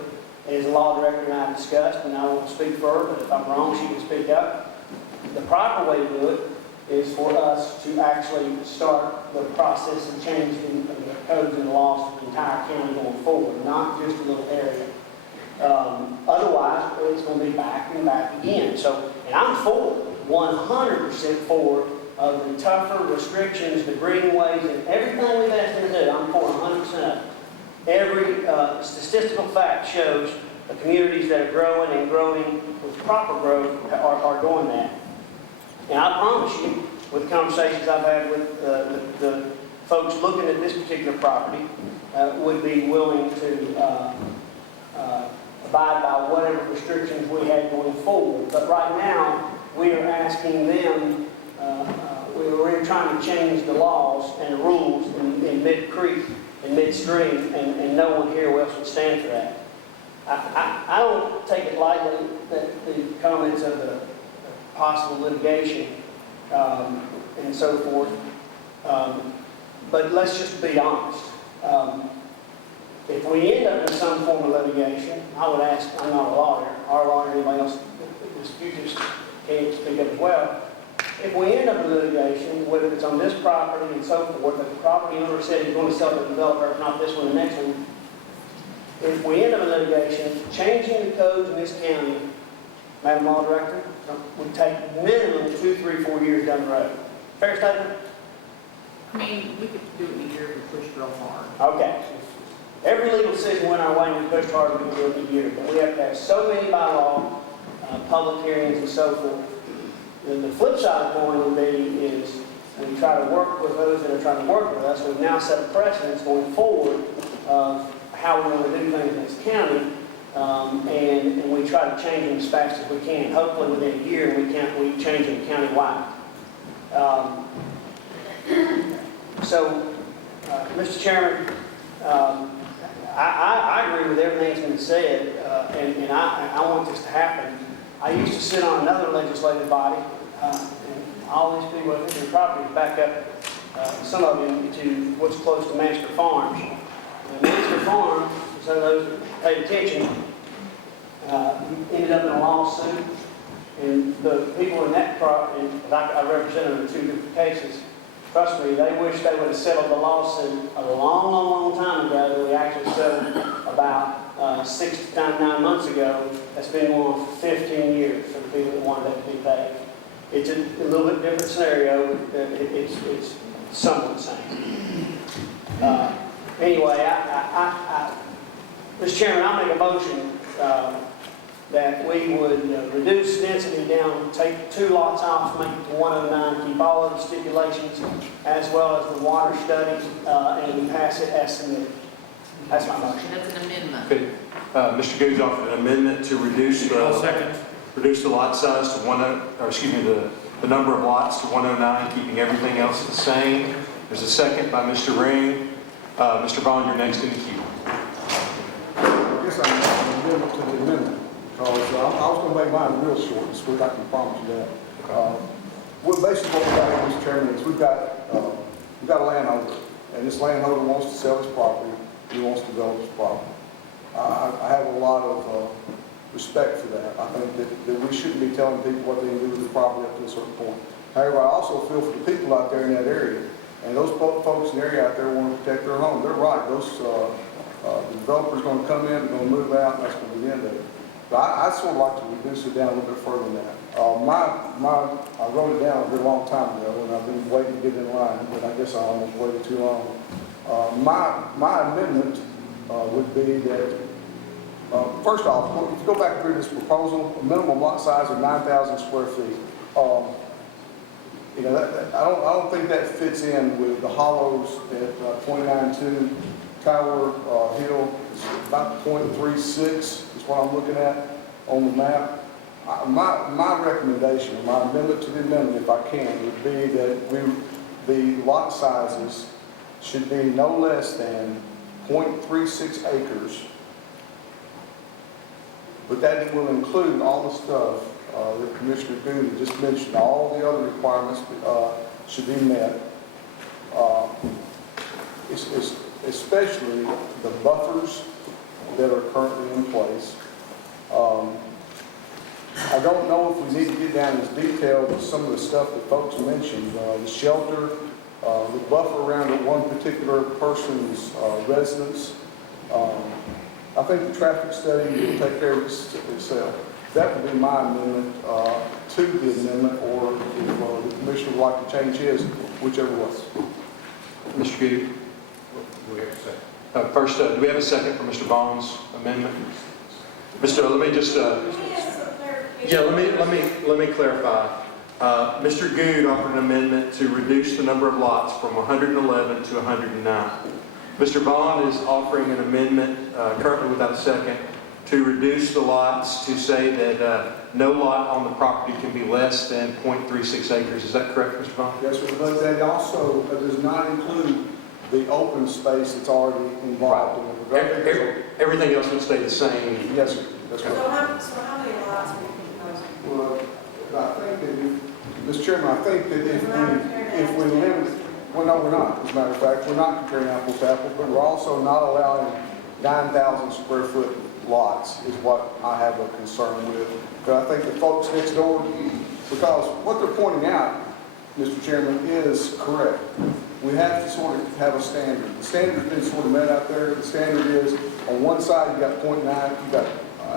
is the law director and I have discussed, and I won't speak for her, but if I'm wrong, she can speak up. The proper way to do it is for us to actually start the process of changing the codes and laws for the entire county going forward, not just a little area. Otherwise, it's going to be back and back again. So, and I'm for, 100% for the tougher restrictions, the greenways, and everything we've asked them to do. I'm for 100% of it. Every statistical fact shows the communities that are growing and growing with proper growth are doing that. And I promise you, with conversations I've had with the folks looking at this particular property, would be willing to abide by whatever restrictions we had going forward. But right now, we are asking them, we're trying to change the laws and the rules in mid-creek and midstream, and no one here else would stand for that. I don't take it lightly that the comments of the possible litigation and so forth, but let's just be honest. If we end up in some form of litigation, I would ask, I'm not a lawyer, our lawyer, anybody else, you just can't speak up as well. If we end up in litigation, whether it's on this property and so forth, the property owner said he's going to sell to the developer, if not this one, the next one. If we end up in litigation, changing the codes in this county, Madam Law Director, would take minimum 2, 3, 4 years down the road. Fair statement? I mean, we could do it in a year if we pushed real hard. Okay. Every legal decision went our way and we pushed hard, we could do it in a year. But we have to have so many by law, public hearings and so forth. And the flip side of the coin would be is we try to work with those that are trying to work with us. We've now set a precedence going forward of how we want to do things in this county, and we try to change them as fast as we can. Hopefully within a year we change them countywide. Mr. Chairman, I agree with everything that's been said, and I want this to happen. I used to sit on another legislative body, and all these people that their properties back up, some of them to what's close to Master Farms. And Master Farms, so those that paid attention, ended up in a lawsuit, and the people in that property, I represented them in 2 different cases. Trust me, they wish they would have settled the lawsuit a long, long, long time ago that we actually settled about 6 to 9 months ago. That's been going on for 15 years for the people that wanted that to be paid. It's a little bit different scenario. It's somewhat the same. Anyway, Mr. Chairman, I'll make a motion that we would reduce density down, take 2 lots off, make it to 109, keep all of the stipulations as well as the water study, and we pass it as submitted. That's my motion. That's an amendment. Okay. Mr. Goode offered an amendment to reduce the lot size to the number of lots to 109, keeping everything else the same. There's a second by Mr. Ring. Mr. Bond, you're next in the queue. I guess I'm going to amendment to the amendment. Because I was going to make mine real short and sweet, I can promise you that. Well, basically what we got here, Mr. Chairman, is we've got a landholder, and this landholder wants to sell his property, he wants to develop his property. I have a lot of respect for that. I think that we shouldn't be telling people what they can do with the property up to a certain point. However, I also feel for the people out there in that area, and those folks in the area out there want to protect their home. They're right, those the developer's going to come in, they're going to move out, and that's going to be the end of it. But I sort of like to reduce it down a little bit further than that. I wrote it down a very long time ago, and I've been waiting to get in line, but I guess I almost waited too long. My amendment would be that, first off, if you go back through this proposal, a minimum lot size of 9,000 square feet. I don't think that fits in with the hollows at 29.2 Tower Hill. It's about 0.36 is what I'm looking at on the map. My recommendation, or my amendment to the amendment, if I can, would be that the lot sizes should be no less than 0.36 acres. But that will include all the stuff that Commissioner Goode just mentioned. All the other requirements should be met. Especially the buffers that are currently in place. I don't know if we need to get down as detailed as some of the stuff that folks mentioned. The shelter, the buffer around one particular person's residence. I think the traffic study will take care of itself. That would be my amendment to the amendment, or if the commissioner would like to change his, whichever was. Mr. Goode? First, do we have a second for Mr. Vaughn's amendment? Let me just, let me clarify. Mr. Goode offered an amendment to reduce the number of lots from 111 to 109. Mr. Vaughn is offering an amendment, currently without a second, to reduce the lots to say that no lot on the property can be less than 0.36 acres. Is that correct, Mr. Vaughn? Yes, sir, but that also does not include the open space that's already involved in it. Everything else would stay the same? Yes, sir. That's right. So how many lots are you proposing? Well, I think that, Mr. Chairman, I think that if we limit, well, no, we're not. As a matter of fact, we're not comparing apples to apples, but we're also not allowing 9,000 square foot lots is what I have a concern with. Because I think the folks next door, because what they're pointing out, Mr. Chairman, is correct. We have to sort of have a standard. The standard's been sort of met out there. The standard is on one side you got 0.9, you got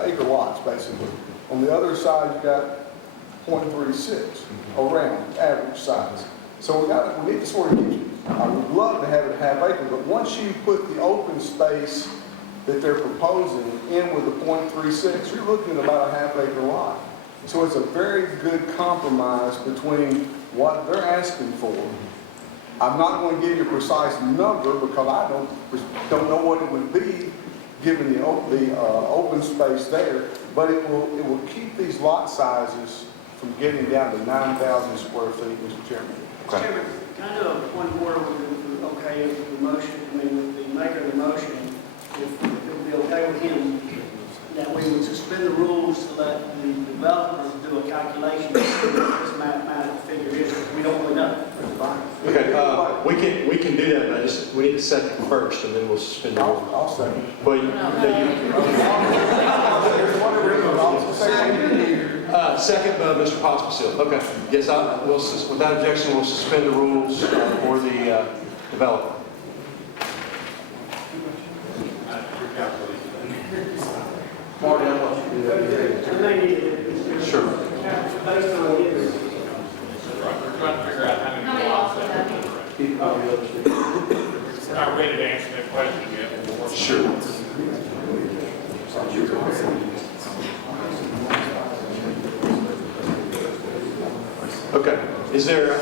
acre lots basically. On the other side you got 0.36 around average size. So we need to sort of get, I would love to have it half acre, but once you put the open space that they're proposing in with the 0.36, you're looking at about a half acre lot. So it's a very good compromise between what they're asking for. I'm not going to give you a precise number because I don't know what it would be given the open space there, but it will keep these lot sizes from getting down to 9,000 square feet, Mr. Chairman. Mr. Chairman, can I do a point of order with the motion, with the maker of the motion, if it would be okay with him, that we would suspend the rules to let the developers do a calculation of what this mathematical figure is, because we don't really know. Okay, we can do that, but we need a second first, and then we'll suspend the rules. I'll second. But second by Mr. Pospisil. Okay. Yes, without objection, we'll suspend the rules for the developer. Marty, I want you to do that. Sure. Based on this. We're trying to figure out how many lots that are. We're not ready to answer that question yet. Sure. Okay. Is there,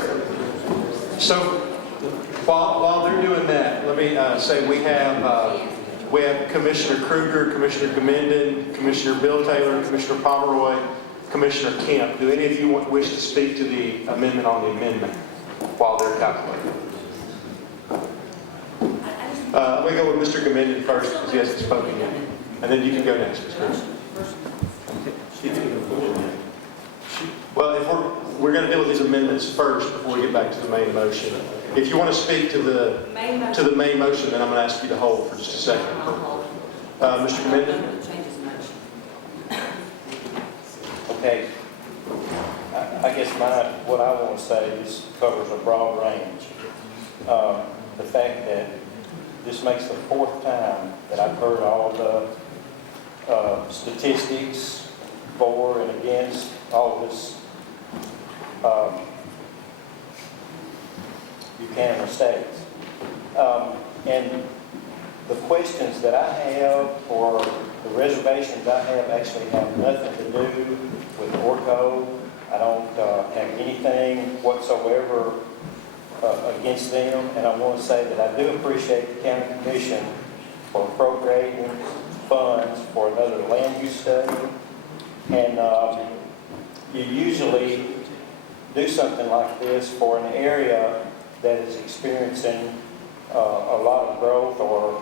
so while they're doing that, let me say we have Commissioner Kruger, Commissioner Gamenden, Commissioner Bill Taylor, Commissioner Pomeroy, Commissioner Kemp. Do any of you wish to speak to the amendment on the amendment while they're calculating? Let me go with Mr. Gamenden first because he hasn't spoken yet. And then you can go next, Mr. Kruger. Well, if we're going to deal with these amendments first before we get back to the main motion. If you want to speak to the main motion, then I'm going to ask you to hold for just a second. Mr. Gamenden? Okay. I guess what I want to say is covers a broad range. The fact that this makes the fourth time that I've heard all the statistics for and against all of this Buchanan Estates. And the questions that I have, or the reservations I have, actually have nothing to do with Orco. I don't have anything whatsoever against them, and I want to say that I do appreciate the county commission for appropriating funds for another land use study. And you usually do something like this for an area that is experiencing a lot of growth, or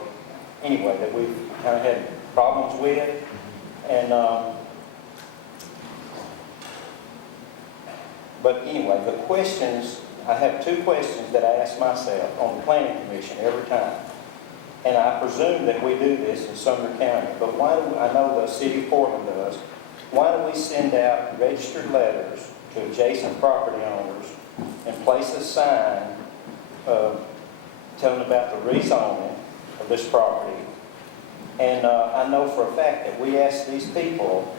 anyway, that we've kind of had problems with. And but anyway, the questions, I have two questions that I ask myself on the planning commission every time. And I presume that we do this in Sumner County, but why do I know the city of Portland does? Why do we send out registered letters to adjacent property owners and place a sign telling about the rezoning of this property. And I know for a fact that we asked these people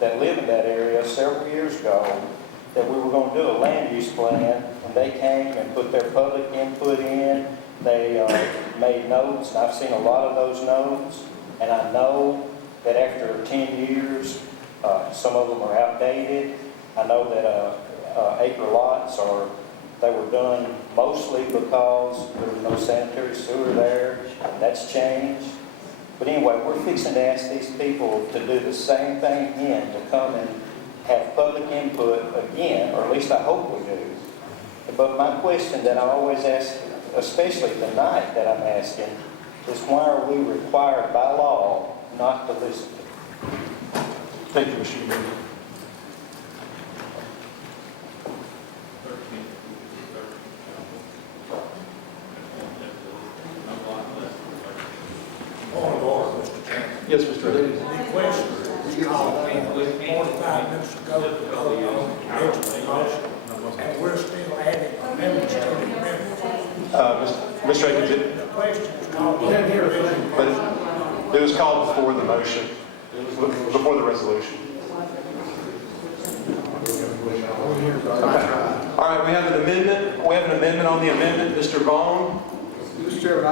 that live in that area several years ago that we were going to do a land use plan, and they came and put their public input in. They made notes, and I've seen a lot of those notes, and I know that after 10 years, some of them are outdated. I know that acre lots they were done mostly because there was no sanitary sewer there, and that's changed. But anyway, we're fixing to ask these people to do the same thing again, to come and have public input again, or at least I hope we do. But my question that I always ask, especially tonight that I'm asking, is why are we required by law not to listen to them? Thank you, Mr. Chairman. Yes, Mr. Davis. The question you called me 45 minutes ago, and we're still adding amendments to the amendments. Mr. Akins, The question is called. but it was called before the motion, before the resolution. Okay. All right, we have an amendment. We have an amendment on the amendment. Mr. Vaughn? Mr. Chairman, I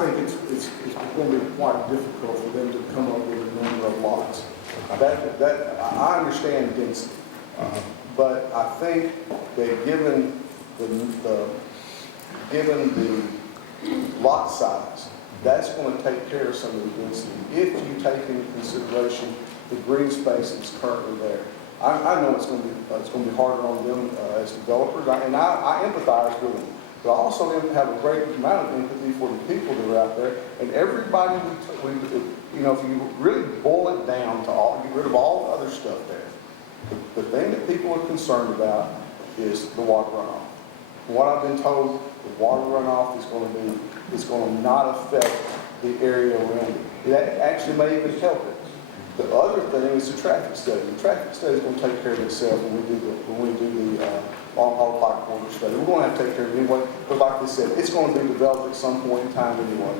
think it's going to be quite difficult for them to come up with a number of lots. I understand density, but I think that given the lot size, that's going to take care of some of the density if you take into consideration the green space that's currently there. I know it's going to be harder on them as developers, and I empathize with them. But I also have a great amount of empathy for the people that are out there, and everybody, if you really boil it down to get rid of all the other stuff there, the thing that people are concerned about is the water runoff. From what I've been told, the water runoff is going to not affect the area around it. It actually may even help it. The other thing is the traffic study. The traffic study is going to take care of itself when we do the Long Haul Pike Corner study. We're going to have to take care of it anyway, but like they said, it's going to be developed at some point in time anyway.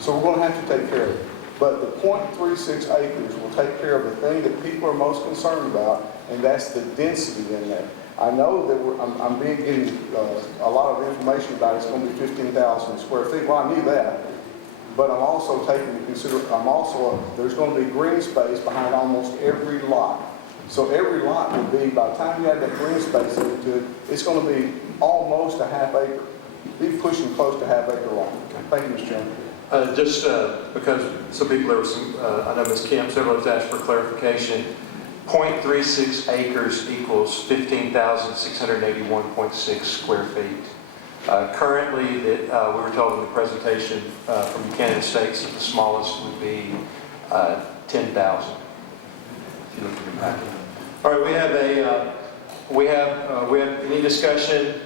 So we're going to have to take care of it. But the 0.36 acres will take care of the thing that people are most concerned about, and that's the density in there. I know that I'm getting a lot of information about it's going to be 15,000 square feet. Well, I knew that. But I'm also taking into consideration, there's going to be green space behind almost every lot. So every lot will be, by the time you add that green space into it, it's going to be almost a half acre. Be pushing close to half acre long. Thank you, Mr. Chairman. Just because some people, there was some, I know Ms. Kemp, several of us asked for clarification. 0.36 acres equals 15,681.6 square feet. Currently, we were told in the presentation from Buchanan Estates that the smallest would be 10,000. If you look at your packet. All right, we have any discussion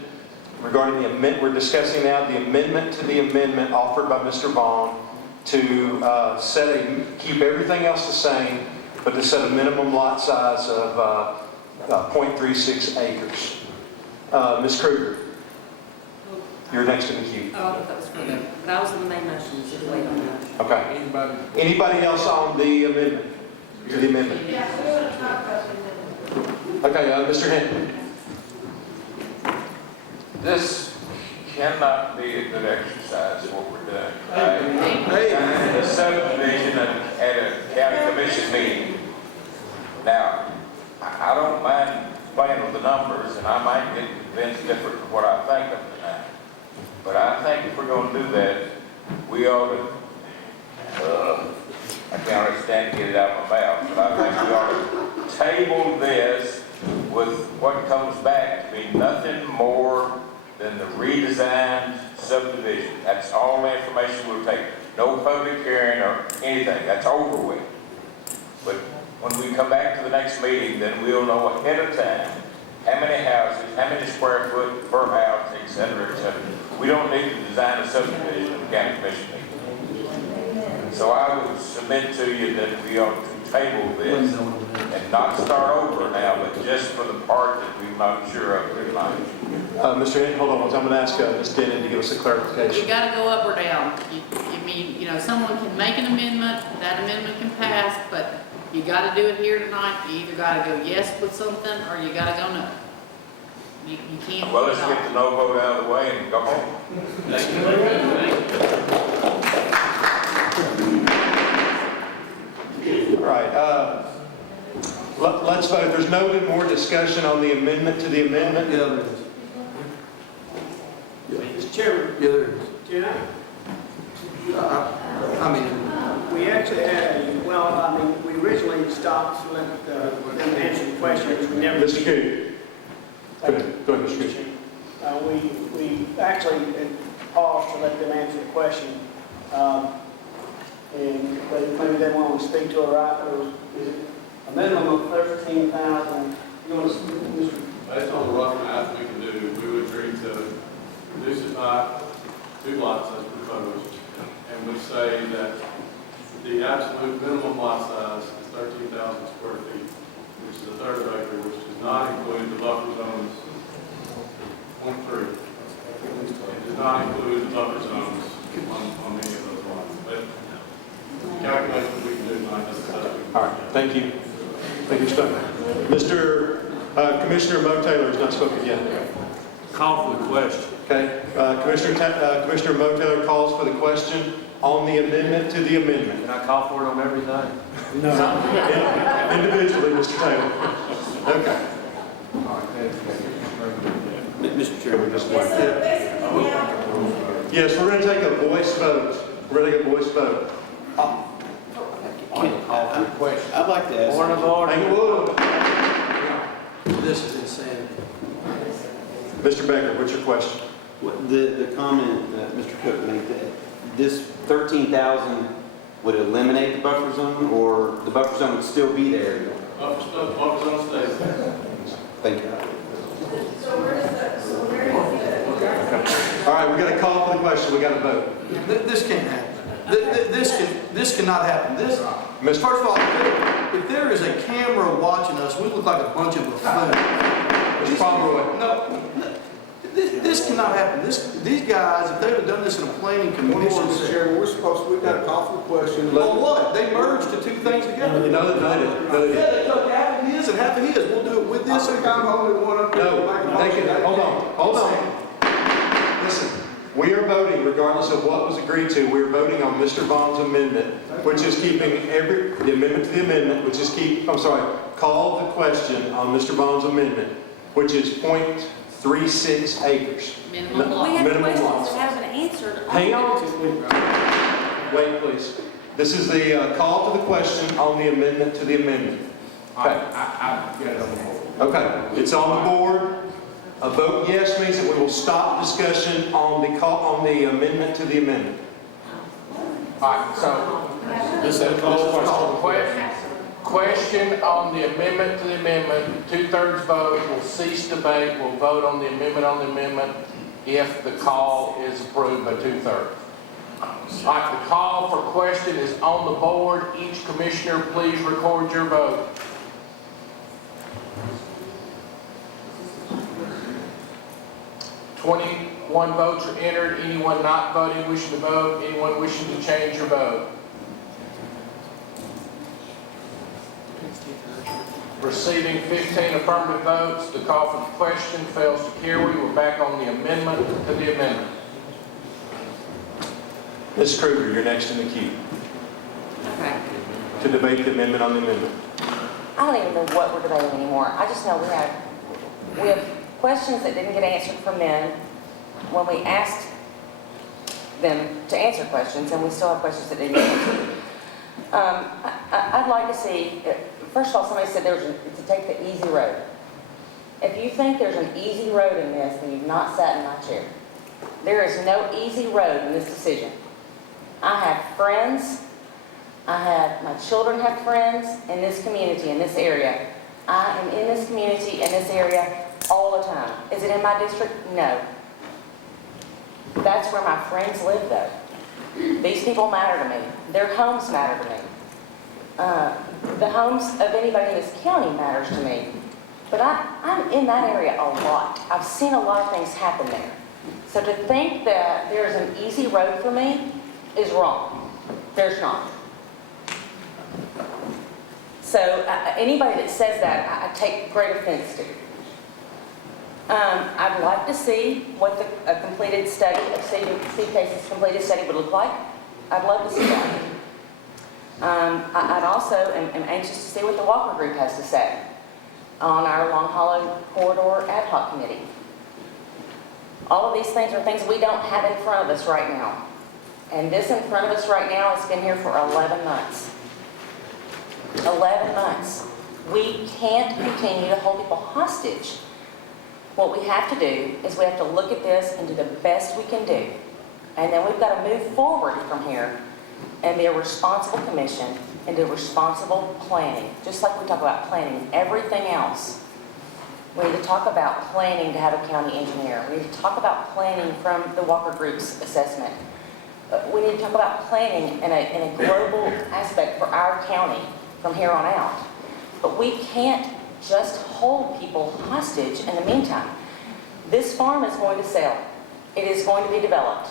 regarding the amendment? We're discussing now the amendment to the amendment offered by Mr. Vaughn to keep everything else the same, but to set a minimum lot size of 0.36 acres. Ms. Kruger, you're next in the queue. Oh, that was for them. That was the main motion, just wait on that. Okay. Anybody else on the amendment? To the amendment? Okay, Mr. Hinton. This cannot be a good exercise, what we're doing. The subdivision at a county commission meeting. Now, I don't mind playing with the numbers, and I might get convinced different from what I think of tonight. But I think if we're going to do that, we ought to, I can't understand to get it out of my mouth, but I think we ought to table this with what comes back to be nothing more than the redesigned subdivision. That's all the information we'll take. No public hearing or anything. That's over with. But when we come back to the next meeting, then we'll know ahead of time how many houses, how many square foot per house, et cetera, et cetera. We don't need to design a subdivision in the county commission meeting. So I would submit to you that we ought to table this and not start over now, but just for the part that we're not sure of tonight. Mr. Hinton, hold on. I'm going to ask Ms. Denon to give us a You clarification. gotta go up or down. You mean, someone can make an amendment, that amendment can pass, but you gotta do it here tonight. You either gotta go yes with something, or you gotta go no. You can't. Well, let's get the no vote out of the way and go home. All right. Let's vote. There's no more discussion on the amendment to the amendment. Yeah, there is. Mr. Chairman. Yeah, there is. Can I mean, we actually had, we originally stopped to let them answer the questions. We never. Mr. Coon. Go ahead, Mr. Coon. We actually had paused to let them answer the question. And maybe they want to speak to it right. Is it a minimum of 13,000? You want to, Mr. Based on the rough math we can do, we would agree to reduce it by 2 lots as proposed, and would say that the absolute minimum lot size is 13,000 square feet, which is a third of acre, which does not include the buffer zones. 0.3. It does not include the buffer zones on many of those lots. But calculations we can do tonight, that's the best we can do. All right. Thank you. Thank you, Mr. Commissioner Mo Taylor has not spoken yet. Call for the question. Okay. Commissioner Mo Taylor calls for the question on the amendment to the amendment. Can I call for it on everything? No. Individually, Mr. Taylor. Okay. Mr. Chairman, Yes, we're going to take a voice vote. We're going to take a voice vote. I'd like to ask. Point of order. Hang on. This is insanity. Mr. Becker, what's your question? The comment that Mr. Cook made, that this 13,000 would eliminate the buffer zone, or the buffer zone would still be there? Buffer zone stays there. Thank you. All right, we got a call for the question. We got to vote. This can't happen. This cannot happen. First of all, if there is a camera watching us, we look like a bunch of buffoons. Mr. Pomeroy. No, this cannot happen. These guys, if they would have done this in a planning commission. Mr. Chairman, we've got a call for the question. On what? They merged the two things together. No, they didn't. Yeah, they took half of his and half of his. We'll do it with this. I think I'm the only one up there. No, they can, hold on. Listen, we are voting, regardless of what was agreed to, we are voting on Mr. Vaughn's amendment, which is keeping the amendment to the amendment, call the question on Mr. Vaughn's amendment, which is 0.36 acres. Minimum lot. We have Minimum questions lots. that haven't been answered. Hang on. Wait, please. This is the call to the question on the amendment to the amendment. Okay. I get it on the board. Okay, it's on the board. A vote yes means that we will stop discussion on the amendment to the amendment. All right, so this is called question on the amendment to the amendment. 2/3 vote, will cease debate, we'll vote on the amendment if the call is approved by 2/3. All right, the call for question is on the board. Each commissioner, please record your vote. "21 votes are entered. Anyone not voting wishing to vote? Anyone wishing to change your vote?" Receiving 15 affirmative votes, the call for the question fails to carry. We're back on the amendment to the amendment. Ms. Kruger, you're next in the queue Okay. to debate the amendment on the amendment. I don't even know what we're debating anymore. I just know we have questions that didn't get answered from men when we asked them to answer questions, and we still have questions that didn't get answered. I'd like to see, first of all, somebody said to take the easy road. If you think there's an easy road in this, then you've not sat in my chair. There is no easy road in this decision. I have friends, my children have friends in this community, in this area. I am in this community, in this area, all the time. Is it in my district? No. That's where my friends live, though. These people matter to me. Their homes matter to me. the homes of anybody in this county matters to me. But I'm in that area a lot. I've seen a lot of things happen there. So to think that there's an easy road for me is wrong. There's not. So anybody that says that, I take great offense to. I'd like to see what a completed study, a Steve Case's completed study would look like. I'd love to see that. I'd also am anxious to see what the Walker Group has to say on our Long Hollow Corridor Ad Hoc Committee. All of these things are things we don't have in front of us right now. And this in front of us right now has been here for 11 months. 11 months. We can't continue to hold people hostage. What we have to do is we have to look at this and do the best we can do. And then we've got to move forward from here and be a responsible commission and do responsible planning. Just like we talk about planning everything else. We need to talk about planning to have a county engineer. We need to talk about planning from the Walker Group's assessment. We need to talk about planning in a global aspect for our county from here on out. But we can't just hold people hostage in the meantime. This farm is going to sell. It is going to be developed.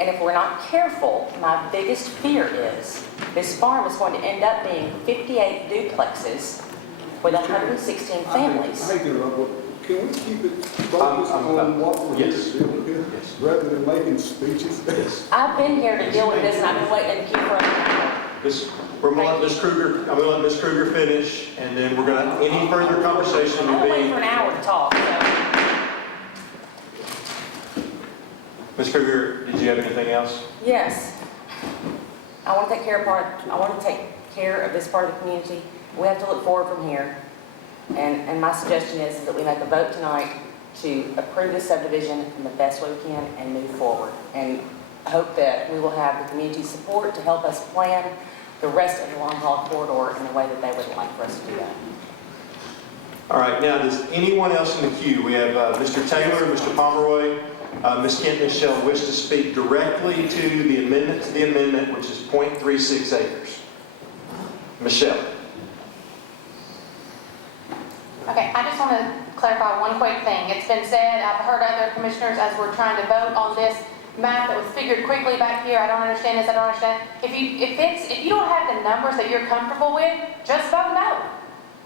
And if we're not careful, my biggest fear is this farm is going to end up being 58 duplexes with 116 families. I hate to interrupt, but can we keep it focused on what we're here to deal with here, rather than making speeches? I've been here to deal with this, and I've been waiting to keep running out. We're going to let Ms. Kruger, I'm going to let Ms. Kruger finish, and then we're going to, any further conversation I'm will be. waiting for an hour to talk. So. Ms. Kruger, did you have anything else? Yes. I want to take care of this part of the community. We have to look forward from here. And my suggestion is that we make a vote tonight to approve this subdivision in the best way we can and move forward. And I hope that we will have the community's support to help us plan the rest of the Long Haul Corridor in the way that they would like for us to do that. All right, now does anyone else in the queue? We have Mr. Taylor, Mr. Pomeroy, Ms. Kent and Michelle wish to speak directly to the amendment, which is 0.36 acres. Michelle. Okay, I just want to clarify one quick thing. It's been said, I've heard other commissioners as we're trying to vote on this map that was figured quickly back here, I don't understand this, I don't understand. If you don't have the numbers that you're comfortable with, just vote no.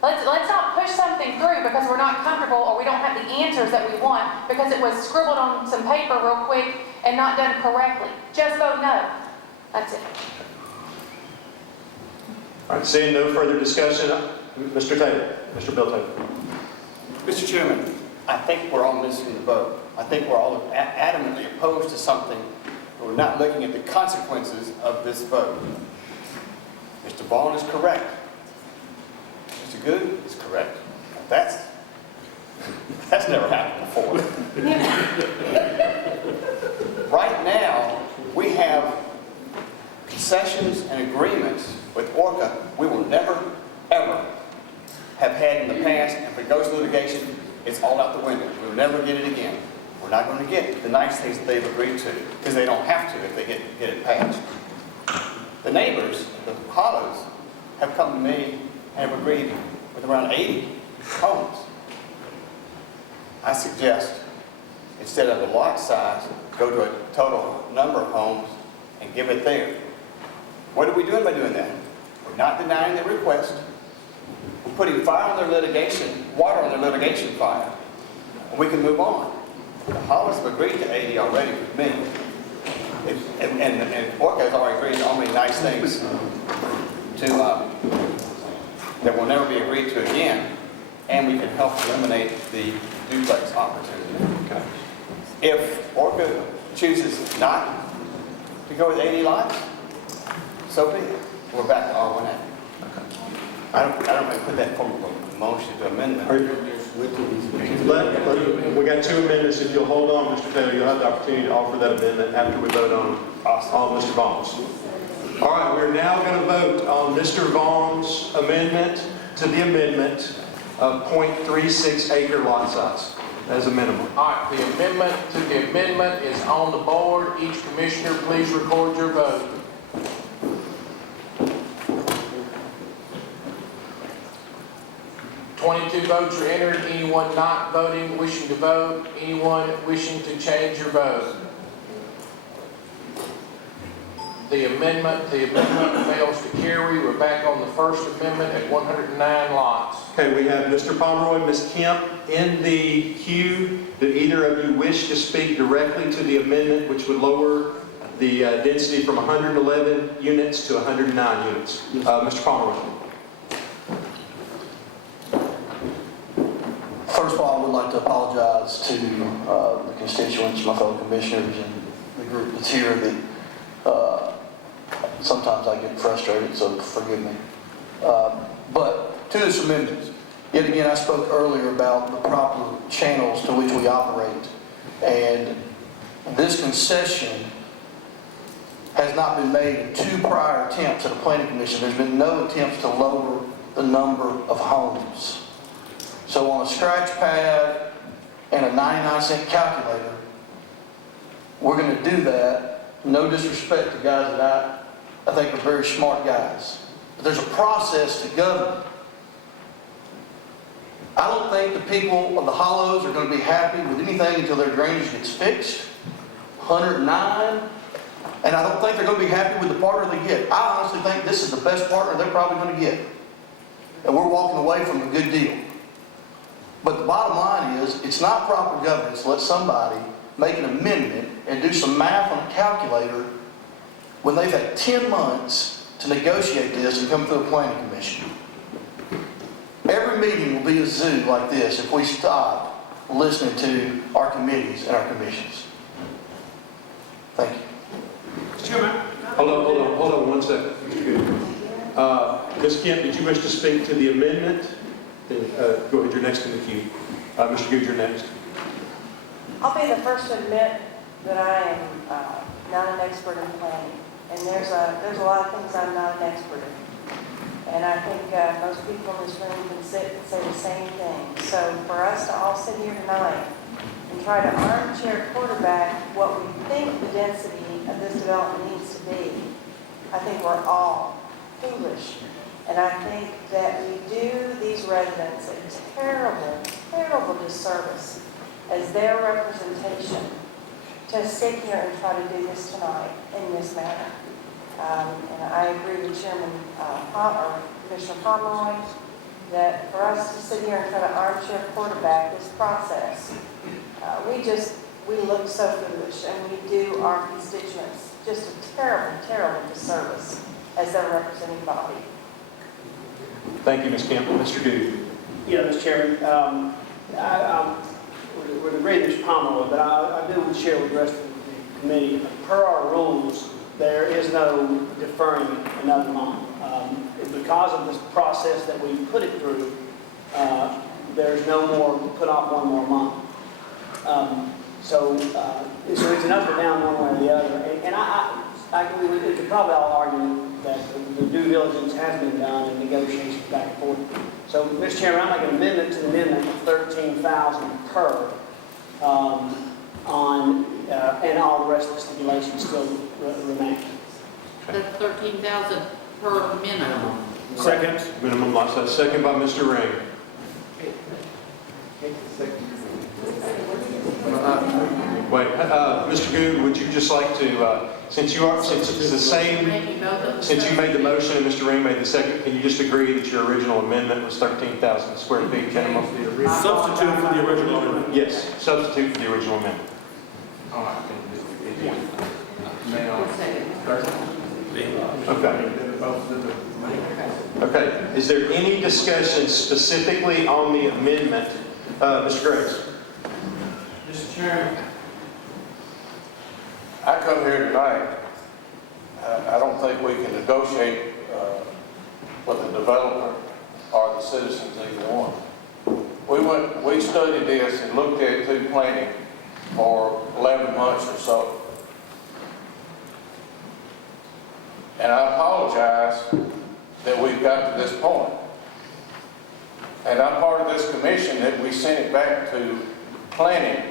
Let's not push something through because we're not comfortable or we don't have the answers that we want because it was scribbled on some paper real quick and not done correctly. Just vote no. That's it. All right, seeing no further discussion, Mr. Taylor, Mr. Bill Taylor. Mr. Chairman, I think we're all missing the boat. I think we're all adamantly opposed to something, but we're not looking at the consequences of this vote. Mr. Vaughn is correct. Mr. Good is correct. That's never happened before. Right now, we have concessions and agreements with Orca we will never, ever have had in the past, and if it goes to litigation, it's all out the window. We'll never get it again. We're not going to get the nice things that they've agreed to, because they don't have to if they get it passed. The neighbors, the Hollows, have come to me and have agreed with around 80 homes. I suggest, instead of a lot size, go to a total number of homes and give it there. What are we doing by doing that? We're not denying the request. We're putting fire on their litigation, water on their litigation fire, and we can move on. The Hollows have agreed to 80 already with me. And Orca has already agreed to all many nice things that will never be agreed to again, and we can help eliminate the duplex opportunity. Okay. If Orca chooses not to go with 80 lots, so be it. We're back to R1A. I don't think put that in form of a motion to amendment. We got two amendments. If you'll hold on, Mr. Taylor, you'll have the opportunity to offer that amendment after we vote on Mr. Vaughn's. All right, we're now going to vote on Mr. Vaughn's amendment to the amendment of 0.36 acre lot size as a minimum. All right, the amendment to the amendment is on the board. Each commissioner, please record your vote. 22 votes are entered. Anyone not voting, wishing to vote? Anyone wishing to change your vote? The amendment fails to carry. We're back on the First Amendment at 109 lots. Okay, we have Mr. Pomeroy, Ms. Kemp in the queue. Do either of you wish to speak directly to the amendment which would lower the density from 111 units to 109 units? Mr. Pomeroy. First of all, I would like to apologize to the constituents, my fellow commissioners, and the group that's here that sometimes I get frustrated, so forgive me. But to this amendment, yet again, I spoke earlier about the proper channels to which we operate. And this concession has not been made in 2 prior attempts at a planning commission. There's been no attempts to lower the number of homes. So on a scratch pad and a 99-cent calculator, we're going to do that. No disrespect to guys that I think are very smart guys. But there's a process to govern. I don't think the people of the Hollows are going to be happy with anything until their drainage gets fixed. 109. And I don't think they're going to be happy with the partner they get. I honestly think this is the best partner they're probably going to get. And we're walking away from a good deal. But the bottom line is, it's not proper governance to let somebody make an amendment and do some math on a calculator when they've had 10 months to negotiate this and come through a planning commission. Every meeting will be a zoo like this if we stop listening to our committees and our commissions. Thank you. Hold on 1 second. Ms. Kemp, did you wish to speak to the amendment? Then, go ahead, you're next in the queue. Mr. Good, you're next. I'll be the first to admit that I am not an expert in planning. And there's a lot of things I'm not an expert in. And I think most people in this room can sit and say the same thing. So for us to all sit here tonight and try to armchair quarterback what we think the density of this development needs to be, I think we're all foolish. And I think that we do these residents a terrible, terrible disservice as their representation to sit here and try to do this tonight in this manner. And I agree with Commissioner Pomeroy that for us to sit here and try to armchair quarterback this process, we look so foolish, and we do our constituents just a terrible, terrible disservice as their representing body. Thank you, Ms. Kemp. Mr. Good. Yeah, Mr. Chairman, I would agree with Mr. Pomeroy, but I do want to share with the rest of the committee, per our rules, there is no deferring another month. Because of this process that we put it through, there's no more put off one more month. So it's an up or down one way or the other. And we could probably all argue that the due diligence has been done and negotiations back and forth. So, Mr. Chairman, I make an amendment to the amendment of 13,000 per and all the rest of the stipulations still remain. That's 13,000 per minimum. Second. Minimum lot size. Second by Mr. Ring. Wait, Mr. Good, would you just like to, since it's the same, since you made the motion and Mr. Ring made the second, can you just agree that your original amendment was 13,000 square feet minimum? Substitute for the original amendment. Yes, substitute for the original amendment. Okay. Okay, is there any discussion specifically on the amendment? Mr. Graves. Mr. Chairman, I come here tonight, I don't think we can negotiate with the developer or the citizens either one. We studied this and looked at it through planning for 11 months or so. And I apologize that we've got to this point. And I'm part of this commission that we sent it back to planning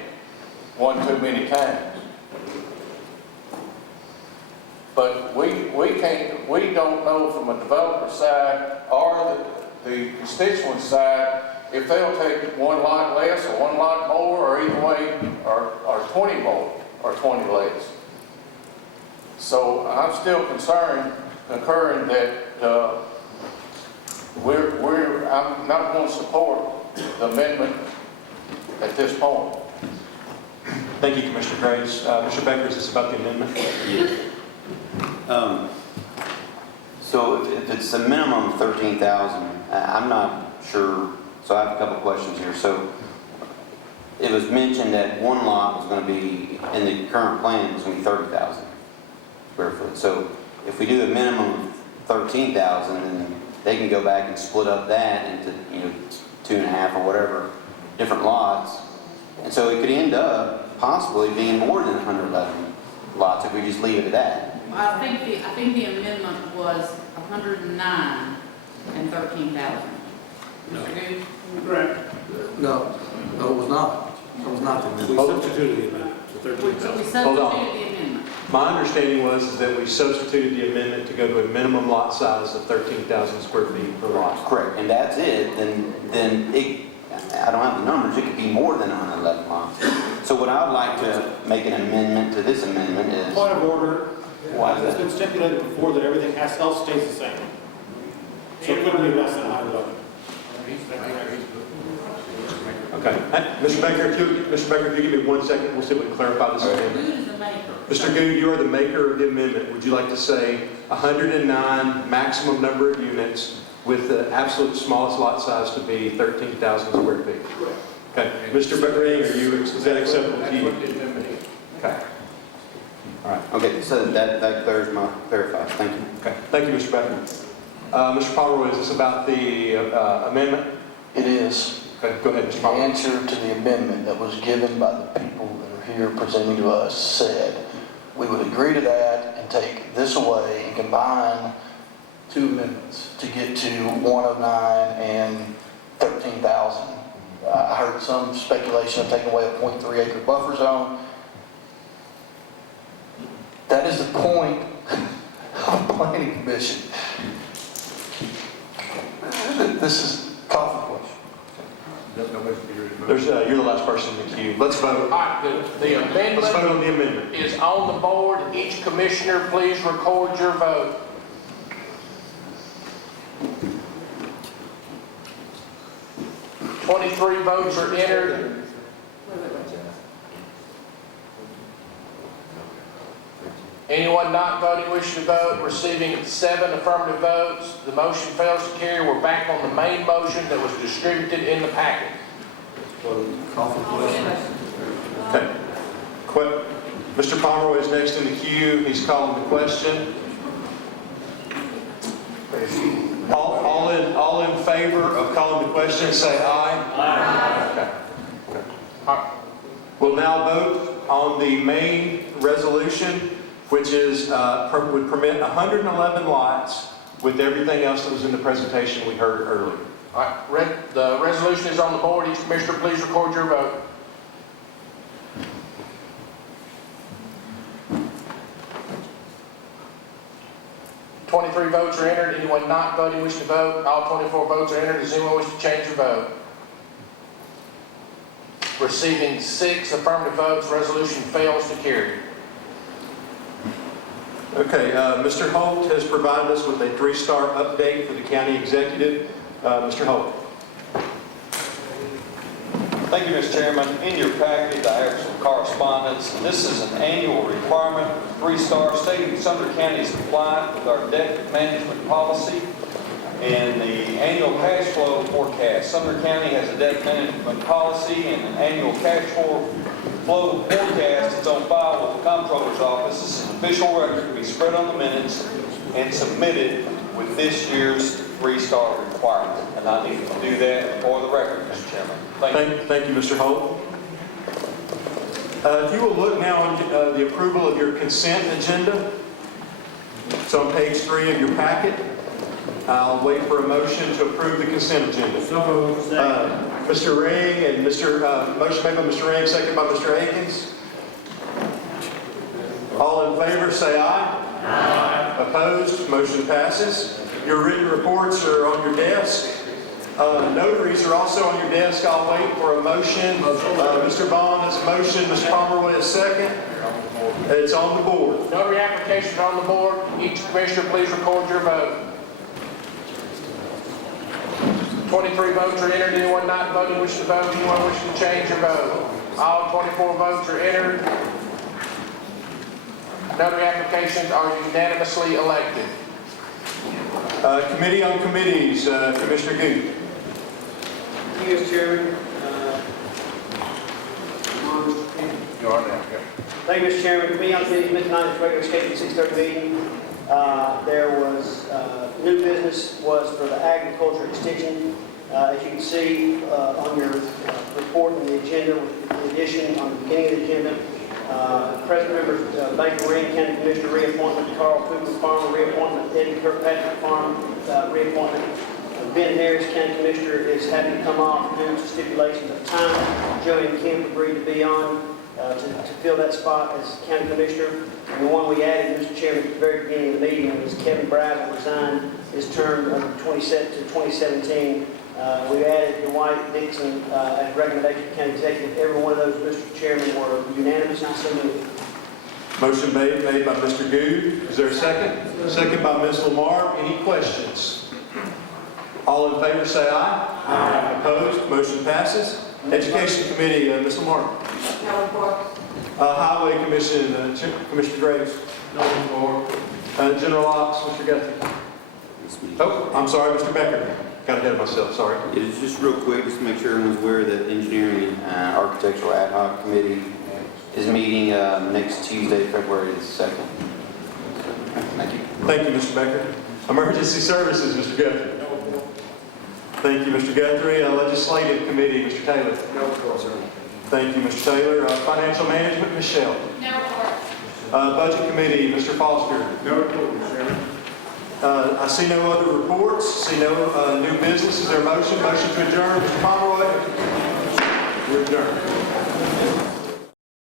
one too many times. But we don't know from a developer side or the constituent side if they'll take one lot less or one lot more, or either way, or 20 more, or 20 less. So I'm still concurring that I'm not going to support the amendment at this point. Thank you, Commissioner Graves. Mr. Becker, is this about the amendment? So if it's a minimum of 13,000, I'm not sure, so I have a couple questions here. So it was mentioned that one lot was going to be, in the current plan, was going to be 30,000 square foot. So if we do a minimum of 13,000, then they can go back and split up that into, 2.5 or whatever different lots. And so it could end up possibly being more than 111 lots if we just leave it at that. I think the amendment was 109 and 13,000. Mr. Goode? Correct. No, it was not. It was not. We substituted the amendment to 13,000. We substituted the amendment. My understanding was that we substituted the amendment to go to a minimum lot size of 13,000 square feet per lot. Correct, and that's it, then it, I don't have the numbers, it could be more than 111 lots. So what I would like to make an amendment to this amendment is... Point of order. Why is It's that? been stipulated before that everything else stays the same. So it couldn't be less than 111. Okay. Mr. Becker, if you give me 1 second, we'll see if we can clarify this amendment. Goode is the maker. Mr. Goode, you are the maker of the amendment. Would you like to say 109 maximum number of units with the absolute smallest lot size to be 13,000 square feet? Okay. Mr. Becker, is that acceptable to you? Okay. All right. Okay, so that clarifies. Thank you. Okay. Thank you, Mr. Becker. Mr. Pomeroy, is this about the amendment? It is. Okay, go ahead, Mr. The Pomeroy. answer to the amendment that was given by the people that are here presenting to us said, we would agree to that and take this away and combine two amendments to get to 109 and 13,000. I heard some speculation of taking away a 0.3 acre buffer zone. That is the point of a planning commission. This is call for question. You're the last person in the queue. Let's vote. All right, the amendment. Let's vote on the amendment. Is on the board. Each commissioner, please record your vote. $23 votes are entered. Anyone not voting wishing to vote, receiving 7 affirmative votes. The motion fails to carry. We're back on the main motion that was distributed in the packet. Call for question. Okay. Mr. Pomeroy is next in the queue. He's calling the question. All in favor of calling the question, say aye. Aye. Okay. We'll now vote on the main resolution, which is would permit 111 lots with everything else that was in the presentation we heard earlier. All right, the resolution is on the board. Each commissioner, please record your vote. $23 votes are entered. Anyone not voting wish to vote? All 24 votes are entered. Does anyone wish to change your vote? Receiving 6 affirmative votes, resolution fails to carry. Okay, Mr. Holt has provided us with a 3-star update for the county executive. Mr. Holt. Thank you, Mr. Chairman. In your package, I have some correspondence. This is an annual requirement, 3-star, stating Sumner County is compliant with our debt management policy and the annual cash flow forecast. Sumner County has a debt management policy and an annual cash flow forecast. It's on file with the comptroller's office. This is an official record to be spread on the minutes and submitted with this year's 3-star requirement. And I need to do that for the record, Mr. Chairman. Thank you, Mr. Holt. If you will look now on the approval of your consent agenda. It's on page 3 of your packet. I'll wait for a motion to approve the consent agenda. Mr. Ring and motion made by Mr. Ring, second by Mr. Akins. All in favor, say aye. Aye. Opposed? Motion passes. Your written reports are on your desk. Notaries are also on your desk. I'll wait for a motion. Mr. Bond has a motion. Mr. Pomeroy a second. It's on the board. Notary applications on the board. Each commissioner, please record your vote. 23 votes are entered. Anyone not voting wish to vote? Anyone wishing to change your vote? All 24 votes are entered. Notary applications are unanimously elected. Committee on Committees, Commissioner Goode. Thank you, Mr. Chairman. You are now, okay. Thank you, Mr. Chairman. Committee on Committees, Mr. 9th regular scheduled 6:30 meeting. There was, new business was for the agriculture extension. As you can see on your report in the agenda, with the addition on the beginning of the agenda, President members Baker Green, County Commissioner reappointment, Carl Cooper Farm reappointment, Eddie Kirkpatrick Farm reappointment. Ben Harris, County Commissioner, is happy to come off due to stipulations of time. Joey and Kim agreed to be on to fill that spot as County Commissioner. And the one we added, Mr. Chairman, at the very beginning of the meeting was Kevin Brazel resigned his term to 2017. We added Dwight Dixon at recommendation of the county executive. Every one of those, Mr. Chairman, were unanimous. I so moved. Motion made by Mr. Goode. Is there a second? Second by Ms. Lamar. Any questions? All in favor say aye. Aye. Opposed? Motion passes. Education Committee, Ms. Lamar. No report. Highway Commission, Commissioner Graves. No report. General Ops, Mr. Guthrie. Oh, I'm sorry, Mr. Becker. Got ahead of myself, sorry. It's just real quick, just to make sure everyone's aware that Engineering and Architectural Ad Hoc Committee is meeting next Tuesday, February the 2nd. Thank you. Thank you, Mr. Becker. Emergency Services, Mr. Guthrie. Thank you, Mr. Guthrie. Legislative Committee, Mr. Taylor. No report, sir. Thank you, Mr. Taylor. Financial Management, Michelle. No report. Budget Committee, Mr. Foster. No report, Mr. Chairman. I see no other reports, see no new business. Is there a motion? Motion to adjourn, Mr. Pomeroy? We're adjourned.